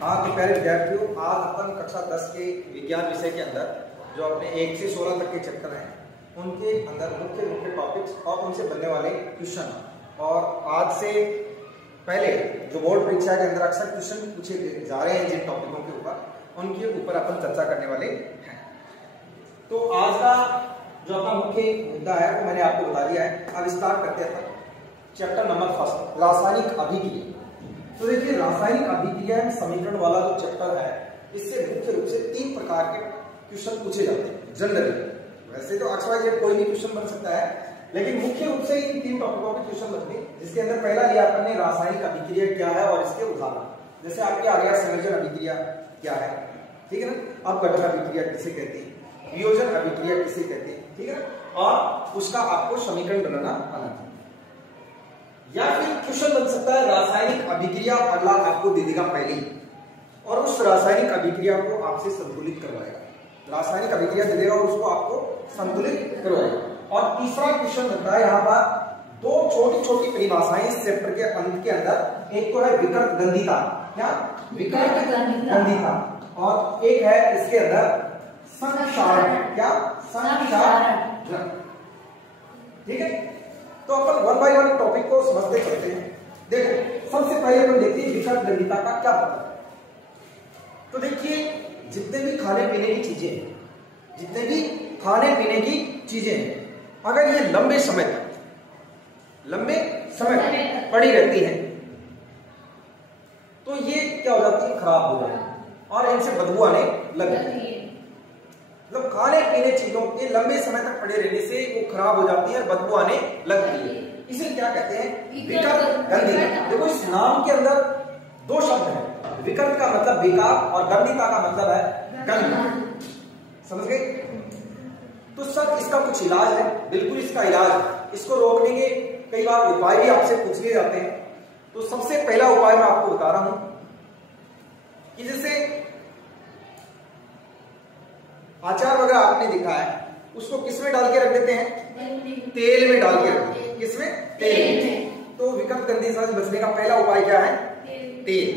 हाँ तो प्यारे विद्यार्थियों, आज अपन कक्षा 10 के विज्ञान विषय के अंदर जो अपने 1 से 16 तक के चैप्टर हैं उनके अंदर मुख्य मुख्य टॉपिक्स और उनसे बनने वाले क्वेश्चन, और आज से पहले जो बोर्ड परीक्षा के अंदर अक्सर क्वेश्चन पूछे जा रहे हैं जिन टॉपिकों के ऊपर, उनके ऊपर अपन चर्चा करने वाले हैं। तो आज का जो अपना मुख्य मुद्दा है वो मैंने आपको बता दिया है। अब स्टार्ट करते हैं चैप्टर नंबर 1, रासायनिक अभिक्रिया। तो देखिए, रासायनिक अभिक्रिया समीकरण वाला जो चैप्टर है, इससे मुख्य रूप से 3 प्रकार के क्वेश्चन पूछे जाते हैं जनरली। वैसे तो XYZ कोई भी क्वेश्चन बन सकता है, लेकिन मुख्य रूप से इन 3 टॉपिकों के क्वेश्चन बनते हैं, जिसके अंदर पहला लिया आपने रासायनिक अभिक्रिया क्या है और इसके उदाहरण। जैसे आपके आ गया संयोजन अभिक्रिया क्या है, ठीक है ना। अब गठन अभिक्रिया किसे कहते हैं, वियोजन अभिक्रिया किसे कहते हैं, ठीक है ना। और उसका आपको समीकरण बनाना आना चाहिए। या फिर क्वेश्चन बन सकता है रासायनिक अभिक्रिया अगला आपको दे देगा पहले ही, और उस रासायनिक अभिक्रिया को आपसे संतुलित करवाएगा। रासायनिक अभिक्रिया दे देगा और उसको आपको संतुलित करवाएगा। और तीसरा क्वेश्चन बनता है यहाँ पर 2 छोटी छोटी परिभाषाएं इस चैप्टर के अंत के अंदर। एक तो है विकृत गंधिता, क्या विकृत गंधिता, और एक है इसके अंदर संक्षारण, क्या संक्षारण, ठीक है। तो अपन 1 बाय 1 टॉपिक को समझते चलते हैं। देखो, सबसे पहले अपन देखते हैं विकृत गंधिता का क्या पता है। तो देखिए, जितने भी खाने पीने की चीजें हैं, अगर ये लंबे समय तक पड़ी रहती हैं, तो ये क्या हो जाती है, खराब हो जाती है और इनसे बदबू आने लगती है। मतलब खाने पीने चीजों के लंबे समय तक पड़े रहने से वो खराब हो जाती है, बदबू आने लगती है। इसे क्या कहते हैं, विकृत गंधिता। देखो, इस नाम के अंदर 2 शब्द हैं। विकृत का मतलब बेकार और गंधिता का मतलब है गंध। समझ गए। तो सर इसका कुछ इलाज है, बिल्कुल इसका इलाज है। इसको रोकने के कई बार उपाय भी आपसे पूछ लिए जाते हैं। तो सबसे पहला उपाय मैं आपको बता रहा हूं कि जैसे अचार वगैरह आपने दिखा है, उसको किसमें डाल के रख देते हैं, तेल में डाल के रखते हैं। किसमें, तेल में। तो विकृत गंधिता से बचने का पहला उपाय क्या है, तेल।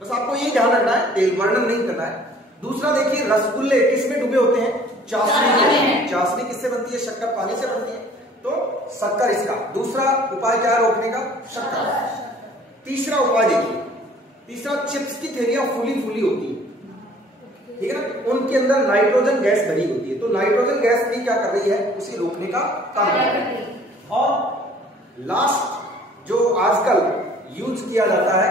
बस आपको ये ध्यान रखना है, तेल वर्णन नहीं करना है। दूसरा देखिए, रसगुल्ले किसमें डूबे होते हैं, चाशनी में। चाशनी किससे बनती है, शक्कर पानी से बनती है, तो शक्कर इसका दूसरा उपाय क्या है रोकने का, शक्कर। तीसरा उपाय देखिए, तीसरा चिप्स की थैलियां फूली होती है, ठीक है ना, उनके अंदर नाइट्रोजन गैस भरी होती है। तो नाइट्रोजन गैस भी क्या कर रही है, उसे रोकने का काम कर रही है। और लास्ट जो आजकल यूज किया जाता है,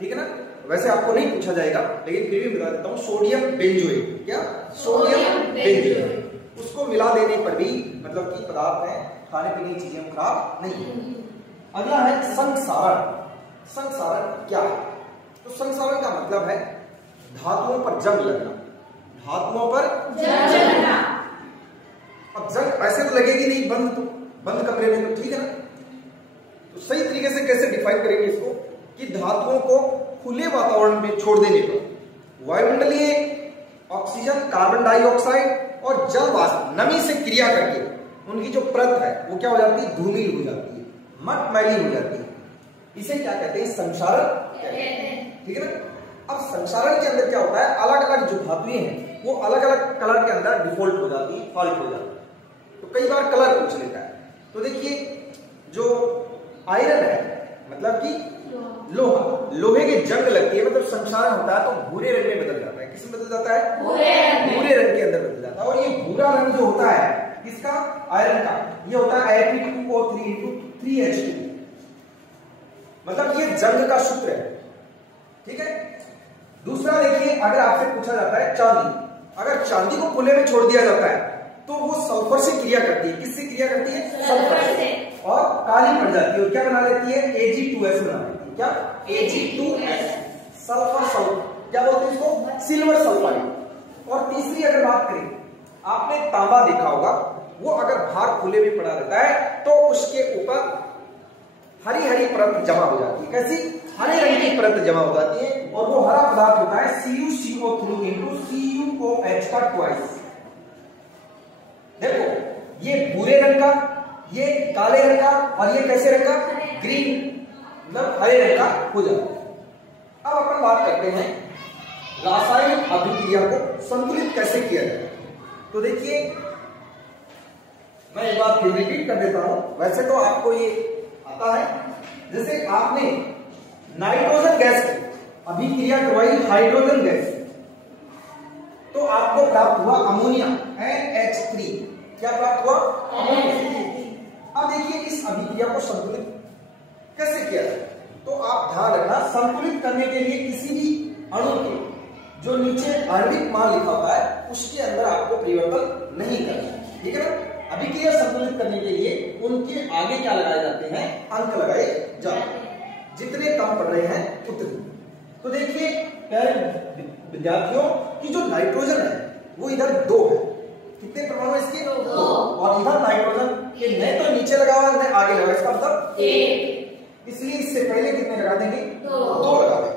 ठीक है ना, वैसे आपको नहीं पूछा जाएगा लेकिन फिर भी बता देता हूं, सोडियम बेंजोएट। क्या, सोडियम बेंजोएट। उसको मिला देने पर भी मतलब कि पदार्थ है, खाने पीने की चीजें खराब नहीं। अगला है संक्षारण। संक्षारण क्या है, तो संक्षारण का मतलब है धातुओं पर जंग लगना। धातुओं पर जंग लगना। अब जंग ऐसे तो लगेगी नहीं, बंद कमरे में, तो ठीक है ना। तो सही तरीके से कैसे डिफाइन करेंगे इसको, कि धातुओं को खुले वातावरण में छोड़ देने पर वायुमंडलीय ऑक्सीजन, कार्बन डाइऑक्साइड और जल वाष्प नमी से क्रिया करके उनकी जो परत है वो क्या हो जाती है, धूमिल हो जाती है, मटमैली हो जाती है। इसे क्या कहते हैं, संक्षारण कहते हैं, ठीक है ना। अब संक्षारण के अंदर क्या होता है, अलग अलग जो धातुएं हैं वो अलग अलग कलर के अंदर डिफॉल्ट हो जाती है, फॉल्ट हो जाती है। तो कई बार कलर पूछ लेता है। तो देखिए, जो आयरन है मतलब कि लोहे की जंग लगती है, मतलब संक्षारण होता है, तो भूरे रंग में बदल जाता है। किसमें बदल जाता है, भूरे रंग के अंदर बदल जाता है। और ये भूरा रंग जो होता है किसका, आयरन का, ये होता है Fe2O3 मतलब ये जंग का सूत्र है, ठीक है। दूसरा देखिए, अगर आपसे पूछा जाता है चांदी, अगर चांदी को खुले में छोड़ दिया जाता है तो वो सल्फर से क्रिया करती है। किससे क्रिया करती है, सल्फर से, और काली पड़ जाती है और क्या बना लेती है, Ag2S बना लेती है। क्या, Ag2S, सल्फर क्या बोलते हैं इसको, सिल्वर सल्फाइड। और तीसरी अगर बात करें, आपने तांबा देखा होगा, वो अगर बाहर खुले में पड़ा रहता है तो उसके ऊपर हरी परत जमा हो जाती है। कैसी, हरे रंग की परत जमा हो जाती है, और वो हरा पदार्थ होता है CuCO3 CuOH का ट्वाइस। देखो, ये भूरे रंग का, ये काले रंग का, और ये कैसे रंग का, ग्रीन, मतलब हरे रंग का हो जाता है। अब अपन बात करते हैं रासायनिक अभिक्रिया को संतुलित कैसे किया जाए। तो देखिए मैं एक बार फिर रिपीट कर देता हूं, वैसे तो आपको ये आता है। जैसे आपने नाइट्रोजन गैस की अभिक्रिया करवाई हाइड्रोजन गैस, तो आपको प्राप्त हुआ अमोनिया NH3। क्या प्राप्त हुआ? अमोनिया। अब देखिए इस अभिक्रिया को संतुलित कैसे किया जाए। तो आप ध्यान रखना, संतुलित करने के लिए किसी भी अणु के जो नीचे आणविक मान लिखा होता है उसके अंदर आपको परिवर्तन नहीं करना, ठीक है ना। अभिक्रिया संतुलित करने के लिए उनके आगे क्या लगाए जाते हैं? अंक लगाए जाते हैं, जितने कम पड़ रहे हैं उतने। तो देखिए प्यारे विद्यार्थियों की जो नाइट्रोजन है वो इधर 2 है। कितने परमाणु है इसके? 2। और इधर नाइट्रोजन के न तो नीचे लगा हुआ है न आगे लगा, इसका मतलब 1। इसलिए इससे पहले कितने लगा देंगे? 2 लगा देंगे।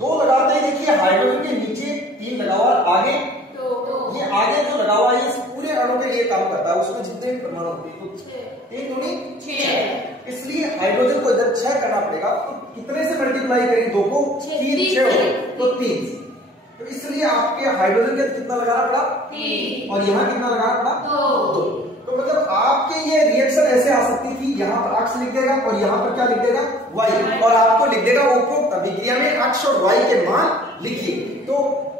2 लगाते ही देखिए हाइड्रोजन के नीचे 3 लगा हुआ, आगे 2। ये आगे जो लगा हुआ है इस पूरे अणु के लिए काम करता है, उसमें जितने परमाणु होते हैं 3 दूनी 6। इसलिए हाइड्रोजन को इधर 6 करना पड़ेगा। तो कितने से मल्टीप्लाई करें? 2 को 3 6 तो 3। तो इसलिए आपके हाइड्रोजन के कितना लगाना पड़ा? 3। और यहाँ कितना लगाना पड़ा? 2। तो मतलब आपके ये रिएक्शन ऐसे आ सकती थी, यहाँ पर अक्ष लिख देगा और यहाँ पर क्या लिख देगा? y, और आपको लिख देगा उपरोक्त अभिक्रिया में अक्ष और y के मान लिखिए। तो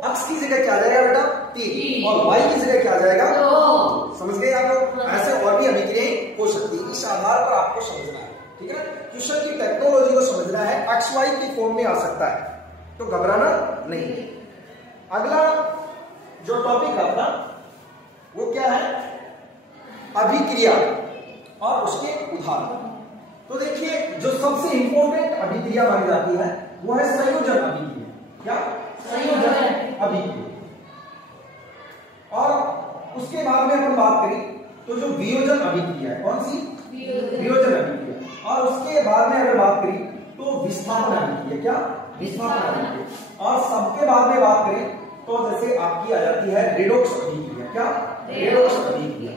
अक्ष की जगह क्या आ जाएगा बेटा? 3 और y की जगह क्या आ जाएगा? 2। समझ गए आप लोग? ऐसे और भी अभिक्रियाएं हो सकती है, इस आधार पर आपको समझना है, ठीक है ना। क्वेश्चन की टेक्नोलॉजी को समझना है, अक्ष y की फॉर्म में आ सकता है, तो घबराना नहीं। अगला जो टॉपिक है अपना वो क्या है? अभिक्रिया और उसके उदाहरण। तो देखिए जो सबसे इंपॉर्टेंट अभिक्रिया मानी जाती है वो है संयोजन अभिक्रिया। क्या? संयोजन अभिक्रिया। और उसके बाद में अपन बात करें तो जो वियोजन अभिक्रिया है, कौन सी? वियोजन अभिक्रिया। और उसके बाद में अगर बात करें तो विस्थापन अभिक्रिया। क्या? विस्थापन अभिक्रिया। और सबके बाद में बात करें तो जैसे आपकी आ जाती है रेडॉक्स अभिक्रिया। क्या? रेडॉक्स अभिक्रिया।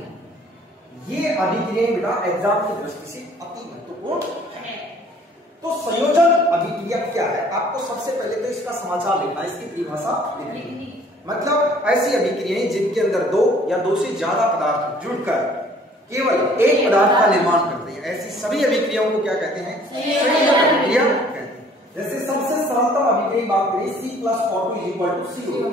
ये अभिक्रियाएं बेटा एग्जाम की दृष्टि से अति महत्वपूर्ण है। तो संयोजन अभिक्रिया क्या है? आपको सबसे पहले तो इसका समाचार लिखना है, इसकी परिभाषा लिखनी। मतलब ऐसी अभिक्रियाएं जिनके अंदर 2 या 2 से ज्यादा पदार्थ जुड़कर केवल एक पदार्थ का निर्माण करते हैं, ऐसी सभी अभिक्रियाओं को क्या कहते हैं? संयोजन अभिक्रिया कहते हैं। जैसे सबसे सरलतम अभिक्रिया बात करें C+O2 CO।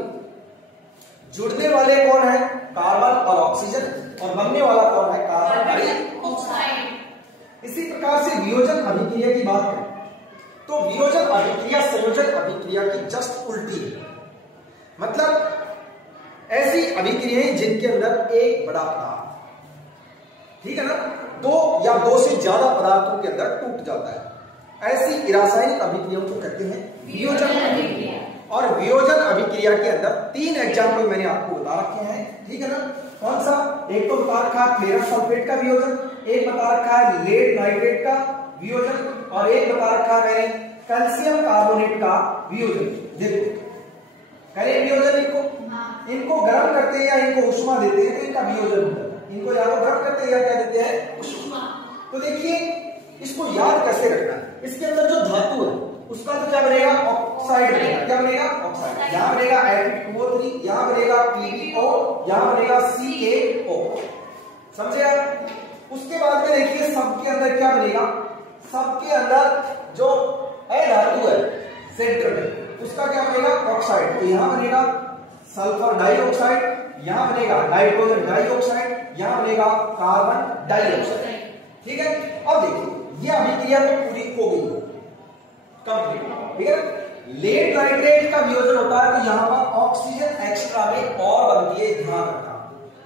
जुड़ने वाले कौन है? कार्बन और ऑक्सीजन, और बनने वाला कौन है? Carbon dioxide. इसी प्रकार से वियोजन अभिक्रिया की बात करें तो वियोजन अभिक्रिया संयोजन अभिक्रिया की जस्ट उल्टी है। मतलब ऐसी अभिक्रियाएं जिनके अंदर एक बड़ा पदार्थ, ठीक है ना, 2 या 2 से ज्यादा पदार्थों के अंदर टूट जाता है, ऐसी रासायनिक अभिक्रियाओं को कहते हैं वियोजन अभिक्रिया। और वियोजन अभिक्रिया के अंदर 3 एग्जाम्पल मैंने आपको बता रखे हैं, ठीक है ना। कौन सा? एक तो बता रखा है क्लेरस सल्फेट का वियोजन, एक बता रखा है लेड नाइट्रेट का वियोजन, और एक बता रखा है मैंने कैल्शियम कार्बोनेट का वियोजन। देखो करें वियोजन, इनको गर्म करते हैं या इनको उष्मा देते हैं तो इनका वियोजन होता है। इनको या तो गर्म करते हैं या क्या देते हैं? उष्मा। तो देखिए इसको याद कैसे रखना है, इसके अंदर जो धातु है उसका तो क्या बनेगा? ऑक्साइड बनेगा। क्या बनेगा? ऑक्साइड। यहाँ बनेगा Fe2O3, यहाँ बनेगा PbO, यहाँ बनेगा CaO। समझे आप? उसके बाद में देखिए सबके अंदर क्या बनेगा? सबके अंदर जो धातु है सेंटर में उसका क्या बनेगा? ऑक्साइड। तो यहाँ बनेगा सल्फर डाइऑक्साइड, यहाँ बनेगा नाइट्रोजन डाइऑक्साइड, यहाँ बनेगा कार्बन डाइऑक्साइड, ठीक है। अब देखिए ये अभिक्रिया तो पूरी हो गई कंप्लीट, ठीक है। लेड नाइट्रेट का वियोजन होता है तो यहाँ पर ऑक्सीजन एक्स्ट्रा में और बनती है, ध्यान रखना,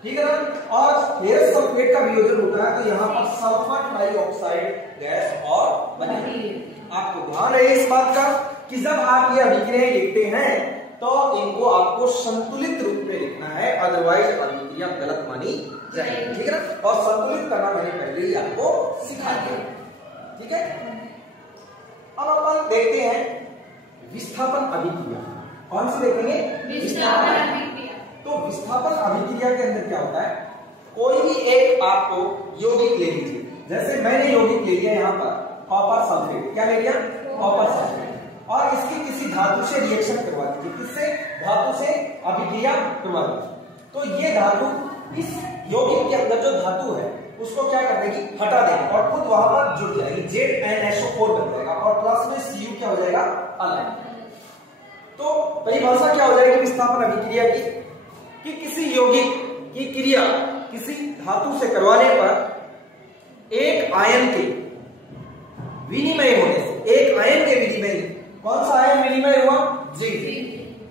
ठीक है ना। और फेरस सल्फेट का वियोजन होता है तो यहाँ पर सल्फर डाइऑक्साइड गैस और बनेगी। आपको ध्यान रहे इस बात का कि जब आप ये अभिक्रियाएं लिखते हैं तो इनको आपको संतुलित रूप में लिखना है, अदरवाइज अभिक्रिया गलत मानी जाएगी, ठीक है ना। और संतुलित करना मैंने पहले ही आपको सिखा दिया, ठीक है। अब अपन देखते हैं विस्थापन अभिक्रिया। कौन सी देखेंगे? विस्थापन अभिक्रिया। तो विस्थापन अभिक्रिया के अंदर क्या होता है? कोई भी एक आपको यौगिक ले लीजिए, जैसे मैंने यौगिक ले लिया यहाँ पर कॉपर सल्फेट। क्या ले लिया? Copper sulphate. और इसकी किसी धातु से रिएक्शन करवा दीजिए, किससे? धातु से अभिक्रिया करवा दीजिए। तो ये धातु इस यौगिक के अंदर जो धातु है उसको क्या कर देगी? हटा देगी और खुद वहां पर जुड़ जाएगी, ZnSO4 बन जाएगा और प्लस में Cu क्या हो जाएगा? अलग। तो परिभाषा क्या हो जाएगी विस्थापन अभिक्रिया की? कि किसी यौगिक की क्रिया किसी धातु से करवाने पर एक आयन के विनिमय होने से, एक आयन के विनिमय, कौन सा आयन विनिमय हुआ? जिंक।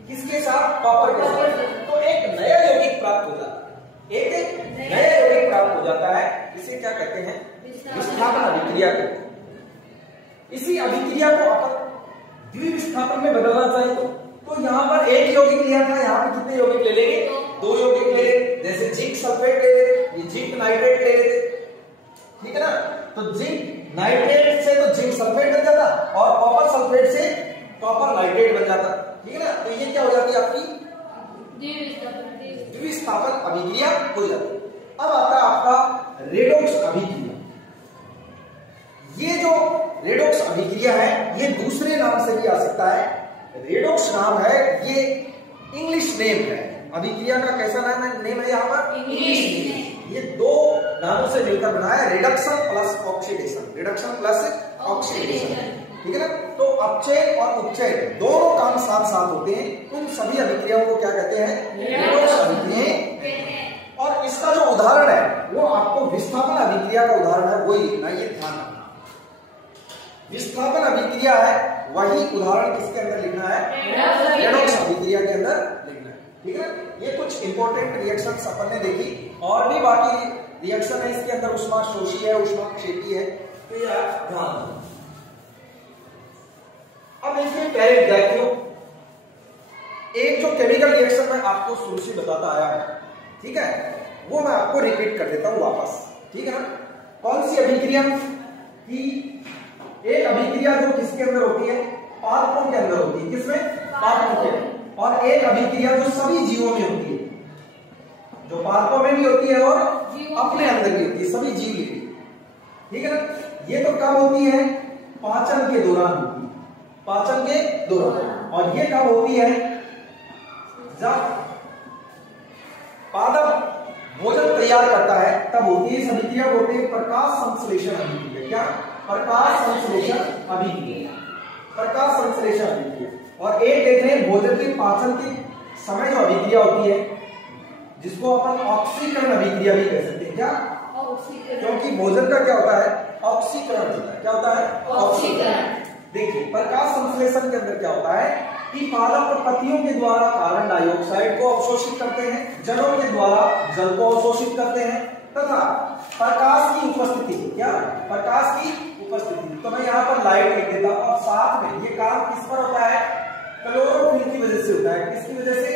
किसके साथ? कॉपर के साथ। तो एक नया यौगिक प्राप्त हो जाता है, एक नया यौगिक प्राप्त हो जाता है। इसे क्या कहते हैं? विस्थापन अभिक्रिया कहते हैं। इसी अभिक्रिया को अपन द्विविस्थापन में बदलना चाहे तो यहाँ पर एक यौगिक लिया था, यहाँ पर कितने यौगिक ले लेंगे? 2 यौगिक ले लेंगे। जैसे जिंक सल्फेट ले लेते, ये जिंक नाइट्रेट ले लेते, ठीक है ना? तो जिंक नाइट्रेट से तो जिंक सल्फेट बन जाता और कॉपर सल्फेट से कॉपर नाइट्रेट बन जाता, ठीक है ना? तो ये क्या हो जाती है? आपकी द्विविस्थापन अभिक्रिया हो जाती है। अब आता है आपका रेडॉक्स अभिक्रिया। ये जो रेडॉक्स अभिक्रिया है ये दूसरे नाम से भी आ सकता है। रेडॉक्स नाम है, ये इंग्लिश नेम है अभिक्रिया का। कैसा नेम है यहाँ पर? English name. ये 2 नामों से मिलकर बना है, reduction plus oxidation, reduction plus oxidation, ठीक है ना? तो अपचय और उपचय दोनों काम साथ साथ होते हैं। उन सभी अभिक्रियाओं को क्या कहते हैं? रेडॉक्स अभिक्रिया। और इसका जो उदाहरण है वो आपको विस्थापन अभिक्रिया का उदाहरण है, वही लिखना, ये ध्यान रखना। विस्थापन अभिक्रिया है वही उदाहरण किसके अंदर लिखना है? रेडॉक्स अभिक्रिया के अंदर लिखना है, ठीक है? ये कुछ इंपॉर्टेंट रिएक्शंस अपन ने देखी, और भी बाकी रिएक्शन है इसके अंदर, ऊष्माशोषी है, ऊष्माक्षेपी है, तो ये आप ध्यान दो। अब देखिए पहले देखियो, एक जो केमिकल रिएक्शन मैं आपको शुरू से बताता आया हूं, ठीक है, वो मैं आपको रिपीट कर देता हूं वापस, ठीक है ना? कौन सी अभिक्रिया? कि एक अभिक्रिया जो किसके अंदर होती है? पादपों के अंदर होती है। किसमें? पादपों के। और एक अभिक्रिया जो सभी जीवों में होती है, जो पादपों में भी होती है और अपने अंदर भी होती है, सभी जीव लेती है, ठीक है ना? ये तो कब होती है? पाचन के दौरान होती है, पाचन के दौरान। और ये कब होती है? जब पादप भोजन तैयार करता है तब होती है। इस अभिक्रिया को होती है प्रकाश संश्लेषण अभिक्रिया। क्या? प्रकाश संश्लेषण अभिक्रिया, प्रकाश संश्लेषण अभिक्रिया। और एक देख रहे हैं भोजन के पाचन के समय जो अभिक्रिया होती है, जिसको अपन ऑक्सीकरण अभिक्रिया भी कह सकते हैं। क्या? क्योंकि भोजन का क्या होता है? ऑक्सीकरण होता है। क्या होता है? ऑक्सीकरण। देखिए प्रकाश संश्लेषण के अंदर क्या होता है कि पादप पत्तियों के द्वारा कार्बन डाइऑक्साइड को अवशोषित करते हैं, जड़ों के द्वारा जल को अवशोषित करते हैं, तथा प्रकाश की उपस्थिति, क्या? प्रकाश की उपस्थिति। तो मैं यहाँ पर लाइट लिख देता हूँ और साथ में ये काम किस पर होता है? क्लोरोफिल की वजह से होता है। किसकी वजह से?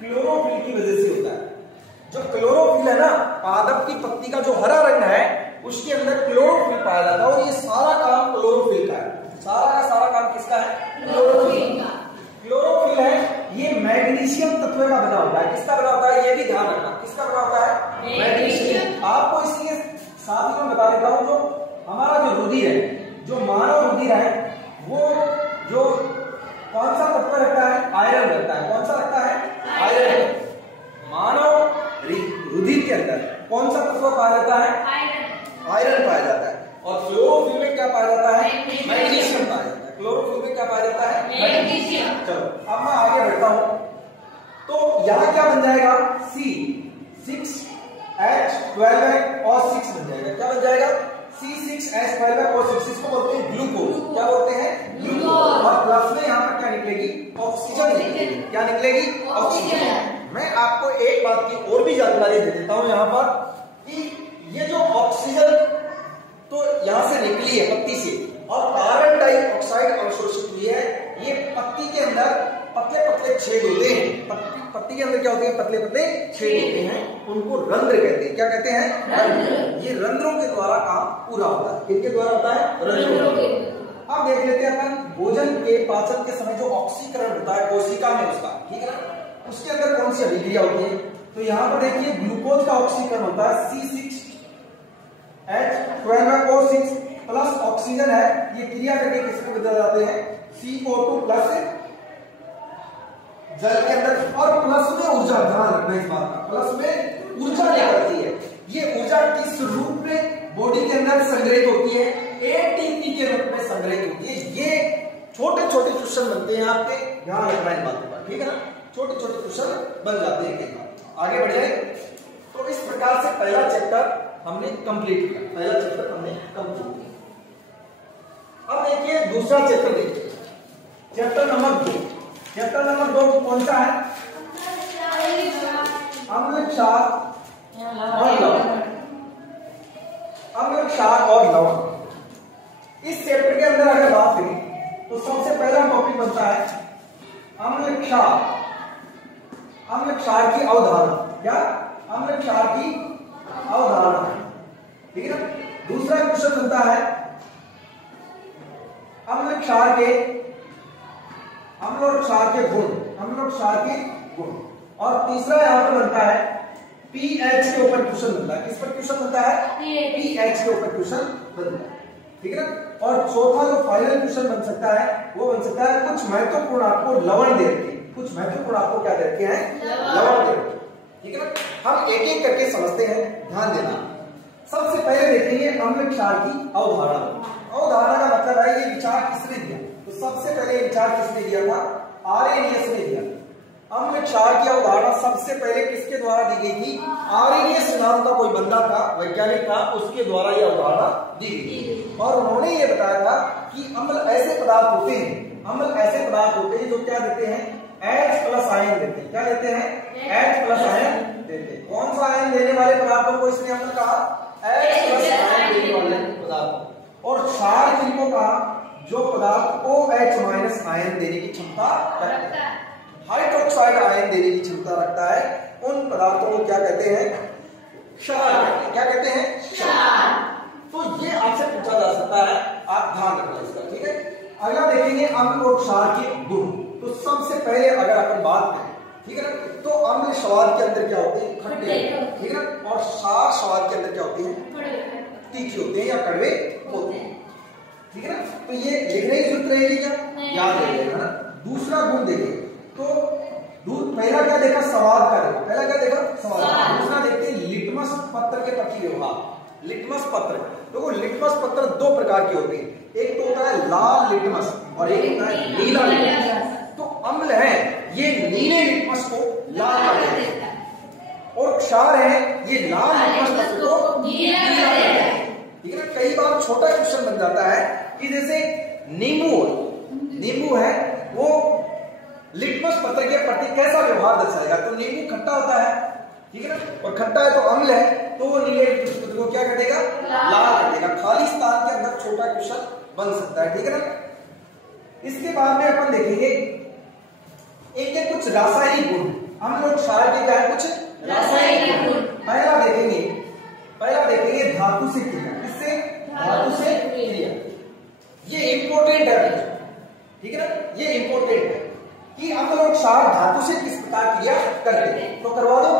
क्लोरोफिल की वजह से होता है। जो क्लोरोफिल है ना, पादप की पत्ती का जो हरा रंग है उसके अंदर क्लोरोफिल पाया जाता है और ये सारा काम क्लोरोफिल का है। सारा का सारा काम किसका है? क्लोरोफिल का। क्लोरोफिल है ये मैग्नीशियम तत्व का बना होता है। किसका बना होता है? ये भी ध्यान रखना, किसका बना होता है? मैग्नीशियम। आपको इसलिए साथ ही में बता देता हूं, जो हमारा जो रुधिर है, जो मानव रुधिर है, वो जो कौन सा तत्व रखता है? आयरन रखता है। कौन सा रखता है? आयरन। मानव रुधिर के अंदर कौन सा तत्व पाया जाता है? आयरन पाया जाता है। और क्लोरोफिल में क्या पाया जाता है? मैग्नीशियम पाया जाता है। क्लोरोफिल में क्या पाया जाता है? मैग्नीशियम। चलो अब मैं आगे बढ़ता हूं, तो यहां क्या बन जाएगा? C6H12 और 6 बन जाएगा। क्या बन जाएगा? C6H12 और 6, इसको बोलते हैं ग्लूकोज। क्या बोलते हैं? ग्लूकोज। और प्लस में यहाँ पर क्या निकलेगी? ऑक्सीजन निकलेगी। क्या निकलेगी? ऑक्सीजन। मैं आपको एक बात की और भी जानकारी दे देता हूं यहाँ पर, कि ये जो ऑक्सीजन तो यहां से निकली है पत्ती से, और कार्बन डाइऑक्साइड अवशोषित हुई है। ये पत्ती के अंदर पतले पतले छेद होते हैं। पत्ती के अंदर क्या होते हैं? पतले पतले छेद होते हैं, उनको रंध्र कहते हैं। क्या कहते हैं? रंध्र। ये रंध्रों के द्वारा काम पूरा होता है। किनके द्वारा होता है? रंध्रों के। अब देख लेते हैं अपन भोजन के पाचन के समय जो ऑक्सीकरण होता है कोशिका में उसका, ठीक है ना, उसके अंदर कौन सी अभिक्रिया होती है? तो यहाँ पर देखिए ग्लूकोज का ऑक्सीकरण होता है, C6H12O6 प्लस ऑक्सीजन है, ये क्रिया करके किसको बदल जाते हैं? CO2 प्लस जल के अंदर, और प्लस में ऊर्जा, ध्यान रखना इस बात का, प्लस में ऊर्जा लेकर आती है। ये ऊर्जा किस रूप में बॉडी के अंदर संग्रहित होती है? ATP के रूप में संग्रहित होती है। ये छोटे छोटे क्वेश्चन बनते हैं आपके, ध्यान रखना इन बातों का, ठीक है ना? छोटे छोटे क्वेश्चन बन जाते हैं। आगे बढ़ जाए। तो इस प्रकार से पहला चैप्टर हमने कंप्लीट किया, पहला चैप्टर हमने कंप्लीट किया। अब देखिए दूसरा चैप्टर देखिए, चैप्टर नंबर 2। चैप्टर नंबर 2 कौन सा है? अम्ल, क्षार और लवण। अम्ल, क्षार और लवण। इस चैप्टर के अंदर अगर बात करें तो सबसे पहला टॉपिक बनता है अम्ल क्षार, अम्ल क्षार की अवधारणा। क्या? अम्ल क्षार की अवधारणा, ठीक है ना? दूसरा क्वेश्चन बनता है अम्ल क्षार के, अम्ल और क्षार के गुण, अम्ल और क्षार के गुण। और तीसरा यहां पर बनता है पीएच के ऊपर क्वेश्चन बनता है। किस पर क्वेश्चन बनता है? पीएच के ऊपर क्वेश्चन बनता है, ठीक है ना? और चौथा जो फाइनल क्वेश्चन बन सकता है वो बन सकता है कुछ महत्वपूर्ण आपको लवण दे रखे हैं, कुछ महत्वपूर्ण आपको क्या दे रखे हैं? लवण दे रखे हैं, ठीक है ना? हम एक एक करके समझते हैं, ध्यान देना। सबसे पहले देखेंगे अम्ल क्षार की अवधारणा। अवधारणा का मतलब है ये विचार किसने दिया? तो सबसे पहले विचार किसने दिया था? आर्यनियस ने दिया। अम्ल क्षार की अवधारणा सबसे पहले किसके द्वारा दी गई थी? आर्यनियस नाम का कोई बंदा था, वैज्ञानिक था, उसके द्वारा यह अवधारणा दी गई। और उन्होंने ये बताया था कि अम्ल ऐसे पदार्थ होते हैं, अम्ल ऐसे पदार्थ होते हैं जो क्या देते हैं? H प्लस आयन देते हैं। क्या देते हैं? H प्लस आयन देते हैं। कौन सा आयन देने वाले पदार्थों को इसने अम्ल कहा? H प्लस आयन देने वाले पदार्थ। और क्षार किनको कहा? जो पदार्थ OH माइनस आयन देने की क्षमता रखता है, हाइड्रोक्साइड आयन देने की क्षमता रखता है, उन पदार्थों को क्या कहते हैं? क्षार। क्या कहते हैं? क्षार। तो ये आपसे पूछा जा सकता है, आप ध्यान रखना इसका, ठीक है? अगला देखेंगे अम्ल और क्षार के गुण। तो सबसे पहले अगर अपन बात करें, ठीक है ना, तो अम्ल स्वाद के अंदर क्या होते हैं? खट्टे, ठीक है ना? और क्षार स्वाद के अंदर क्या होते हैं? तीखे होते हैं या कड़वे होते हैं, ठीक है ना? तो ये लिखने की जरूरत रहेगी क्या? याद रहेगा ना? दूसरा गुण देखिए, तो पहला क्या देखा? स्वाद का देखा, पहला क्या देखा? स्वाद। दूसरा देखते हैं लिटमस पत्र के प्रति व्यवहार। लिटमस पत्र, देखो लिटमस पत्र दो प्रकार के होते हैं, एक तो होता है लाल लिटमस और एक होता है नीला लिटमस। तो अम्ल है ये नीले लिटमस को लाल कर देता है, और क्षार है ये लाल लिटमस पत्र को नीला कर देता है, ठीक है ना? कई बार छोटा क्वेश्चन बन जाता है कि जैसे नींबू है वो लिटमस पत्र के प्रति कैसा व्यवहार दर्शाएगा? तो नींबू खट्टा होता है, ठीक है ना? और खट्टा है तो अम्ल है, तो वो नीले लिटमस पत्र को क्या कर देगा? लाल कर देगा। खाली स्थान के अंदर छोटा क्वेश्चन बन सकता है, ठीक है ना? इसके बाद में अपन देखेंगे इनके कुछ रासायनिक गुण। अम्ल और क्षार के क्या है? कुछ रासायनिक गुण। पहला देखेंगे धातु से क्रिया। किससे? धातु से क्रिया। ये इंपॉर्टेंट है, ठीक है ना? ये इंपॉर्टेंट है कि अम्ल और क्षार धातु से किस प्रकार क्रिया करते हैं, तो करवा दो,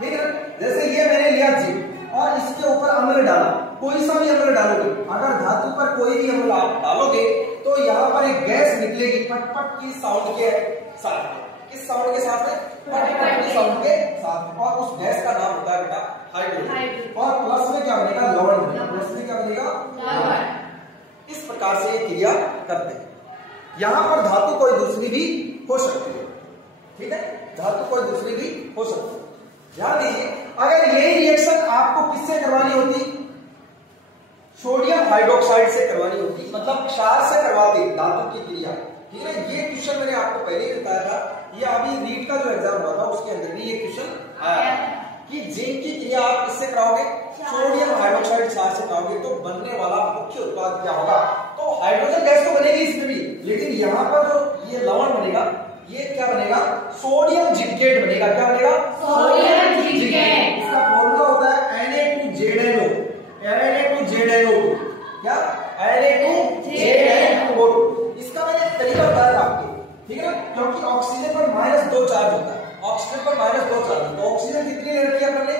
ठीक है ना? जैसे ये मैंने लिया जिंक और इसके ऊपर अम्ल डाला, कोई सा भी अम्ल डालोगे, अगर धातु पर कोई भी अम्ल आप डालोगे तो यहाँ पर एक गैस निकलेगी पटपट की साउंड के साथ। किस साउंड के साथ? पटपट की साउंड के साथ। और उस गैस का नाम होता है बेटा हाइड्रोजन। और प्लस में क्या बनेगा? लवण बनेगा। प्लस में क्या बनेगा? लवण। इस प्रकार से ये क्रिया करते हैं। यहां पर धातु कोई दूसरी भी हो सकती है, ठीक है? धातु कोई दूसरी भी हो सकती है। ध्यान दीजिए, अगर यही रिएक्शन आपको किससे करवानी होती? सोडियम हाइड्रोक्साइड से करवानी होती, मतलब क्षार से करवाते धातु की क्रिया, ठीक है? ये क्वेश्चन मैंने आपको पहले ही बताया था, ये अभी नीट का जो एग्जाम हुआ था उसके अंदर भी ये क्वेश्चन आया कि जिंक की क्रिया आप किससे कराओगे? सोडियम हाइड्रोक्साइड क्षार से कराओगे, तो बनने वाला मुख्य उत्पाद क्या होगा? तो हाइड्रोजन गैस तो बनेगी इसमें भी, लेकिन यहाँ पर जो ये लवण बनेगा ये क्या बनेगा? सोडियम जिंकेट बनेगा। क्या बनेगा? Sodium zincate. इसका फॉर्मूला होता है Na2ZnO, Na2ZnO2। क्या? Na2ZnO2। इसका मैंने तरीका बताया था आपको, ठीक है ना? क्योंकि ऑक्सीजन पर -2 चार्ज होता है, ऑक्सीजन पर -2 चार्ज, तो ऑक्सीजन कितनी ले रखी है हमने?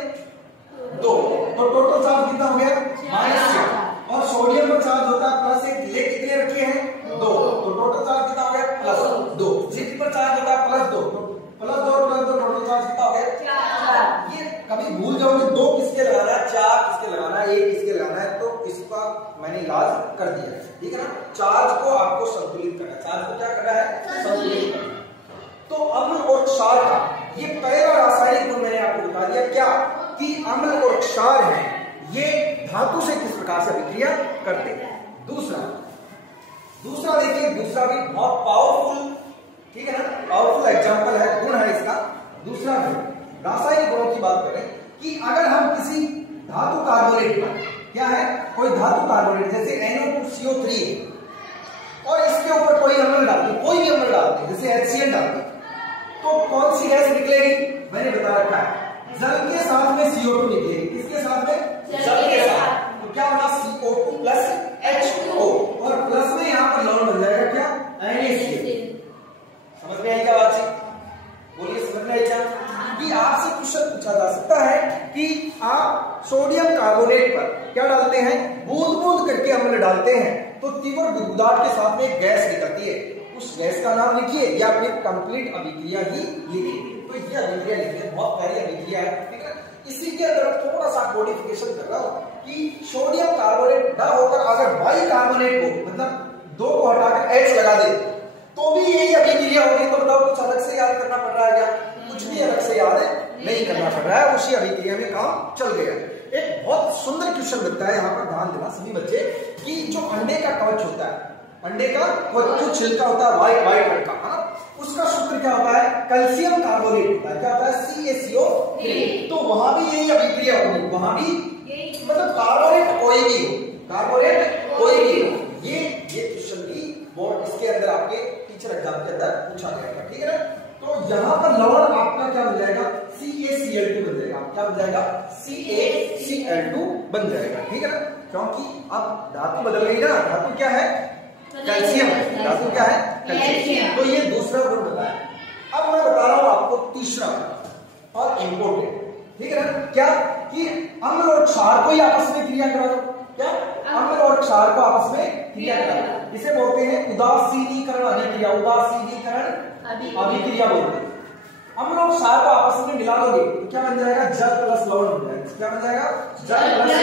2, तो टोटल चार्ज कितना हो गया? -6। और सोडियम पर चार्ज होता है +1, ले कितने रखे हैं? 2, तो टोटल चार्ज कितना हो गया +2। जिस पर चार्ज होता है +2, तो +2 टोटल चार्ज कितना हो गया 4। ये कभी भूल जाओ कि 2 किसके लगाना है, 4 किसके लगाना है, 1 किसके लगाना है, तो इसका मैंने इलाज कर दिया है, ठीक है ना। चार्ज को आपको संतुलित करना है, चार्ज को क्या करना है, संतुलित करना है। तो अम्ल और क्षार का ये पहला रासायनिक गुण मैंने आपको बता दिया, क्या कि अम्ल और क्षार हैं ये धातु से किस प्रकार से अभिक्रिया करते हैं। दूसरा देखिए, दूसरा भी बहुत पावरफुल, ठीक है ना, पावरफुल एग्जांपल है, गुण है इसका। दूसरा रासायनिक गुणों की बात करें कि अगर हम किसी धातु कार्बोनेट पर, क्या है, कोई धातु कार्बोनेट जैसे NO2CO3 है और इसके ऊपर कोई अम्ल डालते, कोई भी अम्ल डालते जैसे HCl डालते, तो कौन सी गैस निकलेगी, मैंने बता रखा है, जल के साथ में CO2 निकलेगी। किसके साथ में, जल के साथ। तो क्या होगा, CO2 + H2O, और प्लस में यहाँ पर लवण बन जाएगा क्या, NaCl। समझ में आई क्या बात, बोलिए समझ में आई क्या। कि आपसे क्वेश्चन पूछा जा सकता है कि आप सोडियम कार्बोनेट पर क्या डालते हैं, बूंद बूंद करके अम्ल डालते हैं, तो तीव्र गुदगुदाहट के साथ में गैस निकलती है, उस गैस का नाम लिखिए या फिर कंप्लीट अभिक्रिया ही लिखिए। तो ये अभिक्रिया लिखिए, बहुत प्यारी अभिक्रिया है, ठीक है। इसी के अंदर थोड़ा सा मॉडिफिकेशन कर रहा हूं कि सोडियम कार्बोनेट ना होकर अगर बाइकार्बोनेट को, मतलब 2 को हटाकर H लगा दे तो भी यही अभिक्रिया होगी। तो बताओ कुछ अलग से याद करना पड़ रहा है क्या, कुछ भी अलग से याद नहीं करना पड़ रहा है, उसी अभिक्रिया में काम चल गया। एक बहुत सुंदर क्वेश्चन बनता है, यहाँ पर ध्यान देना सभी बच्चे, कि जो अंडे का कवच होता है, अंडे का जो छिलका होता है व्हाइट रंग का, उसका सूत्र क्या होता है, कैल्शियम कार्बोनेट होता है, क्या होता है, CaCO3। तो वहां भी यही अभिक्रिया होगी, वहां भी मतलब कार्बोनेट कोई भी हो, कार्बोनेट कोई भी हो, ये क्वेश्चन भी बोर्ड इसके अंदर आपके टीचर एग्जाम के अंदर पूछा जाएगा, ठीक है ना। तो यहाँ पर लवण आपका क्या बन जाएगा, CaCl2 बन जाएगा, क्या बन जाएगा, CaCl2 बन जाएगा, ठीक है ना। क्योंकि अब धातु बदल गई ना, धातु क्या है, कैल्शियम, धातु क्या है, कैल्शियम। तो ये दूसरा गुण बताया। अब मैं बता रहा हूं आपको तीसरा और इम्पोर्टेंट, ठीक है ना, क्या कि अम्ल और क्षार को ही आपस में क्रिया करा दो, क्या, अम्ल और क्षार को आपस में क्रिया करा दो, इसे बोलते हैं उदासीनीकरण अभिक्रिया, उदासीनीकरण अभिक्रिया बोलते हैं। अम्ल और क्षार को आपस में मिला दोगे तो क्या बन जाएगा, जल प्लस लवण बन जाएगा, क्या बन जाएगा, जल प्लस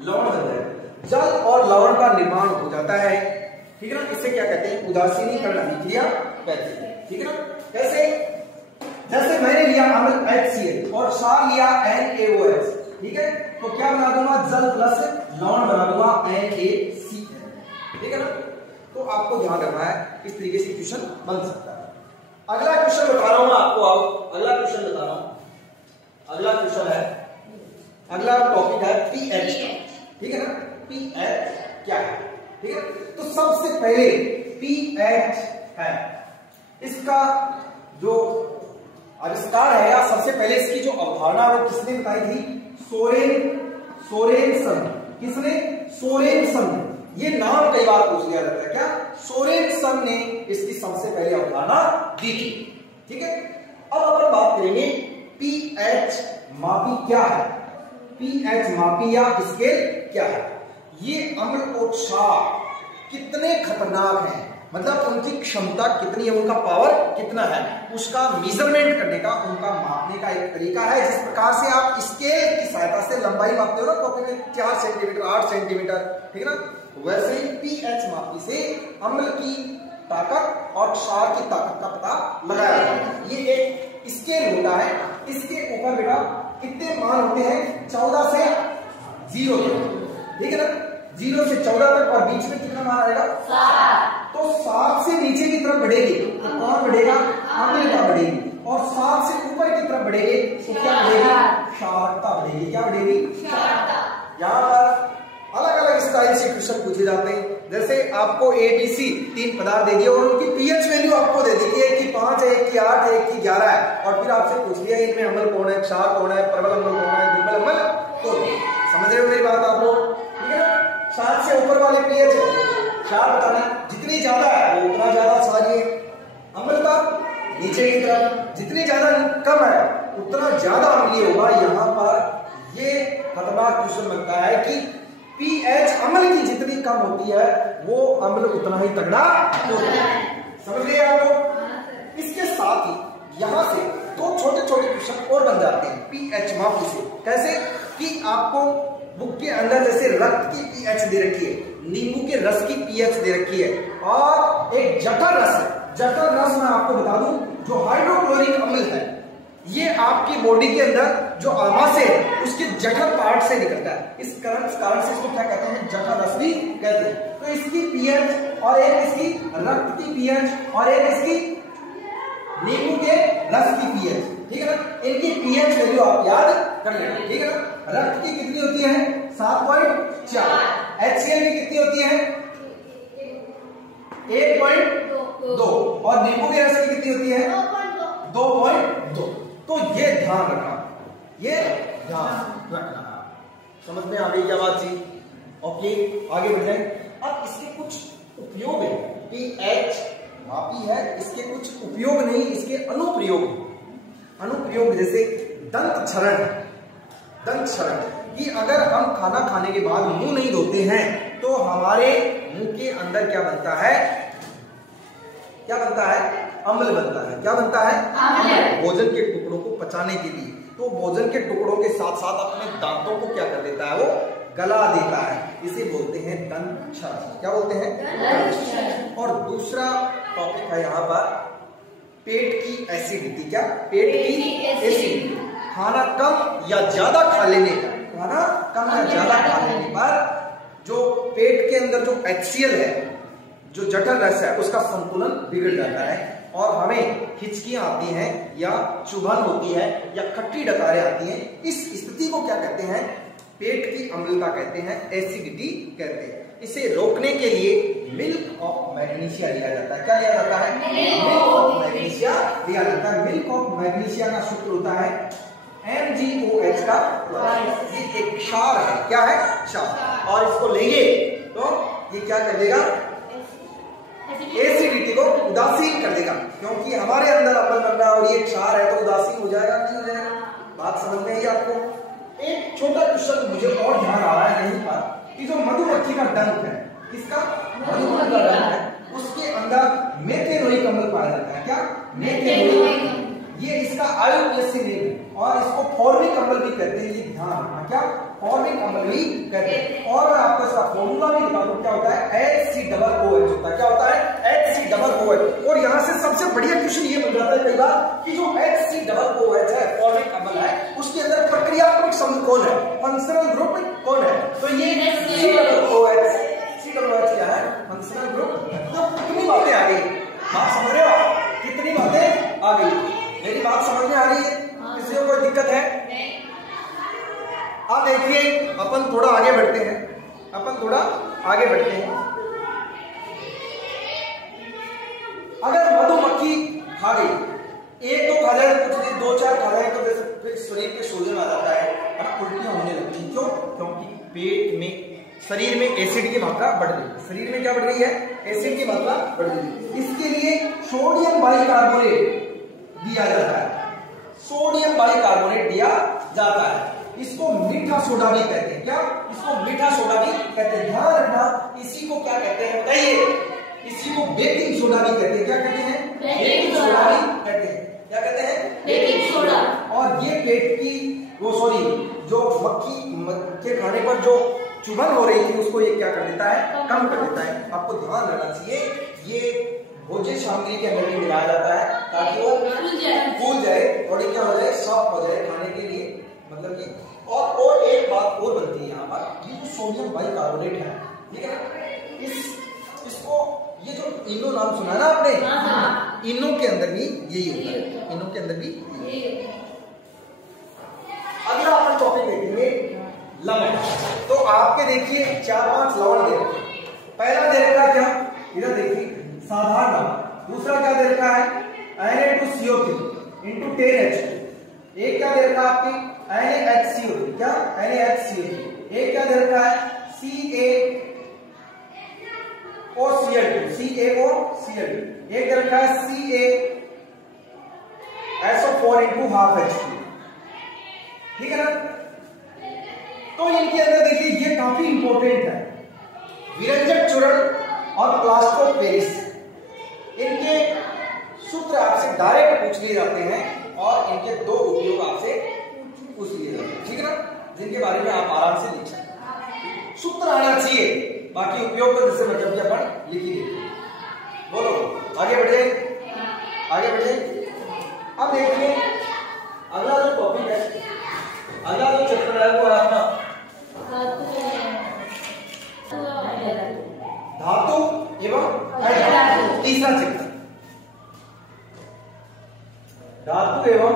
लवण बन जाएगा। जल और लवण का निर्माण हो जाता है, ठीक है ना, इसे क्या कहते हैं, उदासीनीकरण अभिक्रिया कहते हैं, ठीक है ना। कैसे, जैसे मैंने लिया अम्ल HCl और क्षार लिया NaOH, ठीक है, तो क्या बना दूंगा, जल प्लस लवण बना दूंगा NaCl, ठीक है ना। तो आपको ध्यान रखना है, इस तरीके से क्वेश्चन बन सकता है। अगला क्वेश्चन बता रहा हूं मैं आपको, अब अगला क्वेश्चन बता रहा हूं, अगला क्वेश्चन है, अगला टॉपिक है pH, ठीक है ना। pH क्या है, ठीक है। तो सबसे पहले pH है, इसका जो आविष्कार है या सबसे पहले इसकी जो अवधारणा वो किसने बताई थी, सोरेनसन। किसने, सोरेनसन। ये नाम कई बार पूछ लिया जाता है, क्या, सोरेनसन ने इसकी सबसे पहले अवधारणा दी थी, ठीक है। अब अपन बात करेंगे pH मापी क्या है, pH मापी या स्केल क्या है। ये अम्ल और क्षार कितने खतरनाक हैं, मतलब उनकी क्षमता कितनी है, उनका पावर कितना है, उसका मेजरमेंट करने का, उनका मापने का एक तरीका है। जिस प्रकार से आप स्केल की सहायता से लंबाई मापते हो ना कॉपी में, 4 सेंटीमीटर 8 सेंटीमीटर, ठीक है ना, वैसे ही pH मापी से अम्ल की ताकत और क्षार की ताकत का पता लगाया जाता है। ये एक स्केल होता है, इसके ऊपर बेटा कितने मान होते हैं, 14 से 0 तक, ठीक है ना, 0 से 14 तक, और बीच में कितना मान आएगा, 7। तो 7 से नीचे की तरफ बढ़ेगी तो कौन बढ़ेगा, अम्लता बढ़ेगी, और 7 से ऊपर की तरफ बढ़ेगी तो क्या बढ़ेगी, क्षारता बढ़ेगी, क्या बढ़ेगी, क्षारता। यहाँ पर अलग अलग स्टाइल से क्वेश्चन पूछे जाते हैं, जैसे आपको ABC 3 पदार्थ दे दिए और उनकी pH वैल्यू आपको दे दी, एक की 5 है, एक की 8 है, एक की 11 है, और फिर आपसे पूछ लिया इनमें अम्ल कौन है, क्षार कौन है, प्रबल अम्ल कौन है, दुर्बल अम्ल कौन है। समझ रहे हो मेरी बात आप लोग, ठीक है ना। 7 से ऊपर वाले pH है, क्षार बताना, जितनी ज्यादा है वो उतना ज्यादा क्षारीय, अम्लता नीचे की तरफ, जितनी ज्यादा कम है उतना ज्यादा अम्लीय होगा। यहाँ पर ये खतरनाक क्वेश्चन बनता है कि pH अम्ल की जितनी कम होती है वो अम्ल उतना ही तगड़ा होता है। समझ गए आप लोग? इसके साथ ही यहां से दो छोटे छोटे क्वेश्चन और बन जाते हैं पीएच मापी से। कैसे कि आपको बुक के अंदर जैसे रक्त की पीएच दे रखी है, नींबू के रस की पीएच दे रखी है, और एक जठर रस है। जठर रस मैं आपको बता दूं, जो हाइड्रोक्लोरिक अम्ल है, ये आपकी बॉडी के अंदर जो आमाशय है उसके जठर पार्ट से निकलता है। इस कारण से इसको क्या कहते हैं? जठर रस भी कहते हैं। तो इसकी पीएच और एक इसकी रक्त की पीएच और एक इसकी नींबू के रस की पीएच, ठीक है ना? इनकी पीएच वैल्यू आप याद कर लेना, ठीक है ना? रक्त की कितनी होती है? 7.4। HCl की कितनी होती है? 1.2। और नींबू के रस की कितनी होती है? 2.2। तो ये ध्यान रखना, ये ध्यान रखना। समझ में आ गई क्या बात जी? ओके, आगे बढ़ जाए। अब इसके कुछ उपयोग है, पीएच मापी है, इसके कुछ उपयोग नहीं, इसके अनुप्रयोग। अनुप्रयोग जैसे दंत क्षरण। दंत क्षरण कि अगर हम खाना खाने के बाद मुंह नहीं धोते हैं तो हमारे मुंह के अंदर क्या बनता है? क्या बनता है? अम्ल बनता है। क्या बनता है? अम्ल। भोजन के टुकड़ों को पचाने के लिए, तो भोजन के टुकड़ों के साथ साथ अपने दांतों को क्या कर देता है? वो गला देता है। इसे बोलते हैं दंत क्षरण। क्या बोलते हैं? दंत क्षरण। और दूसरा टॉपिक है यहाँ पर पेट की एसिडिटी। क्या? पेट की एसिडिटी। खाना कम या ज्यादा खा लेने का, खाना कम या ज्यादा खा लेने पर जो पेट के अंदर जो HCl है, जो जठर रस है, उसका संतुलन बिगड़ जाता है और हमें हिचकियां आती हैं या चुभन होती है या खट्टी डकारें आती हैं। इस स्थिति को क्या कहते हैं? पेट की अम्लता कहते हैं, एसिडिटी कहते हैं। इसे रोकने के लिए मिल्क ऑफ मैग्नीशिया लिया जाता है। क्या लिया जाता है? मिल्क ऑफ मैग्नीशिया लिया जाता है। मिल्क ऑफ मैग्नीशिया का सूत्र होता है MgOH का। ये एक क्षार है। क्या है? क्षार। और इसको लेंगे तो ये क्या कर देगा? एसिडिटी को उदासीन कर देगा, क्योंकि हमारे अंदर अम्ल बन रहा है और ये क्षार है तो उदासीन हो जाएगा, नहीं हो जाएगा? बात समझ में आई आपको? एक छोटा क्वेश्चन मुझे और ध्यान आ रहा है यहीं पर कि जो मधुमक्खी का डंक है, किसका? मधुमक्खी का डंक है, उसके अंदर मेथेनोइक अम्ल पाया जाता है। क्या? मेथेनोइक। ये इसका आयोडीन और इसको फॉर्मिक अम्ल भी कहते हैं। ये ध्यान रखना। क्या? फॉर्मिक अम्ल भी कहते हैं। और मैं आपको इसका फॉर्मूला भी बता दूं, क्या होता है? HCOOH होता है। क्या होता है? HCOOH। और यहां से सबसे बढ़िया क्वेश्चन ये बन जाता है कई बार कि जो HCOOH है, फॉर्मिक अम्ल है, उसके अंदर प्रक्रियात्मक समूह कौन है? फंक्शनल ग्रुप कौन है? तो ये COOH। COOH क्या है? Functional group. तो कितनी बातें आ गई? बात समझ रहे हो आप? कितनी बातें आ गई? मेरी बात समझ में आ रही है? किसी को कोई दिक्कत है? आप देखिए, अपन थोड़ा आगे बढ़ते हैं। अपन थोड़ा आगे बढ़ते हैं। अगर मधुमक्खी खा गई, एक तो खा जाए, कुछ नहीं, 2-4 खा जाए तो जैसे फिर शरीर पे सूजन आ जाता है और उल्टियां होने लगती हैं। क्यों? क्योंकि पेट में, शरीर में एसिड की मात्रा बढ़ रही है। शरीर में क्या बढ़ रही है? एसिड की मात्रा बढ़ रही है। इसके लिए सोडियम बाइकार्बोनेट दिया जाता है। सोडियम बाइकार्बोनेट दिया जाता है। इसको मीठा सोडा भी कहते हैं। क्या? इसको मीठा सोडा भी कहते हैं। ध्यान रखना, इसी को क्या कहते हैं बताइए? इसी को बेकिंग सोडा भी कहते हैं। क्या कहते हैं? बेकिंग सोडा भी कहते हैं। क्या कहते हैं? Baking soda. और ये पेट की जो मक्खी के खाने पर जो चुभन हो रही थी उसको ये क्या कर देता है? कम कर देता है। आपको ध्यान रखना चाहिए, ये भोज्य सामग्री के अंदर भी मिलाया जाता है ताकि वो फूल जाए, बॉडी क्या हो जाए? सॉफ्ट हो जाए खाने के लिए, मतलब कि। और एक बात और बनती है यहाँ पर, ये जो सोडियम बाइकार्बोनेट है, ठीक है ना, इसको ये जो इनो नाम सुना है ना आपने, इनो के अंदर भी यही होता है। इनो के अंदर भी यही होता है। अगला अपन टॉपिक देखेंगे लवण। तो आपके देखिए 4-5 लवण दे रखे। पहला दे रखा क्या? इधर देखिए, साधारण लवण। दूसरा क्या दे रखा है? Na2CO3 into 10H2। एक क्या दे रखा है आपकी? NaHCO3। क्या? NaHCO3। एक क्या दे रखा है? CaOCl2। एक दे रखा है CaSO4 into ½ H2। ठीक है ना? तो इनके अंदर देखिए, ये काफी इंपॉर्टेंट है। विरंजक चूर्ण और प्लास्टर ऑफ पेरिस, इनके सूत्र आपसे डायरेक्ट पूछ लिए जाते हैं और इनके दो उपयोग आपसे पूछ लिए जाते हैं, ठीक है ना, जिनके बारे में आप आराम से लिख सकते। सूत्र आना चाहिए, बाकी उपयोग तो जैसे मतलब कि अपन लिख ही देते हैं। बोलो आगे बढ़े, आगे बढ़े। अब देखिए अगला जो टॉपिक है, अगला जो चैप्टर है वो है अपना धातु एवं अधातु। तीसरा चैप्टर धातु एवं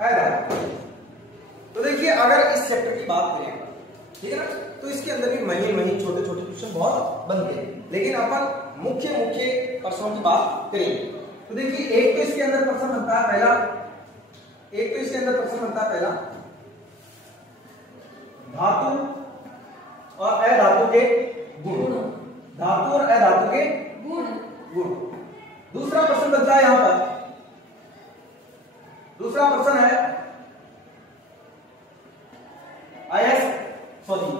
अधातु। तो देखिए अगर इस चैप्टर की बात करें, ठीक है ना, तो इसके अंदर भी महीन छोटे छोटे क्वेश्चन बहुत बनते हैं, लेकिन अपन मुख्य प्रश्नों की बात करेंगे। तो देखिए एक तो इसके अंदर प्रश्न बनता है पहला, एक तो इसके अंदर प्रश्न बनता है पहला धातु और अधातु के गुण, धातु और अधातु के गुण। दूसरा प्रश्न बनता है यहां पर, दूसरा प्रश्न है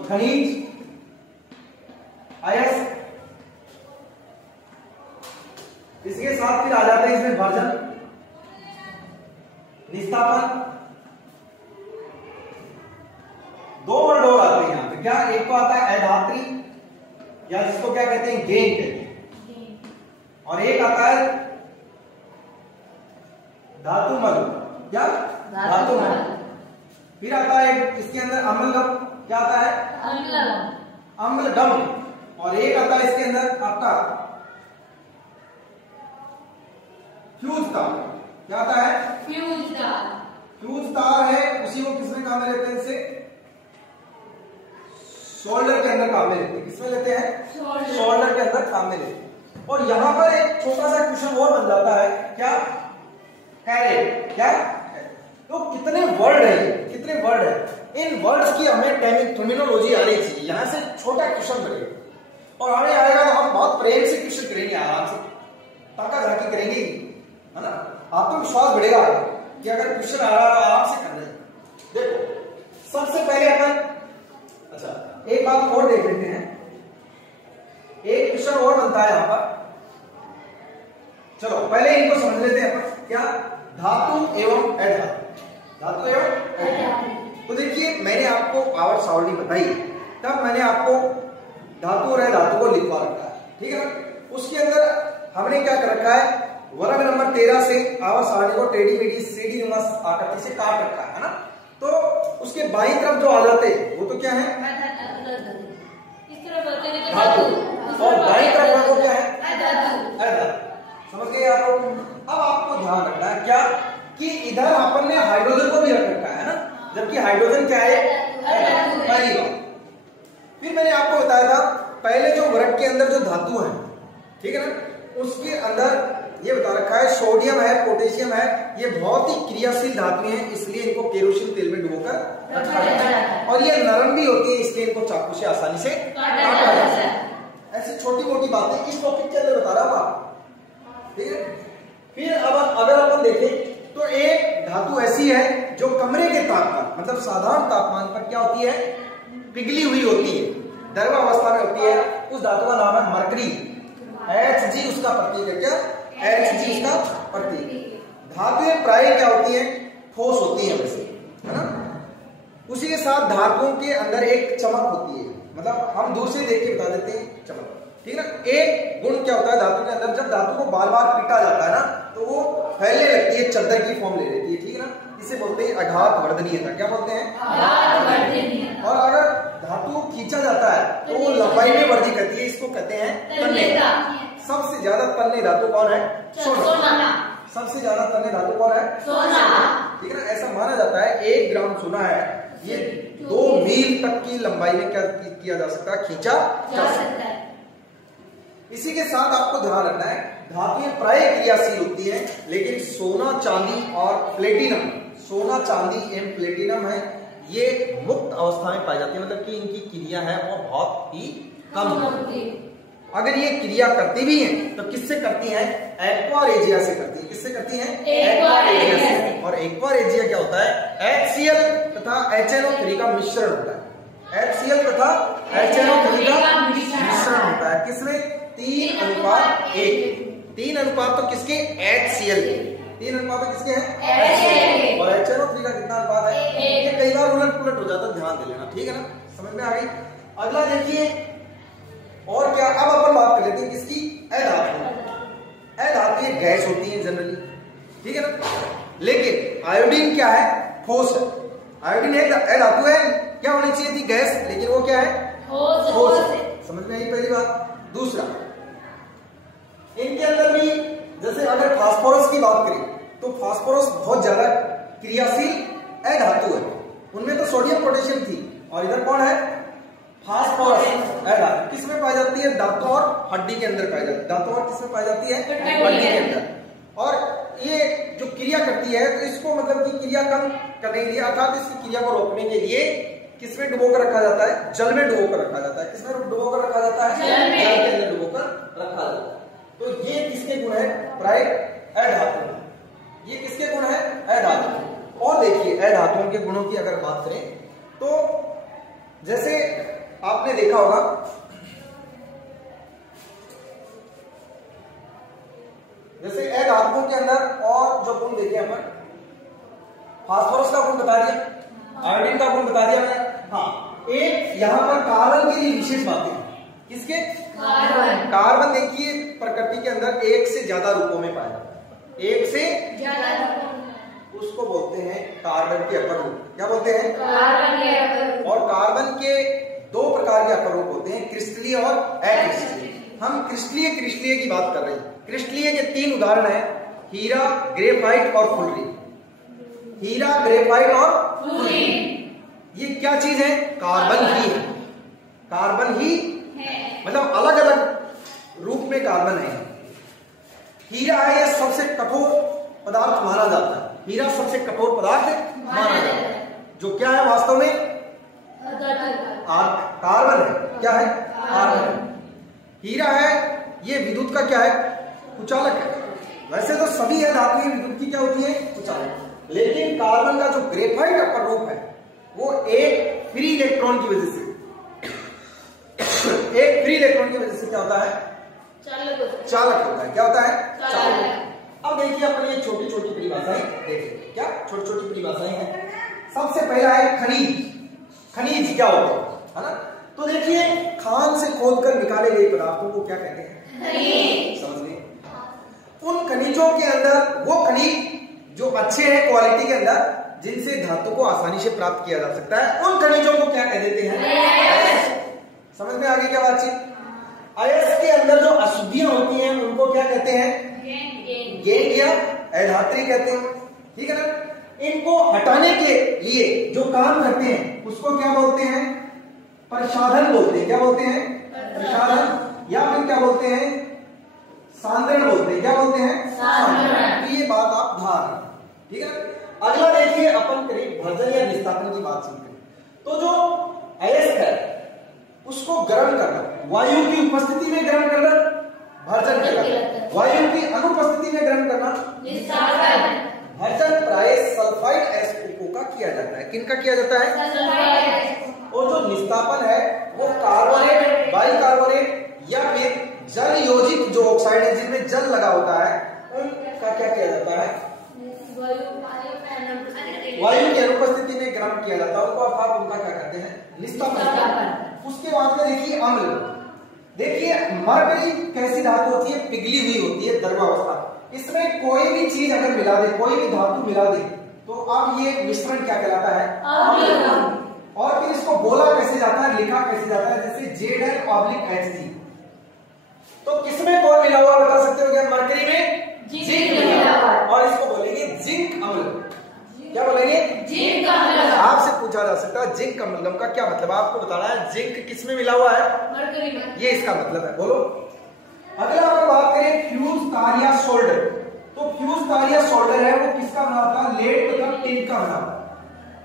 खनिज, अयस्क, इसके साथ फिर आ जाते हैं इसमें भर्जन, निस्तापन। दो वर्ड और आते हैं यहां पे, क्या एक तो आता है अधात्री या जिसको क्या कहते हैं गेंद कहते हैं, और एक आता है धातुमल, क्या धातुमल। फिर आता है इसके अंदर अम्लगम, क्या आता है अम्लगम, और एक आता है इसके अंदर आपका फ्यूज तार, क्या आता है फ्यूज तार। फ्यूज तार है, उसी को किसमें काम में लेते हैं, इसे शोल्डर के अंदर काम में लेते हैं। किसमें लेते हैं, शोल्डर के अंदर काम में लेते हैं। और यहां पर एक छोटा सा क्वेश्चन और बन जाता है, क्या कैरेट, क्या तो कितने वर्ड है, कितने वर्ड है, इन वर्ड्स की हमें टर्मिनोलॉजी आनी चाहिए। यहां से छोटा क्वेश्चन बनेगा और आने आएगा तो हम बहुत प्रेम से क्वेश्चन करेंगे, आराम से ताका झाकी करेंगे, है ना। आपको विश्वास बढ़ेगा कि अगर क्वेश्चन आ रहा है तो आराम से करना है। देखो सबसे पहले अपन, अच्छा एक बात और देख लेते हैं, एक क्वेश्चन और बनता है यहां पर। चलो पहले इनको समझ लेते हैं अपन, क्या धातु एवं अधातु, धातु एवं अधातु। तो देखिए मैंने आपको पावर सारणी बताई, तब मैंने आपको धातु और अधातु को लिखवा रखा है, ठीक है ना। उसके अंदर हमने क्या कर रखा है, वर्ग नंबर 13 से आवर्त सारणी को टेढ़ी मेढ़ी सीधी नुमा आकृति से काट रखा है ना। तो उसके बाईं तरफ जो आ जाते हैं वो तो क्या है धातु, और दाईं तरफ वो क्या है अधातु। समझ गए आप लोग। अब आपको ध्यान रखना है क्या कि इधर अपन ने हाइड्रोजन को भी रख रखा है ना, जबकि हाइड्रोजन क्या है पहली बात। फिर मैंने आपको बताया था पहले जो वर्ग के अंदर जो धातु है, ठीक है ना, उसके अंदर ये बता रखा है सोडियम है, पोटेशियम है, ये बहुत ही क्रियाशील धातु हैं, इसलिए इनको केरोसिन तेल में डुबोकर रखा जाता है। और ये नरम भी होती है, इसलिए इनको चाकू से आसानी से काटा जा सकता है। ऐसी छोटी मोटी बातें इस टॉपिक के अंदर बता रहा हूं आप, ठीक है। फिर अब अगर अपन देखें तो एक धातु ऐसी है जो कमरे के तापमान, मतलब साधारण तापमान पर क्या होती है, पिघली हुई होती है, द्रव अवस्था में होती है। उस धातु का नाम है मरकरी, Hg उसका प्रतीक है, क्या Hg उसका प्रतीक। धातुएं प्राय क्या होती हैं, ठोस होती हैं वैसे, है ना। उसी के साथ धातुओं के अंदर एक चमक होती है, मतलब हम दूर से देख के बता देते हैं चमक, ठीक है ना। एक गुण क्या होता है धातु के अंदर, जब धातु को बार बार पीटा जाता है ना तो वो फैलने लगती है, चद्दर की फॉर्म ले लेती है, ठीक है ना। इसे बोलते हैं आघात वर्धनीयता, क्या बोलते हैं आघात वर्धनीयता। और अगर धातु खींचा जाता है तो वो लंबाई में वृद्धि करती है, इसको कहते हैं तन्यता। सबसे ज्यादा तन्य धातु कौन है, सोना। सबसे ज्यादा तन्य धातु कौन है, सोना, ठीक है ना। ऐसा माना जाता है 1 ग्राम सोना है, ये 2 मील तक की लंबाई में क्या किया जा सकता है, खींचा जा सकता है। इसी के साथ आपको ध्यान रखना है धातुएं प्राय क्रियाशील होती हैं, लेकिन सोना चांदी और प्लेटिनम, सोना चांदी एवं प्लेटिनम है, ये मुक्त अवस्था में पाई जाती है, मतलब कि इनकी क्रिया है वो बहुत ही कम होती है। अगर ये क्रिया करती भी हैं तो किससे करती हैं, एक्वारेजिया से करती है। किससे करती हैं, एक्वारेजिया से। और एक्वारेजिया क्या होता है, HCl तथा HNO3 का मिश्रण होता है। HCl तथा HNO3 का मिश्रण होता है। किसमें? 3:1। 3 अनुपात तो किसके? HCl। 3 अनुपात तो किसके हैं? और HNO3 का कितना अनुपात है? ये कई बार उलट पुलट हो जाता है, ध्यान दे लेना, ठीक है ना? समझ में आ गई? अगला देखिए और क्या, अब अपन बात कर लेते हैं किसकी? अधातु। अधातु ये गैस होती है जनरली, ठीक है ना? लेकिन आयोडीन क्या है? ठोस है। आयोडीन एक अधातु है, क्या होनी चाहिए थी? गैस, लेकिन वो क्या है? ठोस है। समझ में आई पहली बात? दूसरा, इनके अंदर भी जैसे अगर फास्फोरस की बात करें तो फास्फोरस बहुत ज्यादा क्रियाशील अधातु है। उनमें तो सोडियम पोटेशियम थी, और इधर कौन है? फास्फोरस अधातु। किसमें पाई जाती है? दांतों और हड्डी के अंदर पाई जाती है। दांतों और किसमें पाई जाती है? हड्डी के अंदर। और ये जो क्रिया करती है तो इसको मतलब की क्रिया कम करने के लिए, अर्थात इसकी क्रिया को रोकने के लिए किसमें डुबोकर रखा जाता है? जल में डुबोकर रखा जाता है। किसमें डुबोकर रखा जाता है? जल के अंदर डुबोकर रखा जाता है। तो ये किसके गुण है? प्राय अधातु। ये किसके गुण है? अधातु। और देखिए अधातुओं के गुणों की अगर बात करें तो जैसे आपने देखा होगा जैसे अधातुओं के अंदर और जो गुण देखे अपन, फास्फोरस का गुण बता दिया, आयोडीन का गुण बता दिया मैंने। हाँ, एक यहां पर कार्बन के लिए विशेष बातें। किसके? कार्बन देखिए प्रकृति के अंदर एक से ज्यादा रूपों में पाया जाता है। एक से ज्यादा, उसको बोलते हैं कार्बन के अपर रूप। क्या बोलते हैं? कार्बन के अपर रूप। और कार्बन के 2 प्रकार के अपर रूप होते हैं, क्रिस्टलीय और अक्रिस्टलीय। हम क्रिस्टलीय की बात कर रहे हैं। क्रिस्टलीय के 3 उदाहरण हैं, हीरा, ग्रेफाइट और फुलरी। हीरा, ग्रेफाइट और फुलरी, ये क्या चीज है? कार्बन ही है। कार्बन ही मतलब अलग अलग रूप में कार्बन है। हीरा है, यह सबसे कठोर पदार्थ माना जाता है। हीरा सबसे कठोर पदार्थ माना जाता है, जो क्या है वास्तव में? कार्बन है। क्या है? कार्बन। हीरा है, ये विद्युत का क्या है? कुचालक है। वैसे तो सभी धातुएं विद्युत की क्या होती है? कुचालक। लेकिन कार्बन का जो ग्रेफाइट अपर रूप है वो एक फ्री इलेक्ट्रॉन की वजह से क्या होता है? चालक होता है। क्या होता है? चालक। अब देखिए अपन ये छोटी छोटी परिभाषाएं देखिए। क्या छोटी छोटी परिभाषाएं हैं? सबसे पहला है खनिज। खनिज क्या होता है ना? तो देखिए खान से खोदकर निकाले गए पदार्थों को क्या कहते हैं? खनिज। समझिए, उन खनिजों के अंदर वो खनिज जो अच्छे हैं क्वालिटी के अंदर, जिनसे धातु को आसानी से प्राप्त किया जा सकता है, उन खनिजों को क्या कह देते हैं? समझ में आ गई क्या बातचीत? अयस्क के अंदर जो अशुद्धियां होती हैं उनको क्या कहते हैं? गेंद या अधात्री कहते हैं, ठीक है ना? इनको हटाने के लिए जो काम करते हैं उसको क्या बोलते हैं? प्रसाधन बोलते हैं। क्या बोलते हैं? प्रसाधन। या फिर क्या बोलते हैं? सांद्रण बोलते हैं। क्या बोलते हैं? सांद्रण। तो ये बात आप ध्यान रखें, ठीक है? अगला देखिए अपन करें भर्जन या निस्तापन की बात सुनते हैं। तो जो अयस्क है उसको गर्म करना, वायु की उपस्थिति में गर्म करना भर्जन कहलाता, वायु की अनुपस्थिति में गर्म करना निस्तापन। भर्जन प्राय सल्फाइड अयस्कों का किया जाता है। किनका किया जाता है? और जो निस्तापन है वो कार्बोनेट, बाइकार्बोनेट या फिर जल योजित जो ऑक्साइड है जिनमें जल लगा होता है उनका क्या किया जाता है? वायु की अनुपस्थिति में गर्म किया जाता है उनको, अर्थात उनका क्या कहते हैं? निस्तापन। उसके बाद में देखिए अम्ल। देखिए मरकरी कैसी धातु होती है? पिघली हुई होती है, द्रवावस्था। इसमें कोई भी चीज अगर मिला दे, कोई भी धातु मिला दे, तो अब ये मिश्रण क्या कहलाता है? अम्ल। और फिर इसको बोला कैसे जाता है, लिखा कैसे जाता है? जैसे Zn/Hg। तो किसमें कौन मिला हुआ बता सकते हो क्या? मरकरी में जिंक मिला हुआ, और इसको बोलेंगे जिंक अम्ल। क्या बोलेंगे? जिंक अम्ल। आपसे पूछा जा सकता है जिंक अम्लम का क्या मतलब? आपको बताना है जिंक किसमें मिला हुआ है? मरकरी में। ये इसका मतलब है, बोलो। अगला अपन बात करें फ्यूज तार या सोल्डर। तो फ्यूज तार या सोल्डर है वो किसका बना होता है? लेड तथा टिन का बना होता है।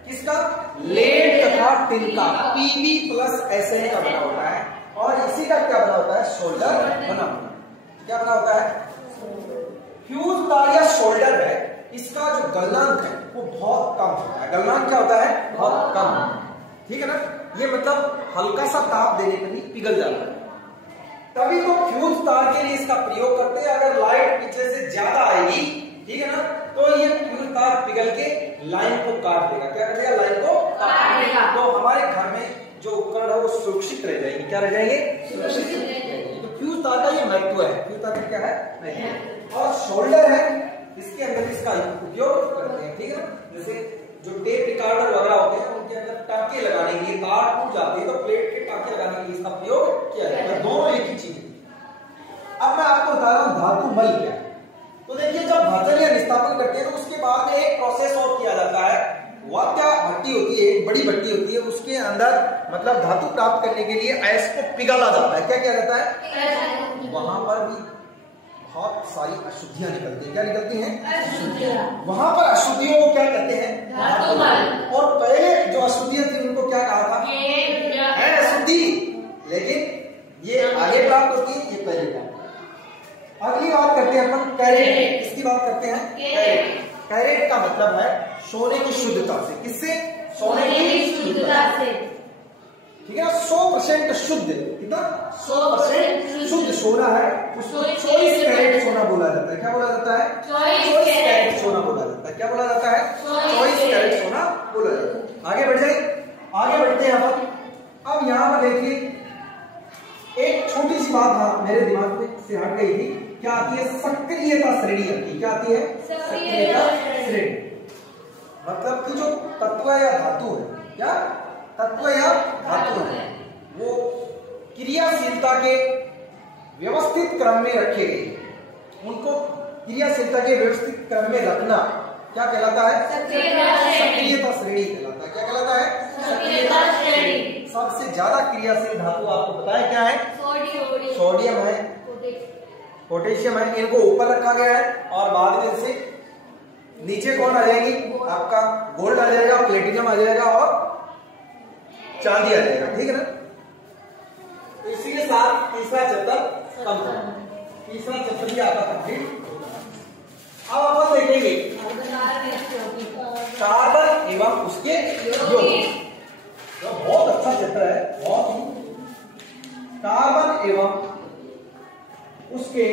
किसका? लेड तथा टिन का, Pb+Sn का बना होता है। और इसी का क्या बना होता है? सोल्डर बना होता है। क्या बना होता है? फ्यूज तार या सोल्डर है, इसका जो गलनांक है वो बहुत कम होता है। गलनांक क्या होता है? बहुत कम, ठीक है ना? ये मतलब हल्का सा ताप देने पर ही पिघल जाता है। तभी तो फ्यूज तार के लिए इसका प्रयोग करते हैं। अगर लाइट पीछे से ज्यादा आएगी, ठीक है ना, तो ये फ्यूज तार पिघल के लाइन को काट देगा। क्या करेगा? लाइन को काट देगा। तो हमारे घर में जो उपकरण है वो सुरक्षित रह जाएंगे। क्या रह जाएंगे? सुरक्षित। तो फ्यूज तार का ये महत्व है। फ्यूज तार का क्या है? और शोल्डर है, इसके अंदर इसका उपयोग करते हैं, ठीक है। जैसे जो टेप रिकॉर्डर वगैरह होते हैं उनके अंदर टाँके लगाने के लिए, तार टूट जाते हैं तो प्लेट के टाँके लगाने के लिए इसका प्रयोग किया जाता है। दोनों एक ही चीज है। अब मैं आपको बता रहा हूँ धातु मल क्या है। तो देखिए, जब भर्जन या निस्तापन करते हैं तो उसके बाद में एक प्रोसेस और किया जाता है। वह क्या भट्टी होती है, एक बड़ी भट्टी होती है, उसके अंदर मतलब धातु प्राप्त करने के लिए अयस्क को पिघला जाता है। क्या किया जाता है? वहां पर भी बहुत सारी अशुद्धियां निकलती हैं। क्या निकलती हैं? वहां पर अशुद्धियों को क्या कहते हैं? धातु मल। और पहले जो अशुद्धियां थी उनको क्या कहा था? है अशुद्धि। लेकिन ये आगे प्राप्त होती है, ये पहले प्राप्त। अगली बात करते हैं अपन कैरेट। इसकी बात करते हैं कैरेट। कैरेट का मतलब है सोने की शुद्धता से। किससे? सोने की शुद्धता से, ठीक है। 100% शुद्ध, कितना? 100% शुद्ध सोना है, उसको 24 कैरेट सोना बोला जाता है। क्या बोला जाता है? 24 कैरेट सोना बोला जाता है। क्या बोला जाता है? 24 कैरेट सोना बोला जाता है। आगे बढ़ जाए, आगे बढ़ते हैं अपन। अब यहाँ पर देखिए, एक छोटी सी बात हाँ मेरे दिमाग में से हट गई थी। क्या आती है? सक्रियता श्रेणी आती है। क्या आती है? सक्रियता श्रेणी। मतलब कि जो तत्व या धातु है, क्या तत्व या धातु है, वो क्रियाशीलता के व्यवस्थित क्रम में रखे गए, उनको क्रियाशीलता के व्यवस्थित क्रम में रखना क्या कहलाता है? सक्रियता श्रेणी कहलाता है। क्या कहलाता है? सक्रियता श्रेणी। सबसे ज्यादा क्रियाशील धातु आपको पता है क्या है? सोडियम है, पोटेशियम है। इनको ऊपर रखा गया है और बाद में इसे नीचे कौन आ जाएगी? आपका गोल्ड आ जाएगा, प्लेटिनम आ जाएगा और चांदी आ जाएगा, ठीक है ना। तो इसी के साथ तीसरा चैप्टर कंप्लीट। तीसरा चैप्टर भी आपका कंप्लीट। अब अपन देखेंगे कार्बन एवं उसके यौगिक। तो बहुत अच्छा चैप्टर है, बहुत ही। कार्बन एवं उसके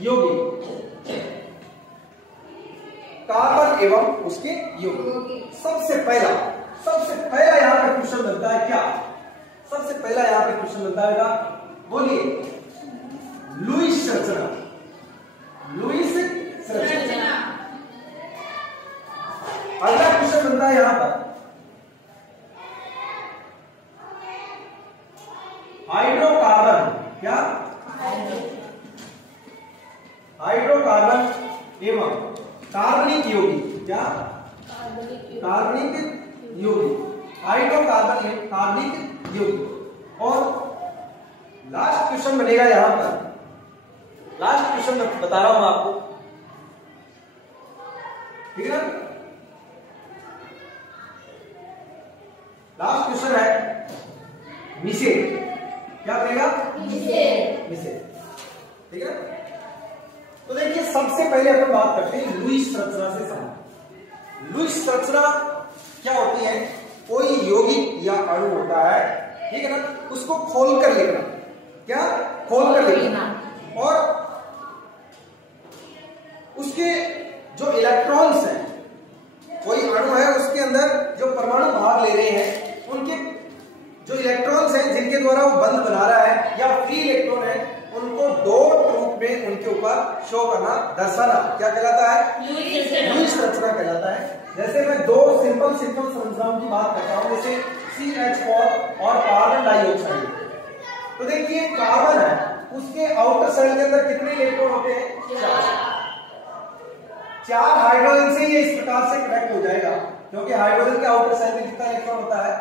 यौगिक। कार्बन एवं उसके यौगिक। सबसे पहला यहाँ पे क्वेश्चन बनता है क्या? सबसे पहला यहाँ पे क्वेश्चन बनता है क्या? बोलिए। लुईस संरचना। लुईस संरचना। अगला क्वेश्चन बनता है यहाँ पर हाइड्रोकार्बन। क्या? हाइड्रोकार्बन एवं कार्बनिक यौगिक। क्या? कार्बनिक यौगिक। हाइड्रोकार्बन एवं कार्बनिक यौगिक। और लास्ट क्वेश्चन बनेगा यहां पर। लास्ट क्वेश्चन बता रहा हूं आपको, ठीक है ना। लास्ट क्वेश्चन है मिसेल। क्या बनेगा? मिसेल, ठीक है। तो देखिए, सबसे पहले अपन बात करते हैं लुईस संरचना से संबंधित। लुईस संरचना क्या होती है? कोई यौगिक या अणु होता है, ठीक है ना, उसको खोल कर लिखना। क्या? खोल कर लिखना। और उसके जो इलेक्ट्रॉन्स हैं, कोई अणु है उसके अंदर जो परमाणु भाग ले रहे हैं, उनके जो इलेक्ट्रॉन्स हैं जिनके द्वारा वो बंध बना रहा है या फ्री इलेक्ट्रॉन है, उनको डॉट रूप में उनके ऊपर शो करना, दर्शाना क्या कहलाता है? लुईस संरचना कहलाता है। जैसे मैं दो सिंपल संरचनाओं की बात करता हूं, जैसे CH4 और कार्बन डाइऑक्साइड। तो देखिए, कार्बन है, उसके आउटर सेल के अंदर कितने इलेक्ट्रॉन होते हैं? 4 हाइड्रोजन से ये इस प्रकार से कनेक्ट हो जाएगा, क्योंकि हाइड्रोजन के आउटर सेल में कितना इलेक्ट्रॉन होता है?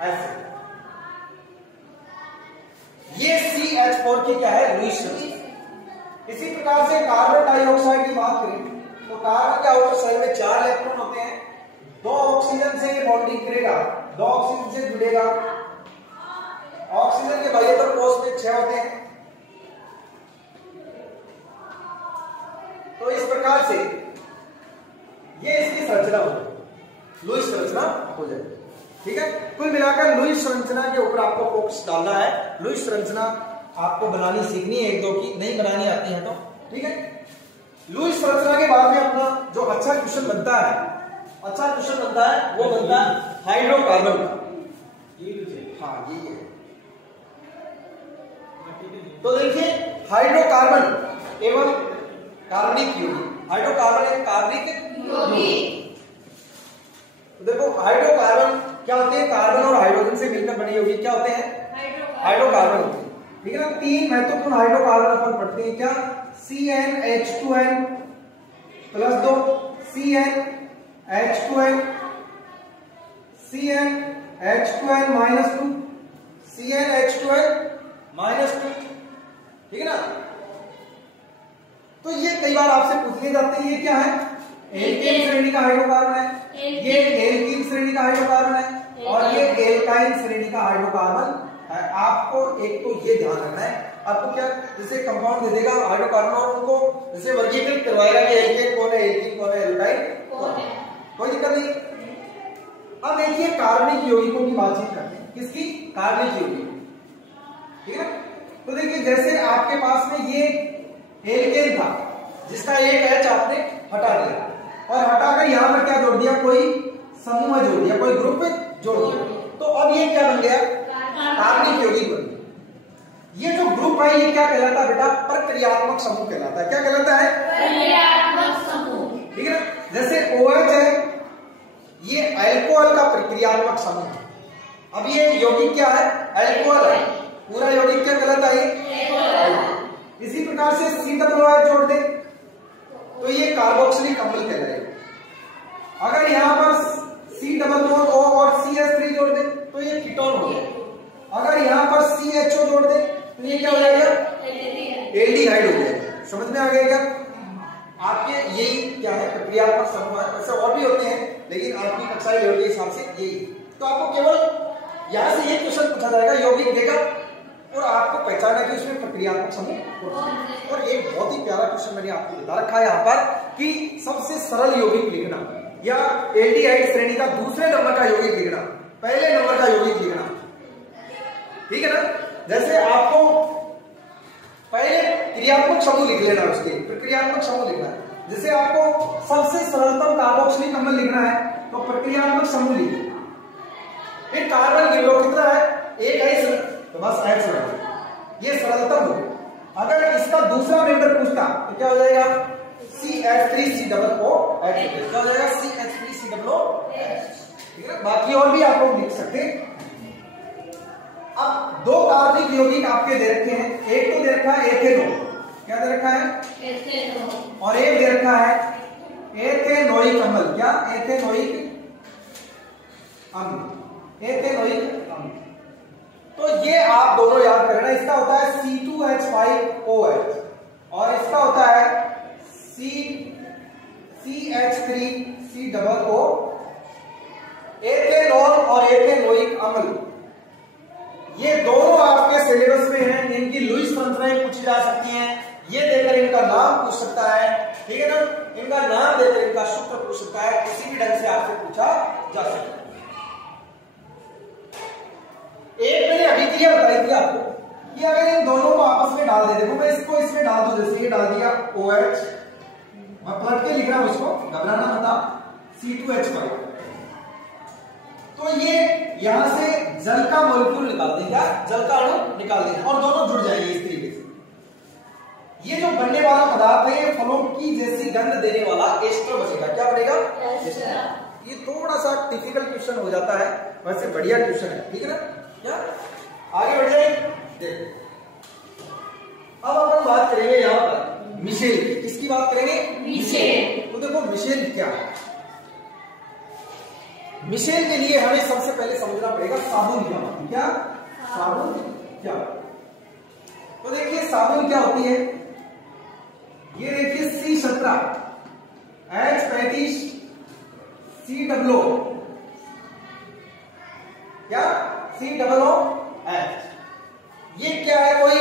ऐसे। ये CH4 की क्या है? लुईस संरचना। इसी प्रकार से कार्बन डाइऑक्साइड की बात करें तो कार्बन के आउटर सेल में 4 इलेक्ट्रॉन होते हैं। 2 ऑक्सीजन से ये बॉन्डिंग करेगा, 2 ऑक्सीजन से जुड़ेगा। ऑक्सीजन के बाह्यतर कोश में 6 होते हैं। तो इस प्रकार से ये इसकी संरचना हो जाए, लुईस संरचना हो जाए, ठीक है। कुल मिलाकर लुईस संरचना के ऊपर आपको फोकस डालना है। लुईस संरचना आपको बनानी सीखनी है, एक दो की नहीं बनानी आती है तो, ठीक है। लुईस संरचना के बाद में अपना जो अच्छा क्वेश्चन बनता है, वो बनता है हाइड्रोकार्बन का। हाँ यही है। तो देखिए हाइड्रोकार्बन एवं कार्बनिक यौगिक, हाइड्रोकार्बन एवं कार्बनिक यौगिक। तो देखो हाइड्रोकार्बन क्या होते हैं, कार्बन और हाइड्रोजन से मिलकर बने यौगिक क्या होते हैं, हाइड्रोकार्बन होते हैं, ठीक है ना। तीन महत्वपूर्ण हाइड्रोकार्बन अपन पढ़ते हैं क्या, CnH2n plus 2, CnH2n, CnH2n minus 2, CnH2n minus 2, ठीक है ना। तो ये कई बार आपसे पूछ लिए जाते हैं, ये क्या है, एल्केन श्रेणी का हाइड्रोकार्बन है, ये एल्कीन श्रेणी का हाइड्रोकार्बन है और ये एल्काइन श्रेणी का हाइड्रोकार्बन है। आपको एक तो ये ध्यान रखना है, आपको क्या जैसे कंपाउंड दे देगा हाइड्रोकार्बन और उनको जैसे वर्गीकृत करवाएगा कि एल्केन कौन है, एल्कीन कौन है, एल्काइन कौन है, कोई दिक्कत नहीं। अब देखिए कार्बनिक यौगिकों की बातचीत करते हैं, किसकी, कार्बनिक यौगिक, ठीक है। तो देखिए जैसे आपके पास में ये एल्केन था जिसका एक H आपने हटा दिया और हटाकर यहां पर क्या जोड़ दिया, कोई समूह जोड़ दिया, कोई ग्रुप जोड़ दिया, तो अब ये क्या बन गया, कार्बनिक यौगिक बन गया। ये जो ग्रुप है ये क्या कहलाता है बेटा, प्रक्रियात्मक समूह कहलाता है। क्या कहलाता है, प्रक्रियात्मक समूह, ठीक है ना। जैसे OH है, ये अल्कोहल का प्रक्रियात्मक समूह है। अब ये यौगिक क्या है, अल्कोहल है, पूरा यौगिक क्या कहलाता है, इसी प्रकार से COOH जोड़ दे तो ये कार्बोक्सिलिक अम्ल कहलाएगा। अगर यहां पर COO और CH3 जोड़ दे तो ये कीटोन हो गया। अगर यहां पर CHO जोड़ दे तो ये क्या हो जाएगा, एल्डिहाइड हो जाएगा। समझ में आ गया क्या, आपके यही क्या है, प्रक्रियात्मक समूह है। वैसे और भी होते हैं लेकिन आपकी कक्षा लेवल के हिसाब से यही। तो आपको केवल यहां से ये क्वेश्चन पूछा जाएगा, यौगिक देगा और आपको पहचाना कि उसमें प्रक्रियात्मक समूह। और एक बहुत ही प्यारा क्वेश्चन मैंने आपको बता रखा है यहाँ पर कि सबसे सरल यौगिक लिखना या एल्डिहाइड श्रेणी का दूसरे नंबर का यौगिक लिखना, पहले नंबर का यौगिक लिखना, ठीक है ना। जैसे आपको पहले क्रियात्मक समूह लिख लेना, उसके प्रक्रियात्मक समूह लिखना है। जैसे आपको सबसे सरलतम कार्बोक्सिलिक अम्ल लिखना है तो प्रक्रियात्मक समूह लिखिए। फिर कार्बन गिव लो, कितना है, एक है तो बस H है, ये सरलतम हो। अगर इसका दूसरा मेंबर पूछता तो क्या हो जाएगा, CH3COOH, क्या हो जाएगा, CH3COOH, ठीक है। बाकी और भी आप लोग लिख सकते हैं। अब दो कार्बनिक यौगिक आपके दे रखे हैं, एक तो दे रखा है एथेनॉल, क्या दे रखा है, एथेनॉल, और एक दे रखा है एथेनोइक अम्ल, क्या, एथेनोइक अम्ल, एथेनोइक अम्ल। तो ये आप दोनों याद करना, इसका होता है C2H5OH और इसका होता है CH3COO। एथेनॉल और एथेनोइक अम्ल ये दोनों आपके सिलेबस में हैं, इनकी लुईस संरचनाएं पूछी जा सकती हैं, ये देकर इनका नाम पूछ सकता है, ठीक है ना। इनका नाम देकर इनका सूत्र पूछ सकता है, किसी भी ढंग से आपसे पूछा जा सकता है। एक मैंने अभिक्रिया बताई थी आपको कि अगर इन दोनों को आपस में डाल दे, देखो मैं इसको इसमें डाल दूं, जैसे ये डाल दिया OH, मैं पलट के लिख रहा हूं इसको, घबराना मत, C2H5, तो ये यहां से जल का मॉलिक्यूल निकाल देगा, जल का अणु निकाल देगा और दोनों जुड़ जाएंगे इस तरीके से। ये जो बनने वाला पदार्थ है ये फलों की जैसी गंध देने वाला एस्टर बनेगा, क्या बनेगा, एस्टर। ये थोड़ा सा टिपिकल क्वेश्चन हो जाता है, वैसे बढ़िया क्वेश्चन है, ठीक है ना। क्या आगे बढ़ जाए, अब अपन बात करेंगे यहां पर मिशेल, किसकी बात करेंगे, मिशेल। तो देखो मिशेल क्या है, मिशेल के लिए हमें सबसे पहले समझना पड़ेगा साबुन क्या होती है, क्या, साबुन क्या। तो देखिए साबुन क्या होती है, ये देखिए C17 H35 COO, क्या, COOH, ये क्या है, कोई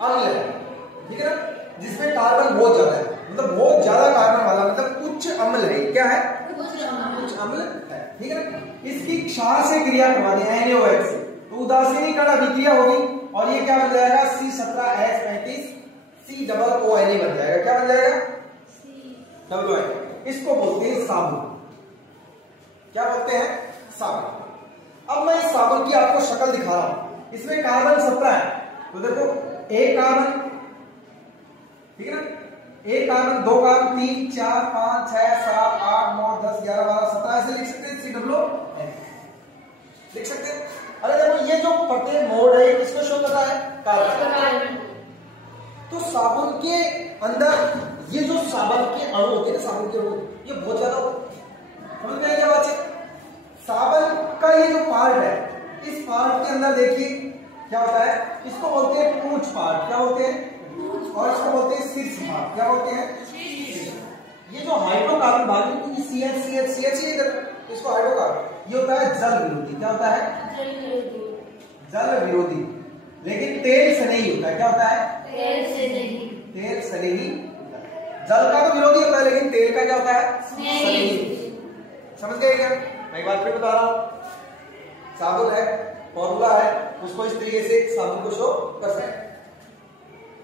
अम्ल है, ठीक है ना, जिसमें कार्बन बहुत ज्यादा है, मतलब बहुत ज्यादा कार्बन वाला, मतलब उच्च अम्ल है, क्या है, उच्च अम्ल है। ठीक है ना। इसकी क्षार से क्रिया करवा दी NaOH से, तो उदासीनीकरण अभिक्रिया होगी और ये क्या बन जाएगा C17H35 COONA बन जाएगा। क्या बन जाएगा? COONA। इसको बोलते हैं साबुन। क्या बोलते हैं? साबुन। अब मैं इस साबुन की आपको शक्ल दिखा रहा हूं। इसमें कार्बन 17 है, तो देखो एक कार्बन, ठीक है ना, एक कार्बन, दो कार्बन, 3 4 5 6 7 8 9 10 11 12 17 ऐसे लिख सकते हैं। COOH लिख सकते हैं। अरे देखो ये जो प्रत्येक मोड है किसको शो करता है? कार्बन। तो साबुन के अंदर ये जो साबुन के अणु होते हैं ना, साबुन के अणु ये बहुत ज्यादा समझ में आई क्या बात है? साबुन का ये जो पार्ट है, इस पार्ट के अंदर देखिए क्या होता है, इसको बोलते हैं पूंछ पार्ट। क्या बोलते हैं? और इसको बोलते हैं शीर्ष भाग। क्या बोलते हैं? ये जो हाइड्रोकार्बन भाग है, CH इधर, इसको हाइड्रोकार्बन, ये होता है जल विरोधी। क्या होता है? जल विरोधी। लेकिन तेल से नहीं होता है। क्या होता है? तेल से नहीं। तेल से नहीं। जल का तो विरोधी होता है, लेकिन तेल का क्या होता है? नहीं। समझ गए क्या? मैं एक बार फिर बता रहा हूं। साबुन है, फॉर्मूला है, उसको इस तरीके से साबुन को शो कर सकते हैं।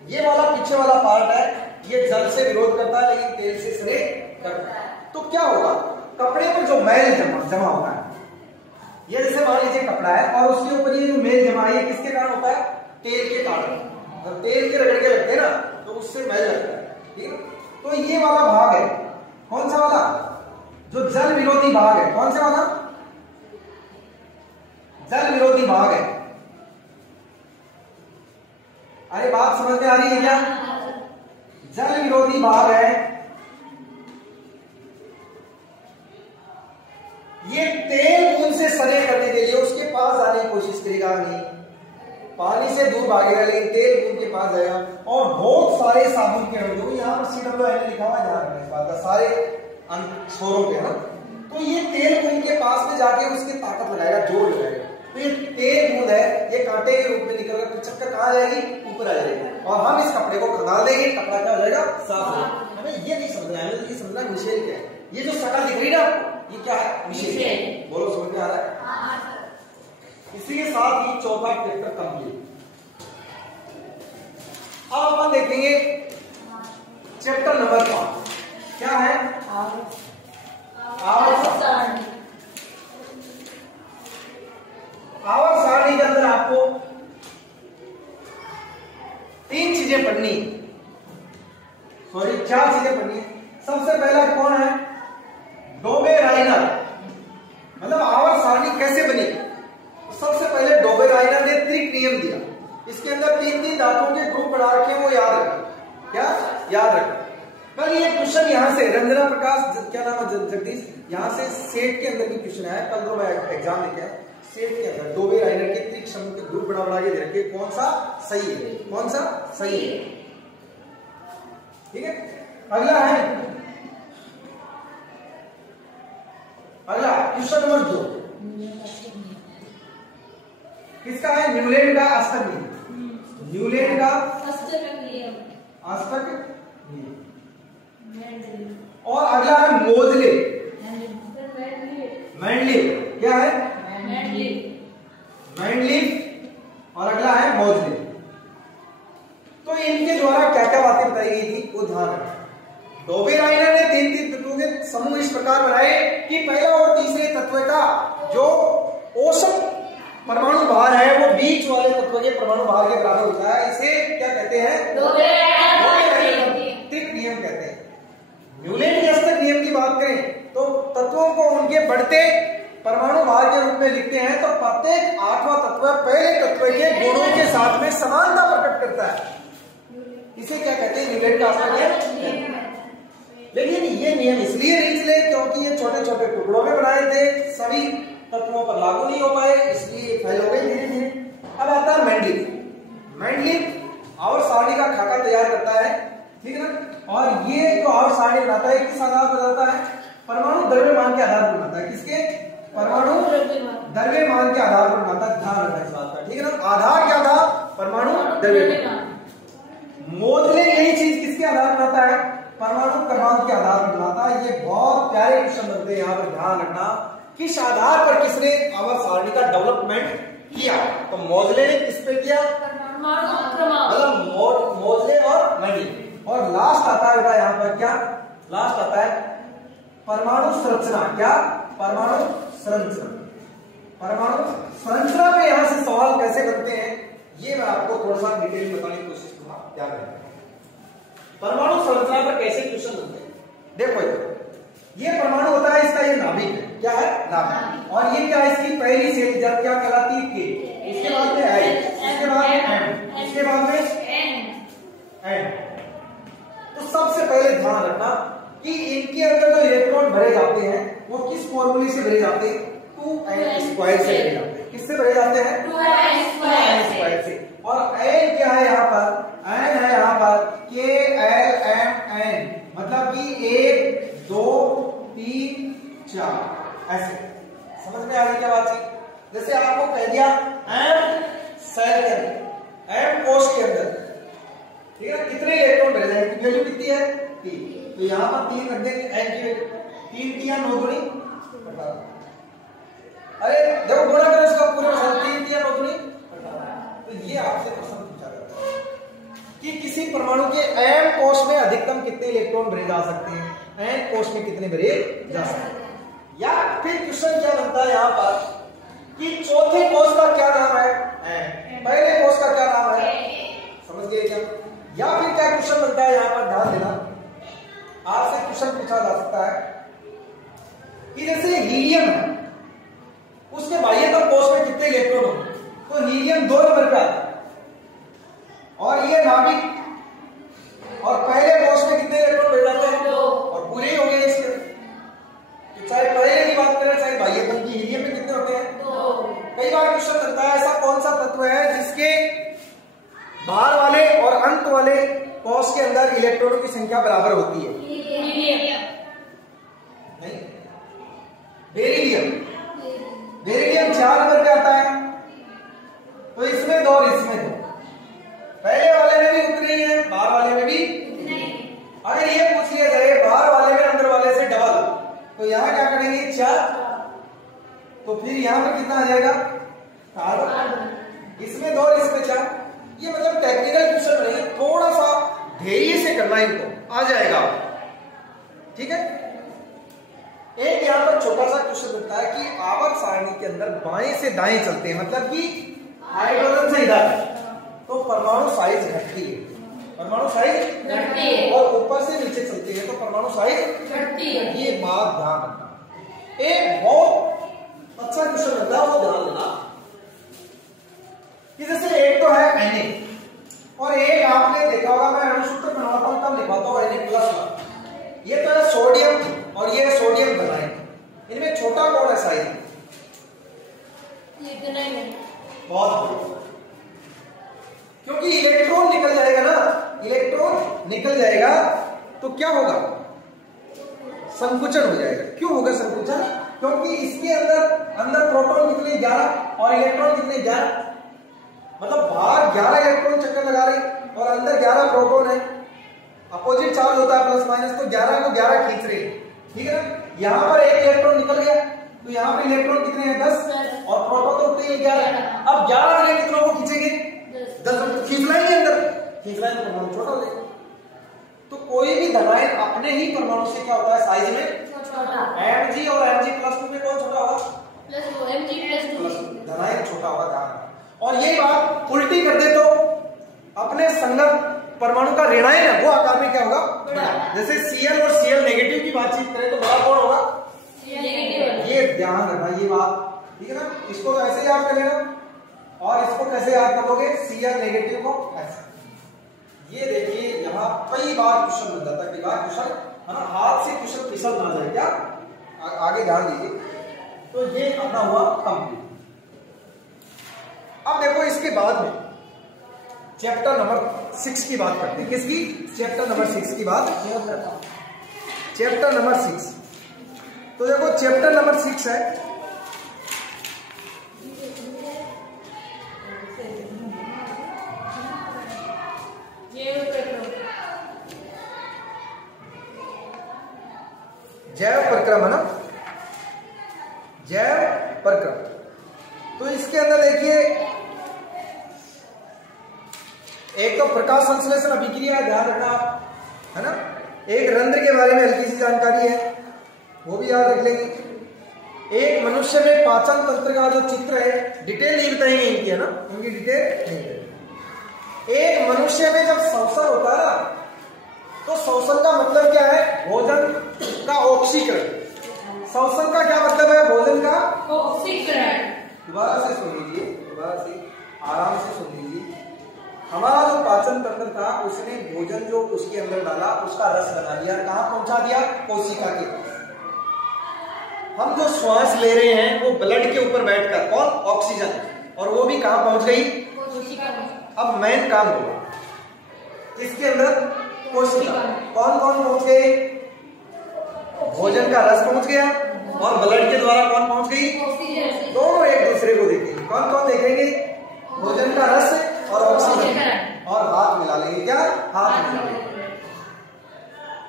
ये वाला पीछे वाला पार्ट है, ये जल से विरोध करता है, लेकिन तेल से नहीं करता है। तो क्या होगा? कपड़े पर जो मैल जमा होता है, ये जैसे मान लीजिए कपड़ा है और उसके ऊपर ये जो मैल जमा है, किसके कारण होता है? तेल के कारण। जब तेल के रगड़ के लगते हैं ना, तो उससे मैल लगता है। ठीक है, तो ये वाला भाग है, कौन सा वाला? जो जल विरोधी भाग है। कौन सा वाला? जल विरोधी भाग है। अरे बात समझ में आ रही है क्या? जल विरोधी भाग है। ये तेल उनसे सने करने के लिए उसके पास जाने की कोशिश करेगा नहीं, पानी से दूर भागेगा, लेकिन तेल उनके पास जाएगा। और बहुत सारे साबुन के अणु, यहाँ पर COOH लिखा हुआ है, ध्यान रखना इस बात का, सारे छोरों पे ना, तो ये तेल उनके पास में जाके उसकी ताकत लगाएगा, जोर लगाएगा। तो ये तेल बूंद है, ये कांटे के रूप में निकलकर चक्कर कहां जाएगी? ऊपर आ जाएगी, और हम इस कपड़े को खंगाल देंगे, कपड़ा क्या हो जाएगा? साफ हो जाएगा। हमें ये नहीं समझना है, ये समझना मिशेल क्या है। ये जो शक्ल दिख रही है ना, ये क्या है? मिशेल। बोलो, समझ में आ रहा है? इसी के साथ ही चौथा चैप्टर कंप्लीट। अब अपन देखेंगे चैप्टर नंबर 5। क्या है? आवर्त सारणी। आवर्त सारणी के अंदर आपको 3 चीजें पढ़नी, सॉरी 4 चीजें पढ़नी है। सबसे पहला कौन है? डोबे-राइनर, मतलब आवर्त सारणी कैसे बनी। सबसे पहले डोबे-राइनर ने त्रिक नियम दिया। इसके अंदर 3 धातुओं के ग्रुप बना रखे हैं, वो याद रखें। क्या याद रखें? कल ये क्वेश्चन यहाँ से रंजना प्रकाश, क्या नाम है, जगदीश, यहाँ से सेट के अंदर भी क्वेश्चन आया। कल तो मैं एग्जाम लेके आया, सेट के अंदर डोबे-राइनर के त्रिक समूह के ग्रुप बना के दे रखे, कौन सा सही है, कौन सा सही है। ठीक है, अगला है, अगला क्वेश्चन नंबर 2 किसका है? न्यूलैंड का अष्टक नियम। न्यूलैंड का अष्टक नियम। और अगला है मोजले, मैंडलीफ। क्या है? मैंडलीफ। और अगला है मोजले। तो इनके द्वारा क्या क्या बातें बताई गई थी, वो ध्यान रखें। डोबे-राइनर ने 3 तत्वों के समूह इस प्रकार बनाए कि पहला और तीसरे तत्व का जो औसत परमाणु भार है वो बीच वाले तत्व के परमाणु भार के बराबर होता है। इसे क्या कहते हैं? डोबे-राइनर त्रिक नियम कहते हैं। न्यूलैंड के अष्टक नियम की बात करें तो तत्वों को उनके बढ़ते परमाणु भार के रूप में लिखते हैं, तो प्रत्येक 8वां तत्व पहले तत्व के गुणों के साथ में समानता प्रकट करता है। इसे क्या कहते हैं? न्यूलैंड का अष्टक नियम। लेकिन ये नियम इसलिए नहीं चले क्योंकि ये छोटे छोटे टुकड़ों में बनाए थे, सभी तत्वों पर लागू नहीं हो पाए, इसलिए फैल हो गए धीरे धीरे। अब आता है मैंडलीफ। मैंडलीफ आवर्त सारणी का खाका तैयार करता है, ठीक है ना। और ये जो आवर्त सारणी बनाता है किस आधार पर बनाता है? परमाणु द्रव्यमान के आधार पर बनाता है। किसके? परमाणु द्रव्यमान के आधार पर बनाता है। ध्यान रखना इस बात का, ठीक है ना। आधार क्या था? परमाणु द्रव्यमान। मोजले यही चीज किसके आधार पर बनाता है? परमाणु क्रमांक के आधार पर बनाता है। ये बहुत प्यारे क्वेश्चन बनते हैं, यहाँ पर ध्यान रखना किस आधार पर किसने आवर्त सारणी का डेवलपमेंट किया? तो मोजले ने किस पे किया? मतलब मोजले और मेंडल। और लास्ट आता है यहाँ पर क्या? लास्ट आता है परमाणु संरचना। क्या? परमाणु संरचना। परमाणु संरचना में यहां से सवाल कैसे बनते हैं ये मैं आपको थोड़ा सा डिटेल में बताने की कोशिश करूंगा। क्या करें परमाणु संरचना पर कैसे क्वेश्चन बनते हैं? देखो ये परमाणु होता है, इसका ये नाभिक है। क्या है? नाभिक। और ये क्या है? इसकी पहली सेल जब क्या कहलाती है? के। उसके बाद में आई, उसके बाद में एम, उसके बाद में एन। तो सबसे पहले ध्यान रखना कि इनके अंदर जो इलेक्ट्रॉन भरे जाते हैं वो किस फॉर्मूले से भरे जाते हैं? 2n स्क्वायर से भरे जाते हैं। किससे भरे जाते हैं? 2n स्क्वायर से। और n क्या है यहाँ पर? n है यहाँ पर KLMN, मतलब कि 1 2 3 4 ऐसे। समझ में आ रही क्या बात है? जैसे आपको कह दिया m सेल के अंदर, m कोश के अंदर, ठीक है, कितने इलेक्ट्रॉन भरे जाएंगे? वैल्यू कितनी है? 3। तो यहाँ पर 3 रख देंगे n की वैल्यू। 3 3 9 दूनी 18। अरे देखो गुणा करो इसका पूरा 3 3 9 दूनी 18। तो ये आपसे प्रश्न पूछा जाता है कि किसी परमाणु के m कोश में अधिकतम कितने इलेक्ट्रॉन भरे जा सकते हैं? n कोश में कितने भरे जा सकते हैं? या फिर क्वेश्चन क्या बनता है यहाँ पर कि चौथे कोश का क्या नाम है? n। पहले कोश का क्या नाम है? समझ गए क्या? या फिर क्या क्वेश्चन बनता है यहाँ पर? ध्यान देना, आपसे क्वेश्चन पूछा जा सकता है कि जैसे हीलियम है, उसके बाह्यतम कोश में कितने इलेक्ट्रॉन होंगे? तो हीलियम 2 नंबर पे आता है। और ये नाभिक और पहले कोश में कितने इलेक्ट्रॉन मिल जाते हैं? 2। और पूरे ही हो गए इसके। तो चाहे पहले की बात करें चाहे बाह्यतम की, हीलियम में कितने होते हैं? 2। कई बार क्वेश्चन बनता है ऐसा कौन सा तत्व है जिसके बाहर वाले और अंत वाले कोश के अंदर इलेक्ट्रॉनों की संख्या बराबर होती है? नहीं, बेरिलियम। बेरिलियम 4 नंबर पे आता है। तो इसमें 2 और इसमें 2, पहले वाले में भी उतने ही है, बाहर वाले में भी उतने ही। अगर ये पूछ लिया जाए बाहर वाले में अंदर वाले से डबल, तो यहाँ क्या करेंगे? 4। तो फिर यहाँ पर कितना आ जाएगा? 4। इसमें 2 और इसमें 4। ये मतलब टेक्निकल क्वेश्चन नहीं है, थोड़ा सा धैर्य से करना इनको आ जाएगा। ठीक है। एक यहाँ पर छोटा सा क्वेश्चन बनता है कि आवर्त सारणी के अंदर बाएं से दाएं चलते हैं, मतलब कि हाइड्रोजन से इधर, तो परमाणु साइज घटती है। परमाणु साइज घटती है। और ऊपर से नीचे चलती है तो परमाणु साइज घटती है। ये बात ध्यान रखना। एक बहुत अच्छा क्वेश्चन बनता है, वो ध्यान देना कि जैसे एक तो है Na और एक आपने देखा होगा, मैं अणुसूत्र बनाता हूं तब लिखवाता हूं Na+। ये तो है सोडियम और ये सोडियम बनाए। इनमें छोटा कौन है साइज? बहुत, क्योंकि इलेक्ट्रॉन निकल जाएगा ना, इलेक्ट्रॉन निकल जाएगा तो क्या होगा? संकुचन हो जाएगा। क्यों होगा संकुचन? क्योंकि इसके अंदर प्रोटॉन कितने? 11 और इलेक्ट्रॉन कितने? 11। मतलब बाहर 11 इलेक्ट्रॉन चक्कर लगा रहे और अंदर 11 प्रोटॉन है। अपोजिट चार्ज होता है प्लस माइनस, तो 11 को 11 खींच रहे हैं। ठीक है ना? यहाँ पर एक इलेक्ट्रॉन निकल गया तो यहाँ पे इलेक्ट्रॉन कितने हैं? 10 और प्रोटॉन तो उतने ही 11। अब 11 इलेक्ट्रॉनों को खींचेंगे 10, खींचना ही अंदर, खींचना है तो परमाणु छोटा हो जाएगा। तो कोई भी धनायन अपने ही परमाणु से क्या होता है? साइज में छोटा। Mg और Mg+2 में कौन छोटा होगा? Mg+2 धनायन छोटा होगा। और ये बात उल्टी कर दे तो अपने संगत परमाणु का ऋणायन है वो आकार में क्या होगा? बड़ा। जैसे Cl और Cl नेगेटिव की बातचीत करें तो बड़ा कौन होगा? ये ध्यान रखना ये बात, ठीक है ना? इसको तो ऐसे याद कर लेना और इसको कैसे याद करोगे? Cl नेगेटिव को ऐसे। ये देखिए यहाँ कई बार क्वेश्चन बन जाता है, कई बार क्वेश्चन है ना, हाथ से क्वेश्चन फिसल ना जाए। क्या आगे ध्यान दीजिए। तो ये अपना हुआ कंप्लीट। अब देखो इसके बाद में चैप्टर नंबर 6 की बात करते हैं। किसकी? चैप्टर नंबर 6 की बात। चैप्टर नंबर 6, तो देखो चैप्टर नंबर 6 है जैव प्रक्रमण। जैव प्रक्रम। तो इसके अंदर देखिए एक तो प्रकाश संश्लेषण अभिक्रिया है, ध्यान रखना है ना। एक रंध्र के बारे में हल्की सी जानकारी है, वो भी याद रख लेंगे। एक मनुष्य में पाचन तंत्र का जो चित्र है, डिटेल नहीं बताएंगे इनकी, है ना, उनकी डिटेल नहीं बताएंगे। एक मनुष्य में जब श्वसन होता है ना, तो श्वसन का मतलब क्या है? भोजन का ऑक्सीकरण। श्वसन का क्या मतलब है? भोजन का ऑक्सीकरण। दोबारा से सुन लीजिए, दोबारा से आराम से सुन लीजिए। हमारा जो पाचन तंत्र था, उसने भोजन जो उसके अंदर डाला, उसका रस बना लिया, कहां पहुंचा दिया? कोशिका के पास। हम जो श्वास ले रहे हैं वो ब्लड के ऊपर बैठकर, कौन? ऑक्सीजन, और वो भी कहां पहुंच गई? कोशिका। अब मेन काम होगा इसके अंदर कोशिका। कौन कौन पहुंच गए? भोजन का रस पहुंच गया, और ब्लड के द्वारा कौन पहुंच गई? दोनों एक दूसरे को देखेंगे। कौन कौन देखेंगे? भोजन का रस और ऑक्सीजन, और हाथ मिला लेंगे। क्या? हाथ मिला लेंगे,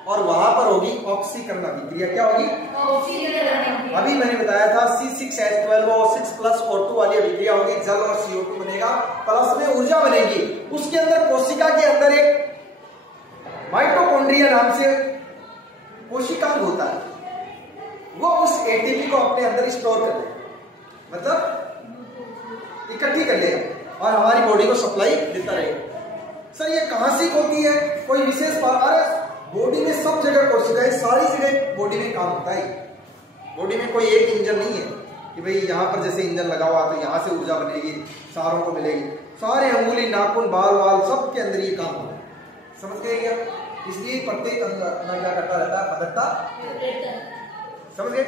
और वहां पर होगी ऑक्सीकरण अभिक्रिया। क्या होगी? ऑक्सीकरण। अभी मैंने बताया था C6H12 और 6+O2 वाली अभिक्रिया होगी, जल और CO2 बनेगा, प्लस में ऊर्जा बनेगी। उसके अंदर कोशिका के अंदर एक माइटोकॉन्ड्रिया नाम से कोशिकांग होता है, वो उस एटीपी को अपने अंदर स्टोर कर लेगा, मतलब इकट्ठी कर लेगा, और हमारी बॉडी को सप्लाई देता रहेगा। सर ये कहां से होती है? कोई विशेष अरे बॉडी में सब जगह कोशिका है, सारी जगह बॉडी में काम होता है। बॉडी में कोई एक इंजन नहीं है कि भाई यहाँ पर जैसे इंजन लगा हुआ तो यहाँ से ऊर्जा बनेगी, सारों को मिलेगी। सारे अंगुली, नाखून, बाल वाल सब के अंदर ये काम होता है। समझ गए क्या? इसलिए प्रत्येक अंग क्या करता रहता है? मददता। समझ गए?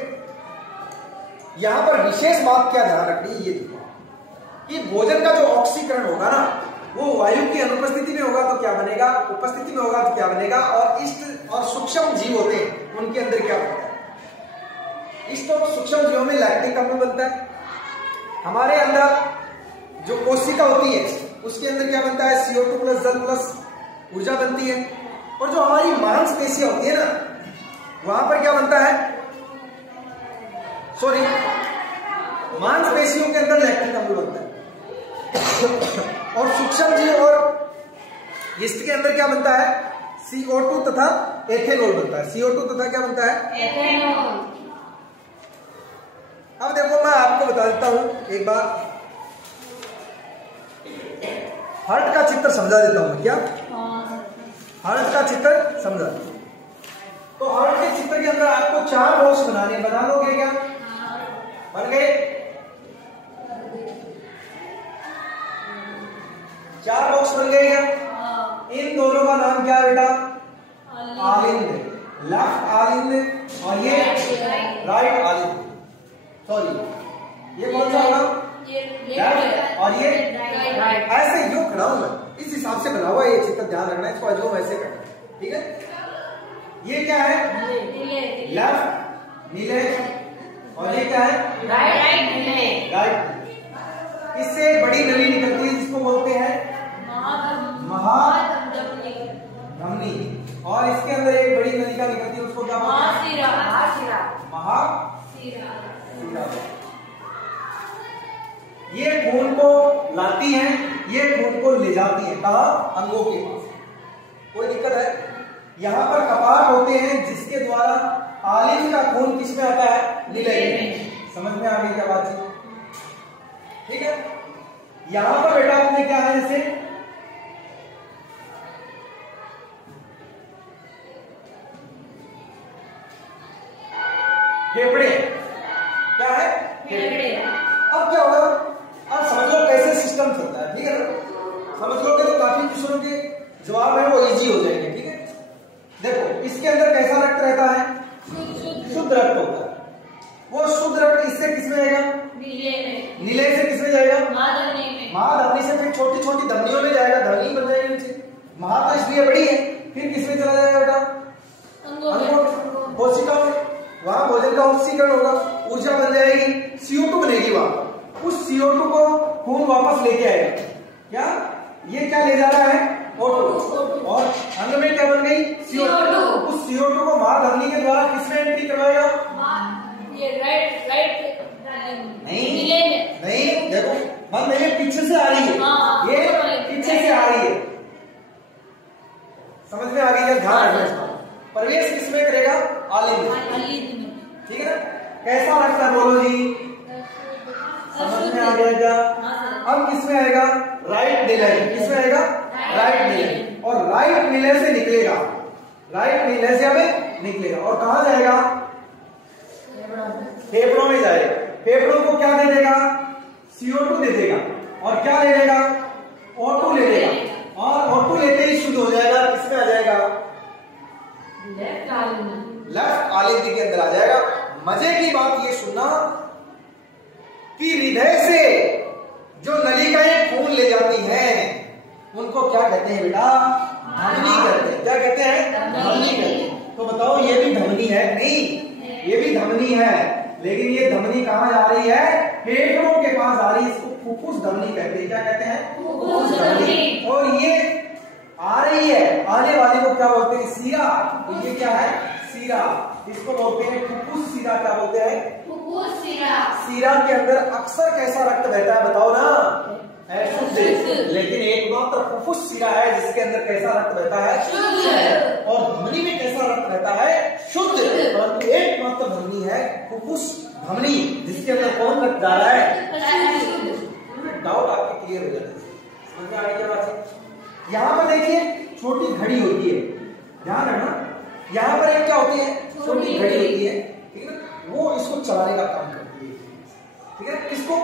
यहाँ पर विशेष बात क्या ध्यान रखनी है, ये देखो कि भोजन का जो ऑक्सीकरण होगा ना, वो वायु की अनुपस्थिति में होगा तो क्या बनेगा? उपस्थिति में होगा तो क्या बनेगा? और इष्ट और सूक्ष्म जीव होते हैं, उनके अंदर क्या बनता है? इष्ट और सूक्ष्म जीवों में लैक्टिक अम्ल बनता है। हमारे अंदर जो कोशिका होती है, उसके अंदर क्या बनता है? CO2 प्लस जल प्लस ऊर्जा बनती है। और जो हमारी मांसपेशियां होती है ना, वहां पर क्या बनता है? सॉरी, मांसपेशियों के अंदर लैक्टिक अम्ल बनता है। और सूक्ष्म जीव और यीस्ट के अंदर क्या बनता है? CO2 तथा एथेनॉल बनता है। CO2 तथा क्या बनता है? एथेनॉल। अब देखो मैं आपको बता देता हूं एक बार, हार्ट का चित्र समझा देता हूं। क्या? हार्ट का चित्र समझा। तो हार्ट के चित्र के अंदर आपको 4 बॉक्स बनाने, बना लोगे क्या? बन गए? 4 बॉक्स बन गए क्या? इन दोनों का नाम क्या है बेटा? आलिंद। लेफ्ट आलिंद और ये राइट आलिंद। सॉरी, ये कौन सा होगा? लेफ्ट और ये राइट। ऐसे यूं खड़ा हूं मैं, इस हिसाब से बना हुआ है ये चित्र, ध्यान रखना है। इसको जो ऐसे करना, ठीक है? ये क्या है? लेफ्ट नीले, और ये क्या है? राइट नीले। राइट। इससे एक बड़ी नली निकलती है जिसको बोलते हैं महाधमनी, और इसके अंदर एक बड़ी नलिका निकलती है, उसको क्या बोलते हैं? महाशिरा। ये खून को लाती है, ये खून को ले जाती है, कहा? अंगों के पास। कोई दिक्कत है? यहाँ पर कपाट होते हैं जिसके द्वारा आलिंद का खून किस में आता है? नीले में। समझ में आ गई क्या बात? ठीक है? यहां पर बेटा आपने क्या है? जैसे फेफड़े, क्या है? फेफड़े। अब क्या होगा? अब समझ लो कैसे सिस्टम चलता है, ठीक है ना? समझ लो कि तो काफी क्वेश्चनों के जवाब है वो इजी हो जाएंगे, ठीक है? देखो इसके अंदर कैसा रक्त रहता है? शुद्ध रक्त होता है। वो शुद्ध रक्त इससे किसमें जाएगा? नीले से किसमें जाएगा? महाधमनी से, फिर छोटी छोटी धमनियों में जाएगा, धमनी बन जाएगी नीचे। महा तो इसलिए बड़ी है, फिर किसमें चला जाएगा बेटा? अंगों, कोशिका में। वहां भोजन का ऑक्सीकरण होगा, ऊर्जा बन जाएगी, CO2 बनेगी वहां। उस CO2 को खून वापस लेके आएगा। क्या? ये क्या ले जा रहा है? O2। और अंग में क्या बन गई? CO2। उस CO2 को महाधमनी के द्वारा किसमें एंट्री करवाएगा? नहीं नहीं, देखो हम मेरे पीछे से आ रही है, ये पीछे से आ रही है, समझ में आ गई है? ध्यान रखना इसका। प्रवेश किसमें करेगा? आलिंद में, ठीक है ना? कैसा रखता है बोलो जी? समझ में आ गया क्या? अब किसमें आएगा? राइट निलय। किसमें आएगा? राइट निलय। और राइट निलय से निकलेगा, राइट निलय से हमें निकलेगा और कहां जाएगा? फेफड़ों में जाएगा। फेफड़ों को क्या दे देगा? CO2 दे देगा और क्या ले लेगा? O2 ले लेगा और O2 लेते ही शुद्ध हो जाएगा। किसमें आ जाएगा? लेफ्ट आलिंदी के अंदर आ जाएगा। मजे की बात ये सुनना कि हृदय से जो नलिकाएं खून ले जाती हैं उनको क्या कहते हैं बेटा? धमनी कहते हैं। क्या कहते हैं? धमनी कहते हैं। तो बताओ ये भी धमनी है? नहीं, ये भी धमनी है, लेकिन ये धमनी कहां जा रही है? फेफड़ों के पास आ रही है। इसको फुफ्फुस धमनी कहते हैं। क्या कहते हैं? फुफ्फुस धमनी। और ये आ रही है, आने वाले को क्या बोलते हैं? सीरा। तो ये क्या है? सीरा। इसको बोलते हैं फुफ्फुस सीरा। क्या बोलते हैं? फुफ्फुस सीरा। सीरा के अंदर अक्सर कैसा रक्त बहता है बताओ ना? शुद्ध। लेकिन एकमात्र फुफ्फुस सीरा है जिसके अंदर कैसा रक्त बहता है? शुद्ध। और धमनी में कैसा रक्त बहता है? शुद्ध। परंतु एकमात्र धमनी है फुफ्फुस धमनी जिसके अंदर कौन रक्त जा रहा है? डाउट आपके क्लियर हो जाता है। समझ में आ रही क्या बात है? यहाँ पर देखिए छोटी घड़ी होती है, ध्यान रखना। यहाँ पर एक क्या होती है? छोटी घड़ी होती है, ठीक है ना? वो इसको चलाने का काम करती है, ठीक है? किसको?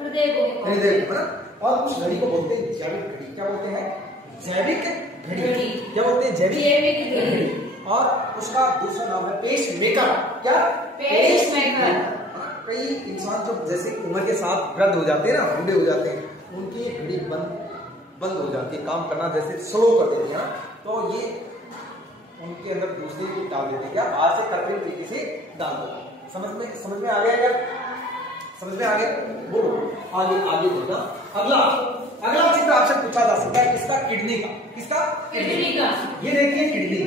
हृदय को ना। और उस घड़ी को बोलते हैं जैविक घड़ी। क्या बोलते हैं? जैविक घड़ी। क्या बोलते हैं? जैविक घड़ी। और उसका दूसरा नाम है पेस मेकर। क्या? Pacemaker. कई इंसान जो जैसे उम्र के साथ वृद्ध हो जाते हैं ना, बूढ़े हो जाते हैं, उनकी घड़ी बंद हो जाती है, काम करना जैसे स्लो कर देते हैं, तो ये उनके अंदर दूसरी को डाल देते हैं। क्या? बाहर से कृत्रिम तरीके से डाल देते हैं। समझ में आ गया क्या? समझ में आ गया? बोलो आगे बोलना। अगला चित्र आपसे पूछा जा सकता है किसका? किडनी का। किसका? किडनी का। ये देखिए किडनी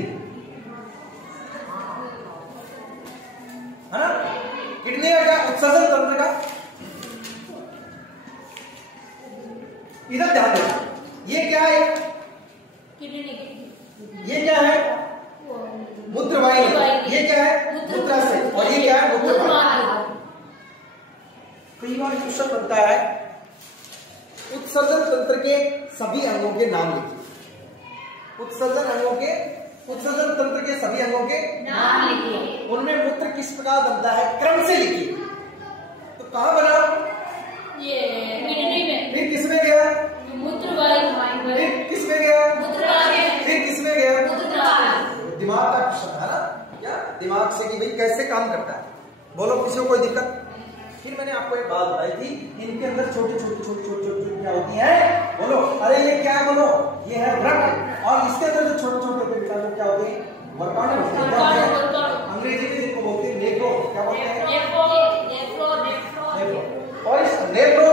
है ना? किडनी का क्या? उत्सर्जन तंत्र का। इधर ध्यान देना। ये क्या है? ये क्या है? मूत्रवाहिनी। ये क्या है? मूत्राशय। और ये क्या है? मूत्रवाहिनी। कई बार क्वेश्चन बनता है उत्सर्जन तंत्र के सभी अंगों के नाम लिखिए। उत्सर्जन तंत्र के सभी अंगों के नाम लिखिए। उनमें मूत्र किस प्रकार बनता है? क्रम से लिखिए। तो कहां बना? ये किडनी में। फिर किसमें गया? मूत्रवाहिनी। फिर किसमें गया? मूत्राशय। फिर किसमें गया? मूत्राशय। दिमाग का क्वेश्चन है ना? क्या दिमाग से कि भाई कैसे काम करता है? बोलो किसी को कोई दिक्कत? फिर मैंने आपको एक बात बताई थी, इनके अंदर छोटी छोटी क्या होती है? बोलो। अरे ये क्या है? बोलो ये है रक्त। और इसके अंदर जो छोटे छोटे बेटा लोग क्या होते हैं? वर्गाणु। अंग्रेजी में इनको बोलते हैं नेफ्रो। क्या बोलते हैं? और इस नेफ्रो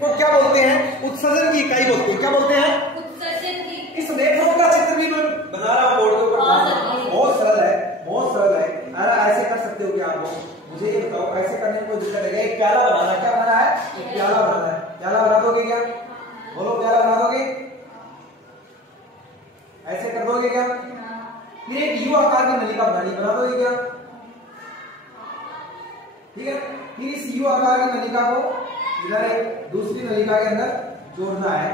को क्या बोलते हैं? उत्सर्जन की इकाई बोलते हैं। क्या बोलते हैं? इस नेफ्रो का चित्र भी मैं बना रहा हूं बोर्ड के ऊपर। बहुत सरल है, बहुत सरल है। ऐसे कर सकते हो क्या आप लोग? मुझे ये बताओ, ऐसे करने में कोई दिक्कत है? एक प्याला बनाना। क्या बनाना है? एक प्याला बनाना है। प्याला बना दोगे क्या? बोलो प्याला बना दोगे? ऐसे कर दोगे क्या? फिर एक यू आकार की नलिका बना दोगे क्या? ठीक है। फिर इस यू आकार की नलिका को इधर एक दूसरी नलिका के अंदर जोड़ना है।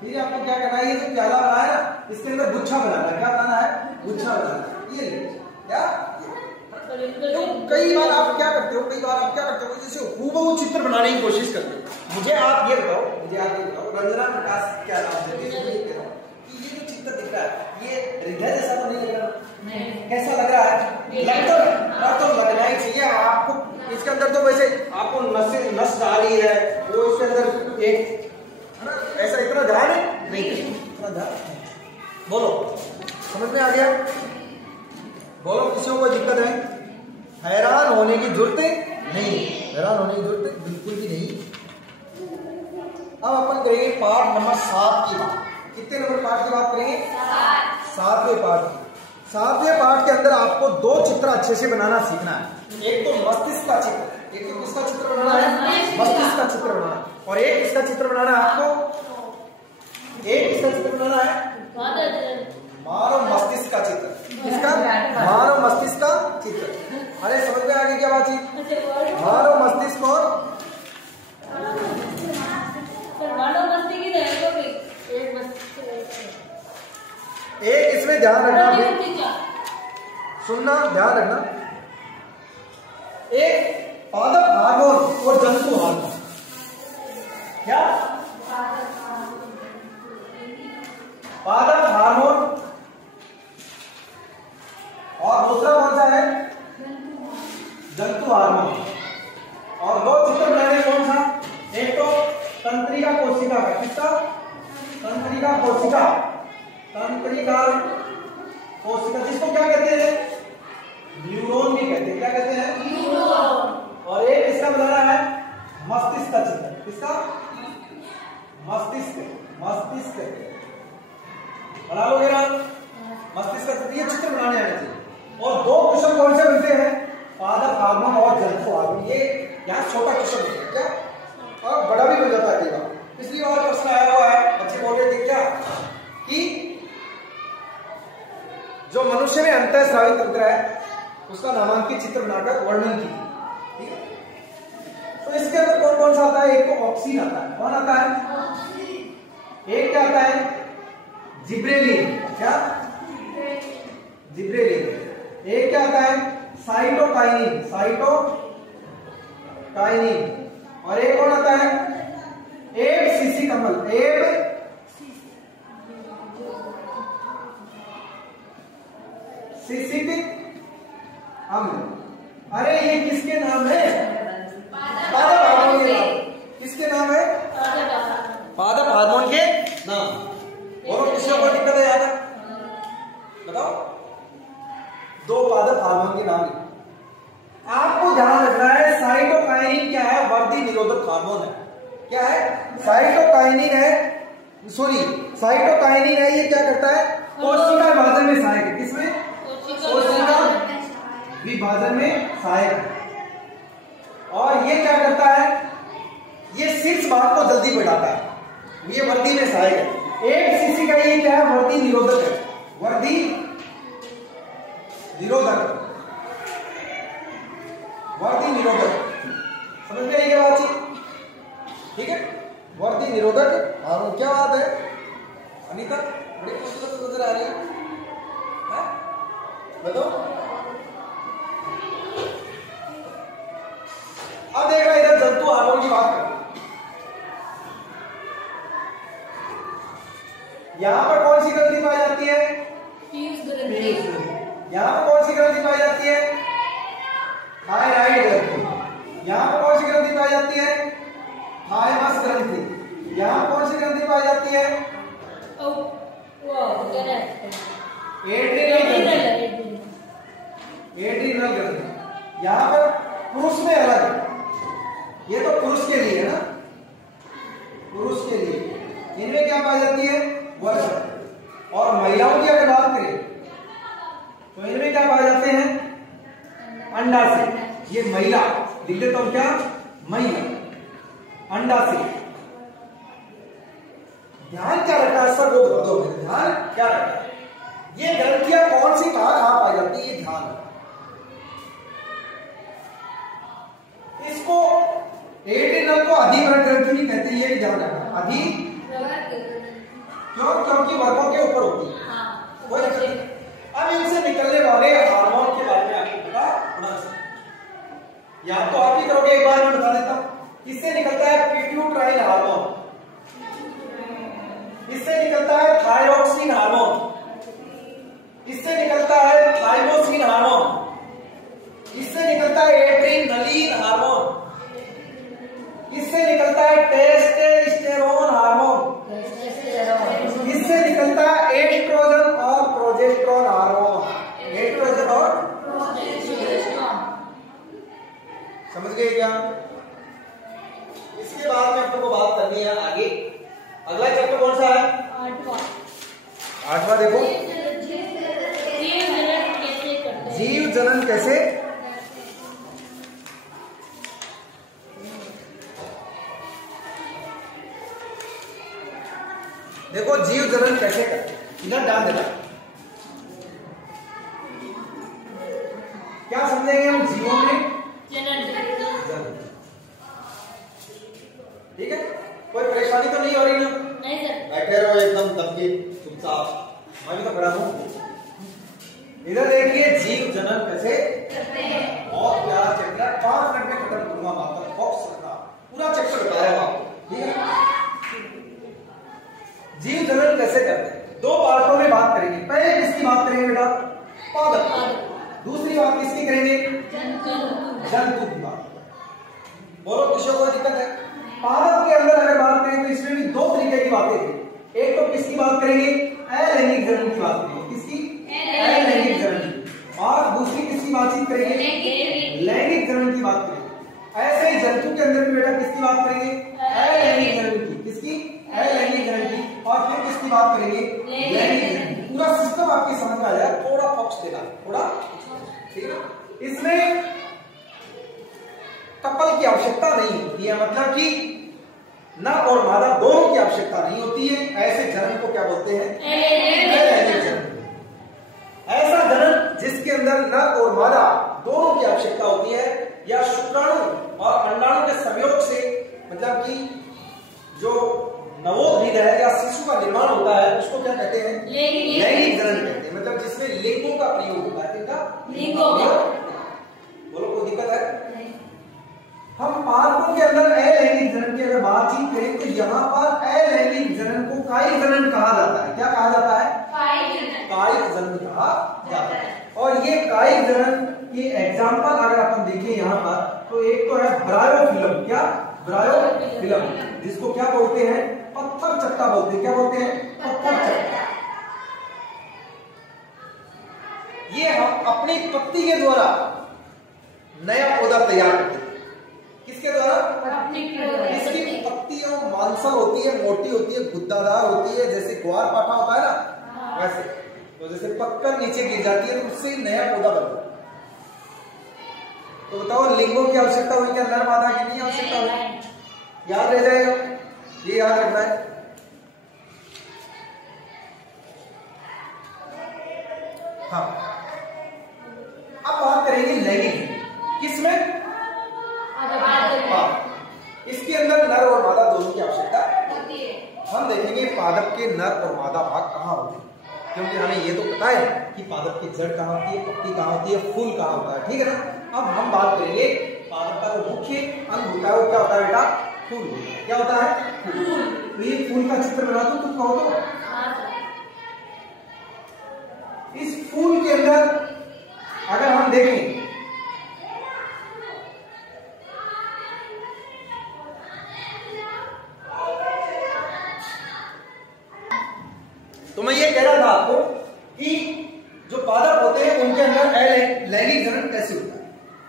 फिर आपको क्या करना है? ये जो प्याला बना है ना, इसके अंदर गुच्छा बनाना है। क्या बनाना है? गुच्छा बनाना है। ये क्या? तो कई बार आप क्या करते हो? जैसे हूबहू चित्र बनाने की कोशिश करते हो। मुझे आप ये बताओ, रंजना प्रकाश क्या नाम है? ये जो चित्र दिख रहा है ये हृदय जैसा तो नहीं लग रहा? कैसा लग रहा है? लगता तो लगना ही चाहिए आपको। इसके अंदर तो वैसे आपको नस आ रही है, वो इसके अंदर एक है ना, ऐसा इतना ध्यान है नहीं, इतना ध्यान। बोलो समझ में आ गया? बोलो किसी को कोई दिक्कत है? हैरान होने की जरूरत नहीं, हैरान होने की जरूरत बिल्कुल भी नहीं। अब अपन करेंगे पाठ नंबर 7 की बात। कितने नंबर पाठ की बात करेंगे? 7वें पाठ की। सातवें पाठ के अंदर आपको दो चित्र अच्छे से बनाना सीखना है। एक तो मस्तिष्क का चित्र, एक तो किसका चित्र बनाना है? मस्तिष्क का चित्र बनाना। और एक किसका चित्र बनाना है आपको? एक किसका चित्र बनाना है? मानव मस्तिष्क का चित्र। किसका? मानव मस्तिष्क का चित्र। अरे समझ में आ गई क्या बात? मानव मस्तिष्क और एक इसमें ध्यान रखना, सुनना, ध्यान रखना। एक पादप हार्मोन और जंतु हार्मोन। क्या? पादप हार्मोन और दूसरा कौन सा है? जंतु हार्मोन। और दो चित्र बनाने कौन सा? एक तो तंत्रिका कोशिका का। किसका? तंत्रिका कोशिका। तंत्रिका कोशिका जिसको क्या कहते हैं? न्यूरॉन भी कहते हैं। क्या कहते हैं? न्यूरॉन। और एक इसका बनाना है मस्तिष्क का चित्र। किसका? मस्तिष्क। मस्तिष्क बना लोगे ना? मस्तिष्क का चित्र, ये चित्र बनाने आने चाहिए। और दो क्वेश्चन कौन से बनते हैं? पादप हार्मोन और जंतु हार्मोन। ये यहाँ छोटा क्वेश्चन होता है क्या, और बड़ा भी हो जाता है। पिछली बार प्रश्न आया हुआ है, बच्चे बोल रहे थे क्या कि जो मनुष्य में अंतःस्रावी तंत्र है उसका नामांकित चित्र बनाकर वर्णन की। ठीक है, तो इसके अंदर कौन कौन सा आता है? एक तो ऑक्सीन आता है। कौन आता है? एक क्या आता है? जिब्रेलिन। क्या? जिब्रेलिन। एक क्या आता है? साइटोकाइनिन। साइटोकाइनिन। और एक कौन आता है? एबसिसिक अम्ल। एबसिसिक अम्ल। अरे ये किसके नाम है? पादप हार्मोन के नाम। किसके नाम है? पादप हार्मोन के नाम। और किसी को दिक्कत है याद? बताओ, दो पादप हार्मोन के नाम। आपको ध्यान रखना है साइटोकाइनिन क्या है? वृद्धि निरोधक हार्मोन है। क्या है? साइटोकाइनिन है, सॉरी साइटोकाइनिन है। ये क्या करता है? कोशिका विभाजन में सहायक है। किसमें? कोशिका विभाजन में सहायक है। और ये क्या करता है? ये शीर्ष भाग को जल्दी बढ़ाता है। ये वृद्धि में सहायक है। एक सीसी का ये क्या है? वृद्धि निरोधक है। वृद्धि निरोधक। वृद्धि निरोधक। समझ में आई क्या बात? ठीक है, वृद्धि निरोधक हार्मोन। क्या बात है अनीता? बड़ी खूबसूरत नजर आ रही है। बताओ। अब देखना इधर जंतु हार्मोन की बात करें। यहां पर कौन सी ग्रंथि पाई जाती है? यहां पर कौन सी ग्रंथि पाई जाती है? थायराइड ग्रंथि। यहां पर कौन सी ग्रंथि पाई जाती है? थाइमस ग्रंथि। यहां कौन सी ग्रंथि पाई जाती है? एड्रिनल ग्रंथि। यहां पर पुरुष में अलग है। ये तो पुरुष के लिए है ना, पुरुष के लिए। इनमें क्या पाई जाती है? वर्ष। और महिलाओं की अगर बात करें तो इनमें क्या पाए जाते हैं? अंडाशय। ये महिला लिख देता हूं, क्या? महिला। अंडाशय। ध्यान क्या रखा है सर? वो दो ध्यान क्या रखा है? ये ग्रंथियां कौन सी कहां पाई जाती है? ये ध्यान रखा। इसको एड्रिनल को अधिवृक्क ग्रंथि भी कहते हैं। ये भी ध्यान रखना। क्यों? क्योंकि वर्गों के ऊपर होती है। अब इनसे निकलने वाले हार्मोन के बारे में आपको पता होना चाहिए। या तो आप ही करोगे, एक बार मैं बता देता हूं। इससे निकलता है पिट्यूटाइल हार्मोन। इससे निकलता है थायरोक्सिन हार्मोन। इससे निकलता है थाइमोसिन हार्मोन। इससे निकलता है एड्रिनलिन हार्मोन। इससे निकलता है टेस्टोस्टेरोन हार्मोन। इससे निकलता है एस्ट्रोजन और प्रोजेस्टेरोन हार्मोन। एस्ट्रोजन और प्रोजेस्टेरोन। समझ गए क्या? इसके बाद में आपको बात करनी है आगे। अगला चैप्टर कौन सा है? 8वां। देखो जीव जनन कैसे? देखो जीव जनन कैसे करते हैं, इधर ध्यान देना। क्या समझेंगे हम जीवों में? ठीक है, कोई परेशानी तो नहीं हो रही ना? नहीं सर। बैठे रहो एकदम दब के चुपचाप, मैं भी तो खड़ा हूं। इधर देखिए जीव जनन कैसे करते हैं, बहुत प्यारा चैप्टर, 5 मिनट में खत्म करूंगा बात, बॉक्स रखा पूरा चैप्टर बताया आपको, ठीक है। जीव जनन कैसे करते हैं, 2 पार्टों में बात करेंगे। पहले किसकी बात करेंगे बेटा? पादप। दूसरी बात किसकी करेंगे? जंतु की बात। बोलो किसी को दिक्कत है? पादप के अंदर अगर बात करें तो इसमें भी 2 तरीके की बातें हैं। एक तो किसकी बात करेंगे? अलैंगिक जनन की बात करेंगे। किसकी? अलैंगिक जनन की। और दूसरी किसकी बातचीत करेंगे? लैंगिक जनन की बात करेंगे। ऐसे ही जंतु के अंदर भी बेटा किसकी बात करेंगे? अलैंगिक जनन की। किसकी? अलैंगिक जनन की। और फिर किसकी बात करेंगे? लैंगिक जनन की। पूरा सिस्टम आपकी समझ में आ जाएगा, थोड़ा पक्ष देना, थोड़ा, ठीक है ना। इसमें कपल की आवश्यकता नहीं होती है, मतलब कि नर और मादा दोनों की आवश्यकता नहीं होती है। ऐसे जनन को क्या बोलते हैं? अलैंगिक जनन। ऐसा जनन जिसके अंदर नर और मादा दोनों की आवश्यकता होती है, या शुक्राणु और अंडाणु के संयोग से, मतलब कि जो नवोत्थित है या शिशु का निर्माण होता है, उसको क्या कहते हैं? लैंगिक जनन कहते हैं। मतलब जिसमें लिंगों का प्रयोग होता है। किसका? लिंगों का। बोलो कोई दिक्कत है? हम पादपों के अंदर अलैंगिक जनन की अगर बातचीत करें तो यहाँ पर अलैंगिक जनन को कायिक जनन कहा जाता है। क्या कहा जाता है? कायिक जनन कहा जाता है। और ये कायिक जनन के एग्जाम्पल अगर अपन देखें यहाँ पर, तो एक तो है ब्रायोफिलम। क्या? ब्रायोफिलम, जिसको क्या बोलते हैं? पत्थर चट्टा बोलते हैं। क्या बोलते हैं? पत्थर चट्टा। ये हम अपनी पत्ती के द्वारा नया पौधा तैयार करते हैं। किसके द्वारा? इसकी पत्ती और मांसल होती है, मोटी होती है, गुद्दादार होती है, जैसे ग्वार पाठा होता है ना, वैसे। तो जैसे पककर नीचे गिर जाती है तो उससे नया पौधा बनता है। तो बताओ लिंगों की आवश्यकता हुई क्या? नर मादा की नहीं आवश्यकता हुई? याद रह जाएगा, ये याद रखना है। हाँ, अब बात करेंगे लैंगिक। किसमें? इसके अंदर नर और मादा दोनों की आवश्यकता होती है। हम देखेंगे पादप के नर और मादा भाग कहाँ होते हैं, क्योंकि हमें ये तो पता है कि पादप की जड़ कहाँ होती है, पत्ती कहाँ होती है, फूल कहाँ होता है, ठीक है ना। अब हम बात करेंगे पादप का जो मुख्य अंग होता है वो क्या होता है बेटा? फूल होता है। क्या होता है? फूल। तो ये फूल का चित्र बना दो, तुम कहो तो। इस फूल के अंदर अगर हम देखें तो मैं ये कह रहा था आपको कि जो पादप होते हैं उनके अंदर लैंगिक जनन कैसे होता है,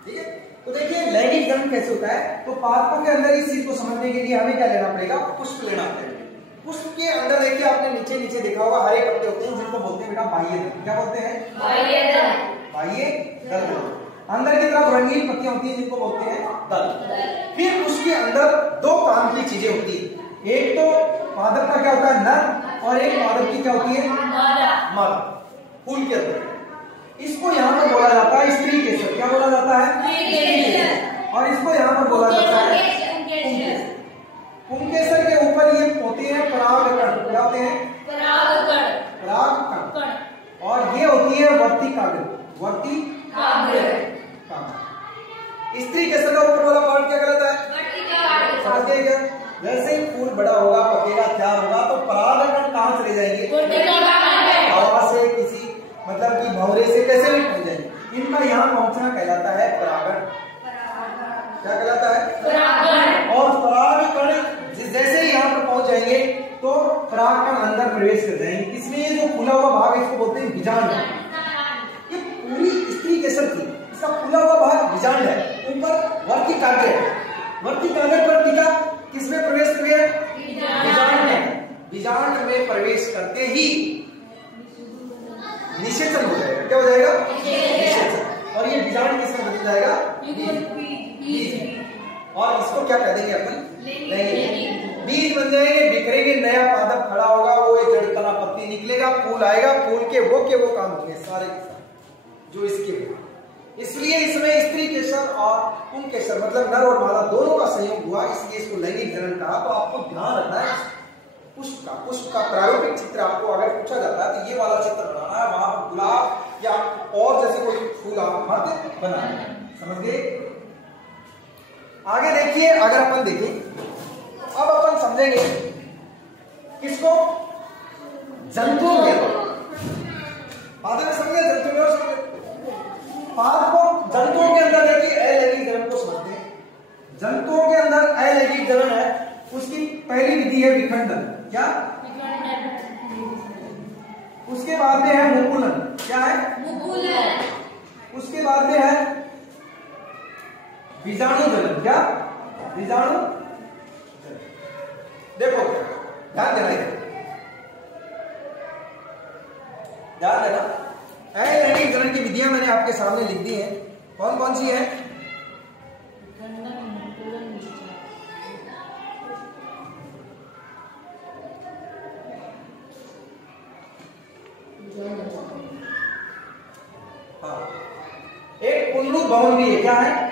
ठीक है। तो देखिए लैंगिक जनन कैसे होता है, तो पादपों के अंदर इस चीज को समझने के लिए हमें क्या लेना पड़ेगा? पुष्प लेना पड़ेगा। पुष्प के अंदर देखिए आपने नीचे नीचे देखा होगा हरे पत्ते होते हैं, जिनको बोलते हैं बेटा बाह्य दल। क्या बोलते हैं? बाह्य दल। अंदर की तरफ रंगीन पत्तियां होती है जिनको बोलते हैं दल। फिर उसके अंदर 2 काम की चीजें होती है, एक तो पादप का क्या होता है? नर, और एक पादप की क्या होती है? मादा। फूल के अंदर इसको यहाँ पर बोला जाता है स्त्री केसर। क्या बोला जाता है? स्त्री केसर। और इसको यहाँ पर बोला जाता है पुंकेसर। पुंकेसर के ऊपर ये होते हैं परागकण। क्या होते हैं? परागकण। और ये होती है वर्तिकाग्र। वर्तिकाग्र। स्त्री केसर का ऊपर वाला पार्ट क्या कहलाता है? समझ गए क्या? जैसे ही फूल बड़ा होगा, पकेगा, तैयार होगा, तो परागकण कहाँ चले जाएंगे? हवा से, किसी मतलब कि भंवरे से कैसे भी पहुंच जाएंगे। इनका यहाँ पहुंचना कहलाता है परागण। क्या कहलाता है? परागण। और परागकण जैसे ही यहाँ पर पहुंच जाएंगे तो परागकण अंदर प्रवेश कर जाएंगे। इसमें ये जो फूला हुआ भाग इसको बोलते हैं बीजांड। ये पूरी स्त्री केसर थी, इसका फूला हुआ भाग बीजांड है, ऊपर वर्तिकाग्र है। वर्तिकाग्र पर टीका किसमें प्रवेश कर गया? बीजांड में। बीजांड में प्रवेश करते ही निषेचन हो जाएगा। क्या हो जाएगा? निषेचन। और ये बीजाणु किसमें बदल जाएगा? बीज। और इसको क्या कह देंगे अपन? लैंगिक। बीज बन जाएंगे, बिखरेंगे, नया पादप खड़ा होगा, वो एक जड़ तना पत्ती निकलेगा, फूल आएगा, फूल के वो काम होंगे सारे के सारे जो इसके। इसलिए इसमें स्त्री केसर और पुंग केसर मतलब नर और मादा दोनों का संयोग हुआ, इसलिए इसको लैंगिक जनन कहा। तो आपको ध्यान रखना है पुष्प का प्रारूपिक चित्र आपको अगर पूछा जाता है तो ये वाला चित्र बनाना है, वहां पर गुलाब या और जैसे कोई फूल आप मर्द बनाना, समझ गए? आगे देखिए, अगर अपन देखें अब अपन समझेंगे किसको? जंतुओं के बाद में समझे, जंतु में समझे पाद को। जंतुओं के अंदर देखिए अलैंगिक जनन को समझते हैं। जंतुओं के अंदर अलैंगिक जनन है, उसकी पहली विधि है विखंडन। क्या? उसके बाद में है मुकुलन। क्या है? मुकुलन। उसके बाद में है बीजाणु जनन। क्या? बीजाणु। देखो ध्यान देना, ध्यान देना। अलैंगिक जनन की विधियां मैंने आपके सामने लिख दी हैं। कौन कौन सी है? हाँ, एक पुनरुद्ध भवन भी है। क्या है?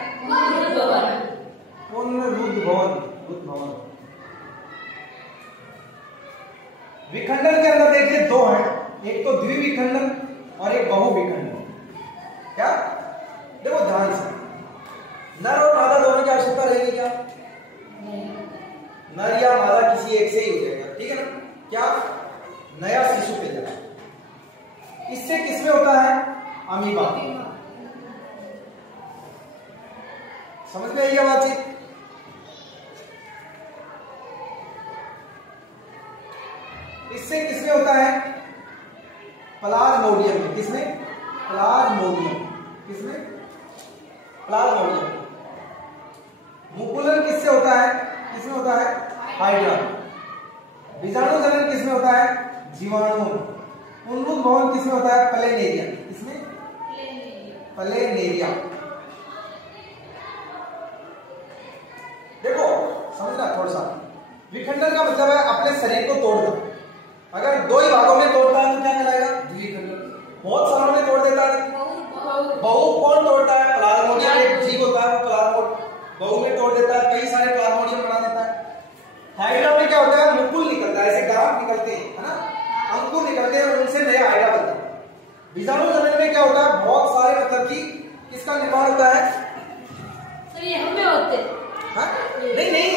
पुनरुद्ध भवन। विखंडन के अंदर देखिए दो हैं, एक तो द्विविखंडन और एक बहुविखंडन। क्या? देखो ध्यान से, नर और मादा दोनों की आवश्यकता रहेगी क्या? नर या मादा किसी एक से ही हो जाएगा, ठीक है ना? क्या? नया शिशु के लिए। इससे किसमें होता है? अमीबा। समझ में आई क्या बातचीत? इससे किसमें होता है? प्लाज्मोडियम में। किसमें? प्लाज्मोडियम। किसमें? प्लाज्मोडियम। मुकुलन किससे होता है? किसमें होता है? हाइड्रा। बीजाणु जनन किसमें होता है? जीवाणु। पुनरुद्ध भवन किसमें होता है? प्लेनेरिया। किसमें? प्लेनेरिया। देखो समझना थोड़ा सा, विखंडन का मतलब है अपने शरीर को तोड़ना। अगर दो ही भागों में तोड़ता है तो क्या कहलाएगा? द्विखंडन। बहुत सारों में तोड़ देता है। बहु कौन तोड़ता है? प्लाज्मोडियम एक जीव होता है, वो प्लाज्मोड बहु में तोड़ देता है, कई सारे प्लाज्मोडियम बना देता है। हाइड्रा में क्या होता है? मुकुल निकलता है, ऐसे गांठ निकलते हैं, है ना, अंकुर निकलते हैं, उनसे नया हाइड्रा बनता है। बीजाणु जनन में क्या होता है? बहुत सारे मतलब कि किसका निर्माण होता है? तो ये हमें होते हैं। हाँ? नहीं,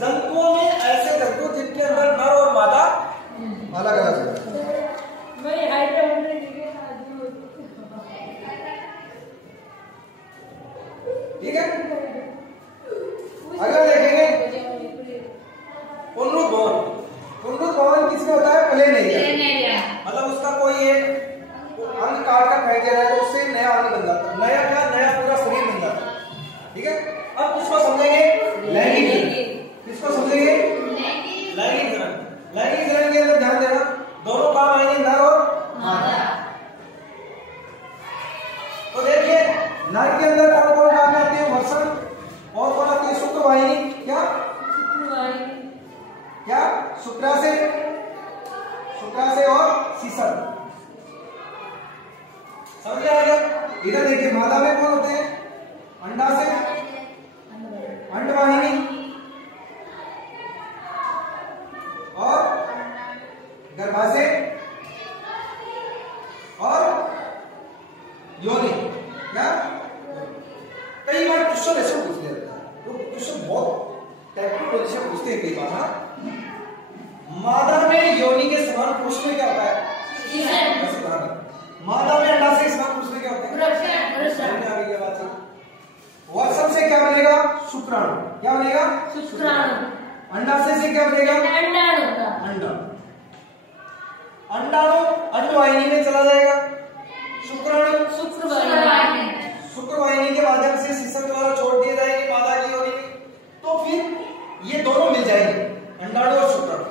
जंतुओं में ऐसे जंतु जिनके अंदर नर और मादा अलग अलग है। ठीक है, अगला देखेंगे पुनरुद्ध भवन। पुनरुद्ध भवन किसमें होता है? प्लेनेरिया। मतलब उसका कोई एक अंग काट कर फेंक दिया जाए तो उससे नया अंग बन जाता है, नया क्या? नया पूरा शरीर बन जाता है। ठीक है, अब किसको समझेंगे? लैंगिक जनन। किसको समझेंगे? लैंगिक जनन। लैंगिक जनन के अंदर ध्यान देना, दोनों काम आएंगे, नर और मादा। तो देखिए नर के अंदर कौन कौन काम आते हैं? वर्षण। और कौन आती है? शुक्रवाहिनी। क्या? क्या? शुक्राशय और सीसर। समझ आएगा? इधर देखिए मादा में कौन होते हैं? अंडाशय, अंडवाहिनी और गर्भाशय और योनि। क्या? कई बार क्वेश्चन ऐसे पूछ लिया जाता है, तो क्वेश्चन बहुत टेक्निकल क्वेश्चन पूछते हैं कई बार। हाँ, मादा में योनि के समान पुरुष में क्या होता है? मादा में अंडाशय के समान पुरुष में क्या होता है? वर्षण से क्या बनेगा? शुक्राणु। क्या बनेगा? शुक्राणु। अंडाशय से क्या बनेगा? अंडा। अंडाणु अंडवाहिनी में चला जाएगा। शुक्राणु शुक्रवाहिनी के माध्यम से सीसर द्वारा छोड़ दिए जाएंगे मादा की योनि में। तो फिर ये दोनों मिल जाएंगे, अंडाणु और शुक्राणु।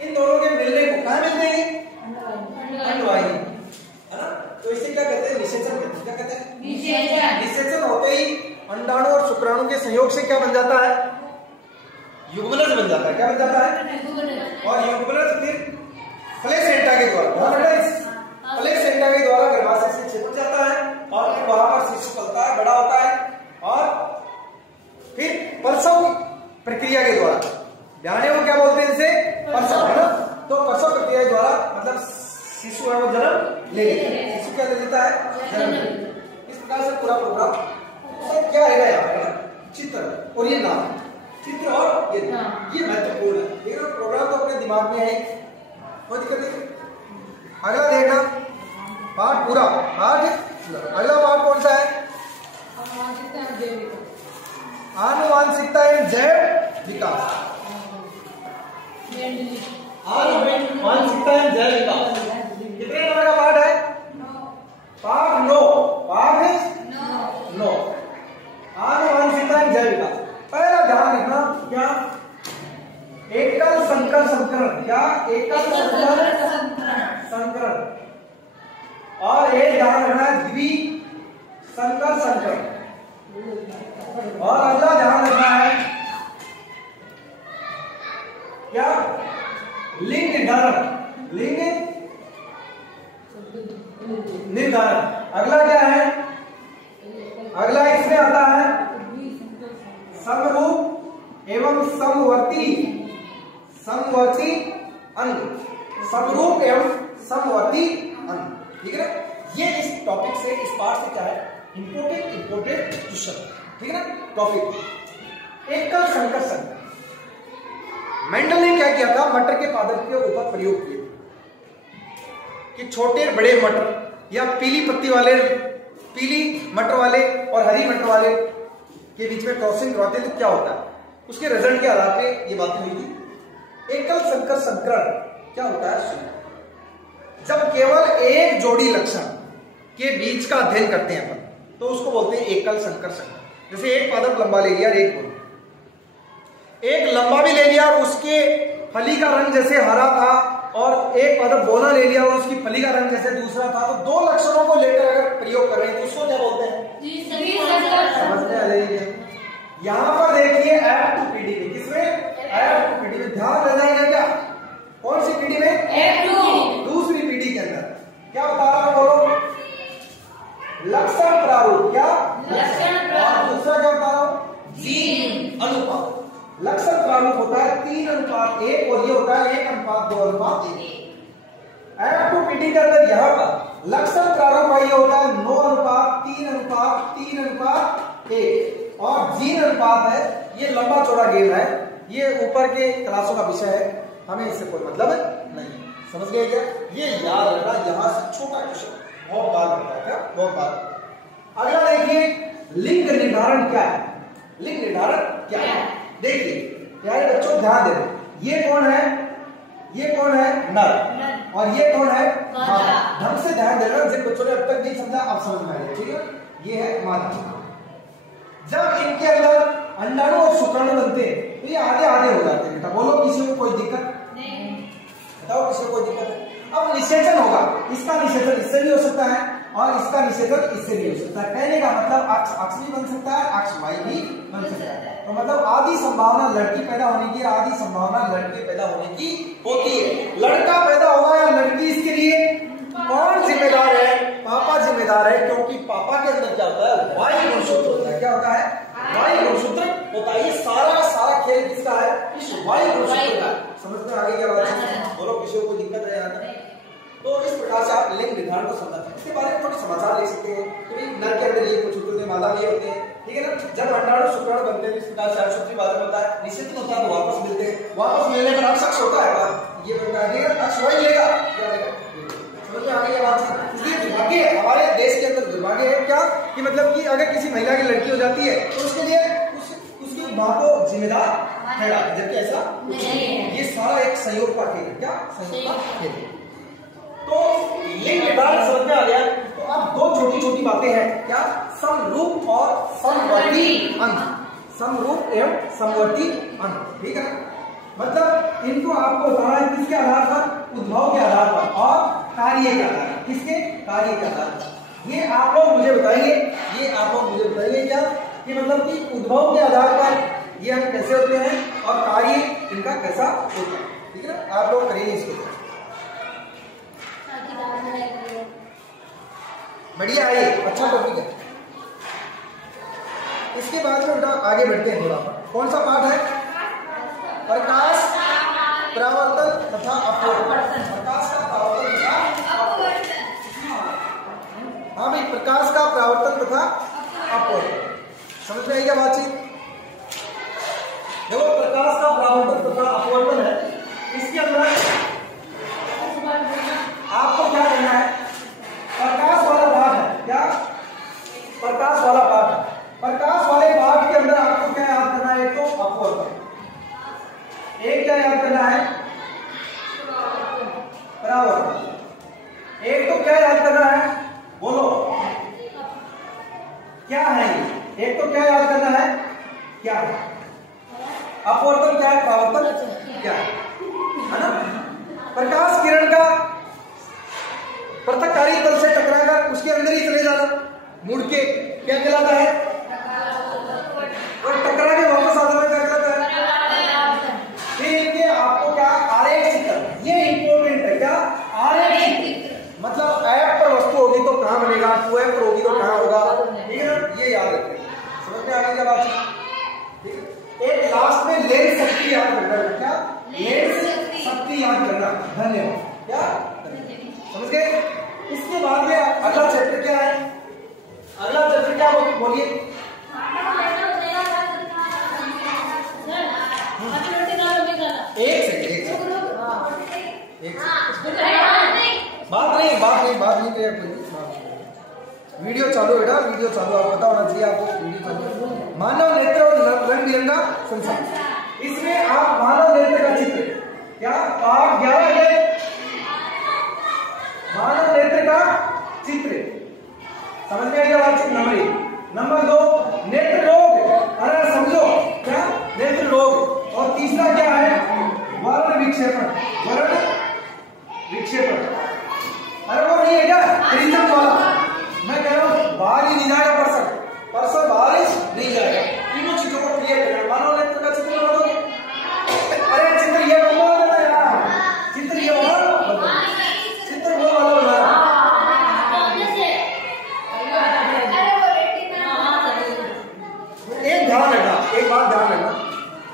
इन दोनों के मिलने को कहां मिल जाएंगे? अंडवाहिनी। निषेचन कहते हैं। क्या कहते हैं? निषेचन। निषेचन होते ही अंडाणु और शुक्राणु के संयोग से क्या बन जाता है? युग्मनज बन जाता है। क्या बन जाता है? और युग्मनज फिर प्लेसेंटा के द्वारा, प्लेसेंटा के द्वारा गर्भाशय से चिपक जाता है और फिर वहां पर शिशु पलता है, बड़ा होता है और फिर प्रसव प्रक्रिया के द्वारा, ध्यान को क्या बोलते हैं इसे? प्रसव, है ना? तो प्रसव प्रक्रिया के द्वारा मतलब शिशु है वो जन्म ले लेता है। शिशु क्या ले लेता है? जन्म ले लेता है। इस प्रकार से पूरा प्रोग्राम तो क्या आएगा यहाँ पर? चित्र और ये नाम, चित्र और ये महत्वपूर्ण है। लेकिन प्रोग्राम तो अपने दिमाग में है, कोई दिक्कत नहीं। अगला देखना पाठ पूरा, पाठ अगला पाठ कौन सा है? आनुवांशिकता एवं जैव विकास। आनुवांशिकता एवं जैव विकास कितने नंबर का पाठ है? पाठ 9। पाठ 9 आनुवांशिकता एवं जैव विकास। पहला ध्यान रखना, क्या एकल संकर संकरण, क्या एकल संकरण और एक ध्यान रखना है द्वि संकर संकरण। और अगला ध्यान रखना है क्या? लिंग निर्धारण, लिंग निर्धारण। अगला क्या है? अगला इसमें आता है समरूप एवं समवर्ती, समवर्ती अंग, समरूप एवं समवर्ती अंग। ठीक है ना? ये इस टॉपिक से, इस पार्ट से क्या है? Important question. ठीक है ना? टॉपिक एकल संकर संकरण। मेंडल ने क्या किया था? मटर के पादप के ऊपर प्रयोग किए कि छोटे बड़े मटर या पीली पत्ती वाले, पीली मटर वाले और हरी मटर वाले के बीच में क्रॉसिंग करवाते तो क्या होता है? उसके रिजल्ट के आधार पे ये बातें हुई थी। एकल संकर संकरण क्या होता है? जब केवल एक जोड़ी लक्षण के बीच का अध्ययन करते हैं अपन तो उसको बोलते हैं एकल संकर संकरण। जैसे एक पादप लंबा ले लिया और एक गोल, एक लंबा भी ले लिया और उसके फली का रंग जैसे हरा था और एक पादप बोना ले लिया और उसकी फली का रंग जैसे दूसरा था, तो दो लक्षणों को लेकर अगर प्रयोग कर रहे हैं तो उसको क्या बोलते हैं? समझने आ जाइए। यहाँ पर देखिए F2PD में, किसमें? F2PD में। ध्यान रह जाएगा क्या? कौन सी पीढ़ी में? F2। दूसरी पीढ़ी के अंदर क्या बता रहा हूं? बोलो। लक्षण प्रारूप, क्या? लक्षण प्रारूप। दूसरा क्या बता रहा हूं? जीन अनुपात। लक्षण प्रारूप होता है 3:1 और ये होता है 1:2:1। F2PD के अंदर यहाँ पर लक्षण प्रारूप ये होता है 9:3:3:1 और जीन अनुपात है ये लंबा चौड़ा गेंद है। ये ऊपर के क्लासों का विषय है, हमें इससे कोई मतलब नहीं। समझ गए क्या? ये याद रखना, यहां से छोटा क्वेश्चन बहुत बार बनता है। क्या? बहुत बार। अगला देखिए लिंग निर्धारण क्या है? लिंग निर्धारण क्या है? देखिए प्यारे बच्चों ध्यान देना, ये कौन है? ये कौन है? नर। और ये कौन है? मादा। ढंग से ध्यान देना, जिन बच्चों ने अब तक नहीं समझा आप समझ में आएगा। ठीक है? ये है मादा। जब इनके अंदर अंडाणु और शुक्राणु बनते हैं तो ये आधे आधे हो जाते हैं। बेटा बोलो, किसी को कोई दिक्कत नहीं? बताओ किसी को कोई दिक्कत है? अब निषेचन होगा, इसका निषेचन इससे भी हो सकता है और इसका निषेचन इससे भी हो सकता है। कहने का मतलब अक्ष भी बन सकता है, अक्ष वाई भी बन सकता है। तो मतलब आधी संभावना लड़की पैदा होने की, आधी संभावना लड़के पैदा होने की होती है। लड़का पैदा होगा या लड़की, इसके लिए कौन जिम्मेदार है? पापा जिम्मेदार है, क्योंकि पापा के अंदर क्या होता है? वायु गुणसूत्र होता है। क्या होता है? वायु गुणसूत्र होता है। ये सारा खेल किसका है? इस वायु गुणसूत्र का। समझ में आ गई क्या बात? बोलो, किसी को कोई दिक्कत है यहाँ? तो इस प्रकार से आप लिंग निर्धारण को समझते हैं। इसके बारे में थोड़े समाचार ले सकते हैं कि नर के अंदर ये कुछ होते हैं, मादा भी होते हैं। ठीक है ना? जब अंडाणु शुक्राणु बनते हैं इस प्रकार से अक्षय बादल होता है, निषेचन होता है तो वापस मिलते हैं। वापस मिलने पर अक्ष होता है, ये बनता है अक्ष वही लेगा। समझ में आ गई बात? इसलिए दुर्भाग्य है हमारे देश के अंदर, दुर्भाग्य है क्या कि मतलब कि अगर किसी महिला की लड़की हो जाती है तो उसके लिए उसकी माँ को जिम्मेदार ठहराते, जबकि ऐसा नहीं। ये सारा एक सहयोग का खेल है। क्या? सहयोग का खेल। तो लिंग निर्धारण समझ में आ गया। तो अब दो छोटी छोटी बातें हैं। क्या? समरूप और समवर्ती अंग। समरूप एवं समवर्ती अंग। ठीक है? मतलब इनको आपको बताना है किसके आधार पर? उद्भव के आधार पर और कार्य के आधार पर। किसके? कार्य के आधार पर। ये आप लोग मुझे बताइए, क्या कि मतलब कि उद्भव के आधार पर ये हम कैसे होते हैं और कार्य इनका कैसा होता है। ठीक है ना, आप लोग करिए इसको। बढ़िया है, अच्छा टॉपिक है। इसके बाद में आगे बढ़ते हैं थोड़ा। कौन सा पाठ है? प्रकाश, परावर्तन तथा अपवर्तन। प्रकाश का परावर्तन तथा अपवर्तन। हाँ भाई, प्रकाश का परावर्तन तथा अपवर्तन। समझ में आई क्या बातचीत? देखो, प्रकाश का परावर्तन तथा अपवर्तन है, इसके अंदर आपको क्या करना है? प्रकाश वाला भाग है क्या? प्रकाश वाला भाग है। प्रकाश वाले भाग के अंदर आपको क्या याद करना है? एक तो अपवर्तन, एक क्या याद करना है? परावर्तन। एक तो क्या याद करना है? बोलो क्या है ये? एक तो क्या याद करना है? क्या है? अपवर्तन क्या है? परावर्तन क्या है ना? प्रकाश किरण का पृथककारी तल से टकराकर उसके अंदर ही चले जाना, मुड़ के क्या कहलाता है? और टकरा के वापस आ जाना क्या कहलाता है? फिर आपको क्या आरेख चित्र, ये इंपॉर्टेंट है क्या? आरेख चित्र मतलब एफ पर वस्तु होगी तो कहां बनेगा, 2F पर होगी तो कहां होगा। ठीक है ना, ये याद रखें। समझ में आ गई क्या बात? ठीक है, एक लास्ट में लेंस शक्ति याद रखना। क्या? लेंस शक्ति याद करना। धन्यवाद। क्या समझ गए? इसके बाद में अगला चैप्टर क्या है? अगला चैप्टर क्या बोलिए? एक सेकंड बात नहीं करिए कोई। वीडियो चालू बेटा, वीडियो चालू। आप पता होना चाहिए आपको वीडियो चालू। मानव नेत्र और रंग बिरंगा संसार, इसमें आप मानव नेत्र का चित्र क्या पाठ 11 है। मानव नेत्र का चित्र समझ में आएगा बात? नंबर 2 नेत्र रोग। अरे समझो क्या नेत्र रोग। और तीसरा क्या है? वर्ण विक्षेपण। वर्ण विक्षेपण। अरे वो नहीं है क्या प्रिज्म वाला? मैं कह रहा हूं बाहर ही नहीं जाएगा परसों बाहर ही नहीं जाएगा। तीनों चीजों को क्लियर करना। मानव नेत्र का चित्र बना दोगे? अरे चित्र ये वाला यार, चित्र ये वाला, चित्र वो वाला बना। एक ध्यान रखना, एक बात ध्यान रखना,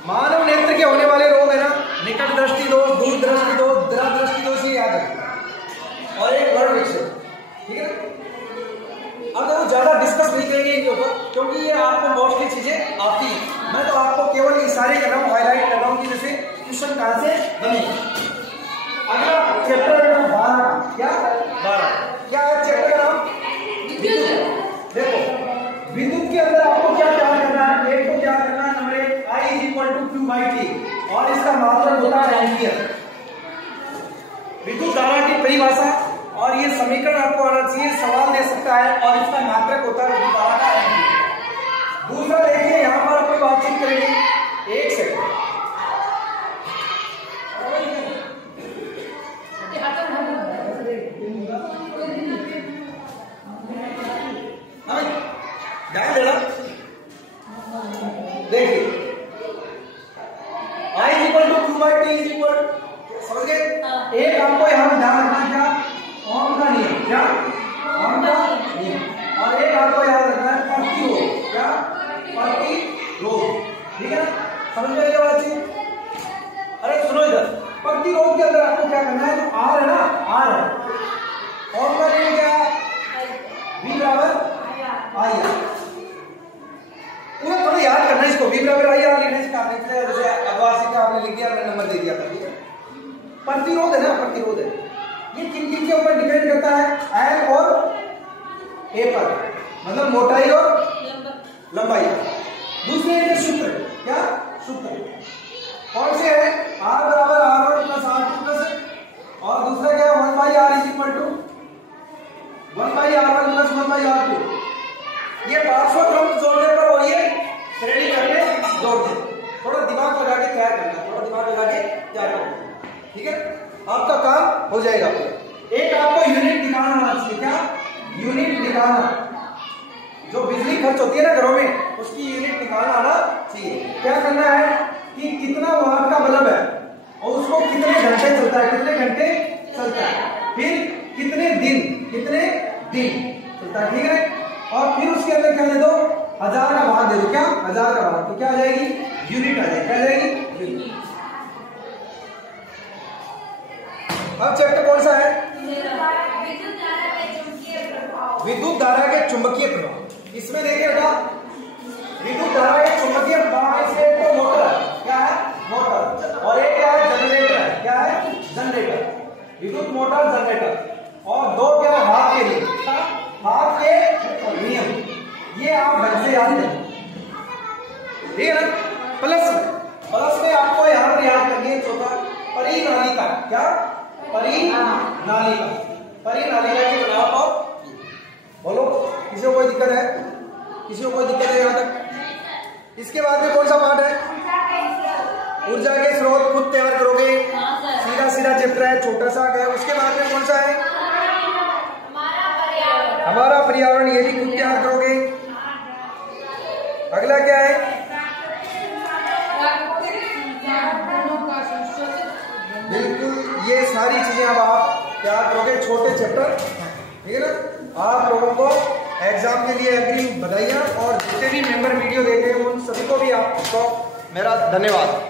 मानव नेत्र के होने वाले रोग है ना, निकट दृष्टि दोष, दूर दृष्टि दोष, दृढ़ दृष्टि दोष, ये याद रखना। और एक वर्ण विक्षेपण। ठीक है, अब तो ज्यादा डिस्कस नहीं करेंगे इनके ऊपर, क्योंकि ये आपको मोस्टली चीजें आती हैं। मैं तो आपको केवल इशारे कर रहा हूँ, हाईलाइट कर रहा हूँ कि जैसे क्वेश्चन कहां से बने। अगला चैप्टर 12 क्या? 12 क्या है चैप्टर का नाम? विद्युत। देखो विद्युत के अंदर आपको क्या ध्यान करना है? एक तो क्या करना है? नंबर 1 I = Q/T और इसका मात्रक होता है एम्पियर। विद्युत धारा की परिभाषा और ये समीकरण आपको आना चाहिए, सवाल दे सकता है। और इसका मात्रक होता है विद्युत धारा का एम्पियर। दूसरा देखिए, यहां पर कोई बातचीत करेंगे। एक सेकंड, ध्यान देना। देखिए I = Q/T समझ गए? एक आपको यहाँ ध्यान रखना क्या? ओम का नियम। क्या? ओम का नियम। और एक आपको याद रखना है प्रतिरोध। क्या? प्रतिरोध। ठीक है, समझ में आएगा बात? अरे सुनो इधर, प्रतिरोध के अंदर आपको क्या करना है? जो R है ना, R है। ओम का नियम क्या है? V = IR। थोड़ा याद करना इसको। V = IR लिखने से काम नहीं चलेगा। जैसे अगवा से क्या आपने लिख दिया, मैंने नंबर दे दिया था। ठीक है, प्रतिरोध है ना, प्रतिरोध है, ये किन किन के ऊपर डिपेंड करता है? L और A पर, मतलब मोटाई और लंबाई। दूसरे है सूत्र। क्या सूत्र? कौन से है? R = R1 + R2 + और दूसरा क्या है? 1/R = 1/R1 + 1/R2। ये पार्श्व क्रम जोड़ने पर और ये श्रेणी करके जोड़ दे। थोड़ा दिमाग लगा के तैयार करना, थोड़ा दिमाग लगा के तैयार करना। ठीक है, आपका काम हो जाएगा। एक आपको यूनिट दिखाना आना चाहिए। क्या? यूनिट निकालना, जो बिजली खर्च होती है ना घरों में, उसकी यूनिट निकालना आना चाहिए। क्या करना है कि कितना वाट का बल्ब है और उसको कितने घंटे चलता है, कितने घंटे चलता है, फिर कितने दिन चलता है, ठीक है। और फिर उसके अंदर क्या दे दो, 1000 का भाग दे दो, क्या 1000 का भाग, तो क्या आ जाएगी, यूनिट आ जाएगी, क्या आ जाएगी, यूनिट। अब चैप्टर कौन सा है, विद्युत धारा के चुंबकीय प्रभाव। इसमें देखिए बेटा, विद्युत धारा के चुंबकीय प्रभाव से तो मोटर है, क्या है, मोटर, और एक क्या है, जनरेटर है, क्या है, जनरेटर, विद्युत मोटर जनरेटर, और दो क्या है, हाथ के नियम, हाथ के नियम, ये आप ढंग से याद करें, ठीक है ना। प्लस में आपको यहाँ पर याद करनी है चौथा, परिनालिका, क्या, परिनालिका, परिनालिका की बनावट और बोलो, किसी को कोई दिक्कत है, किसी को कोई दिक्कत है यहाँ तक। इसके बाद में कौन सा पार्ट है, ऊर्जा के स्रोत खुद तैयार करोगे, सीधा चैप्टर है, छोटा सा है। उसके बाद में कौन सा है, हमारा पर्यावरण, ये भी खुद तैयार करोगे। अगला क्या है, बिल्कुल ये सारी चीजें अब आप तैयार करोगे, छोटे चैप्टर, ठीक है ना। आप लोगों को एग्जाम के लिए अग्रिम बधाइयां, और जितने भी मेंबर वीडियो देख रहे हैं उन सभी को भी आपको मेरा धन्यवाद।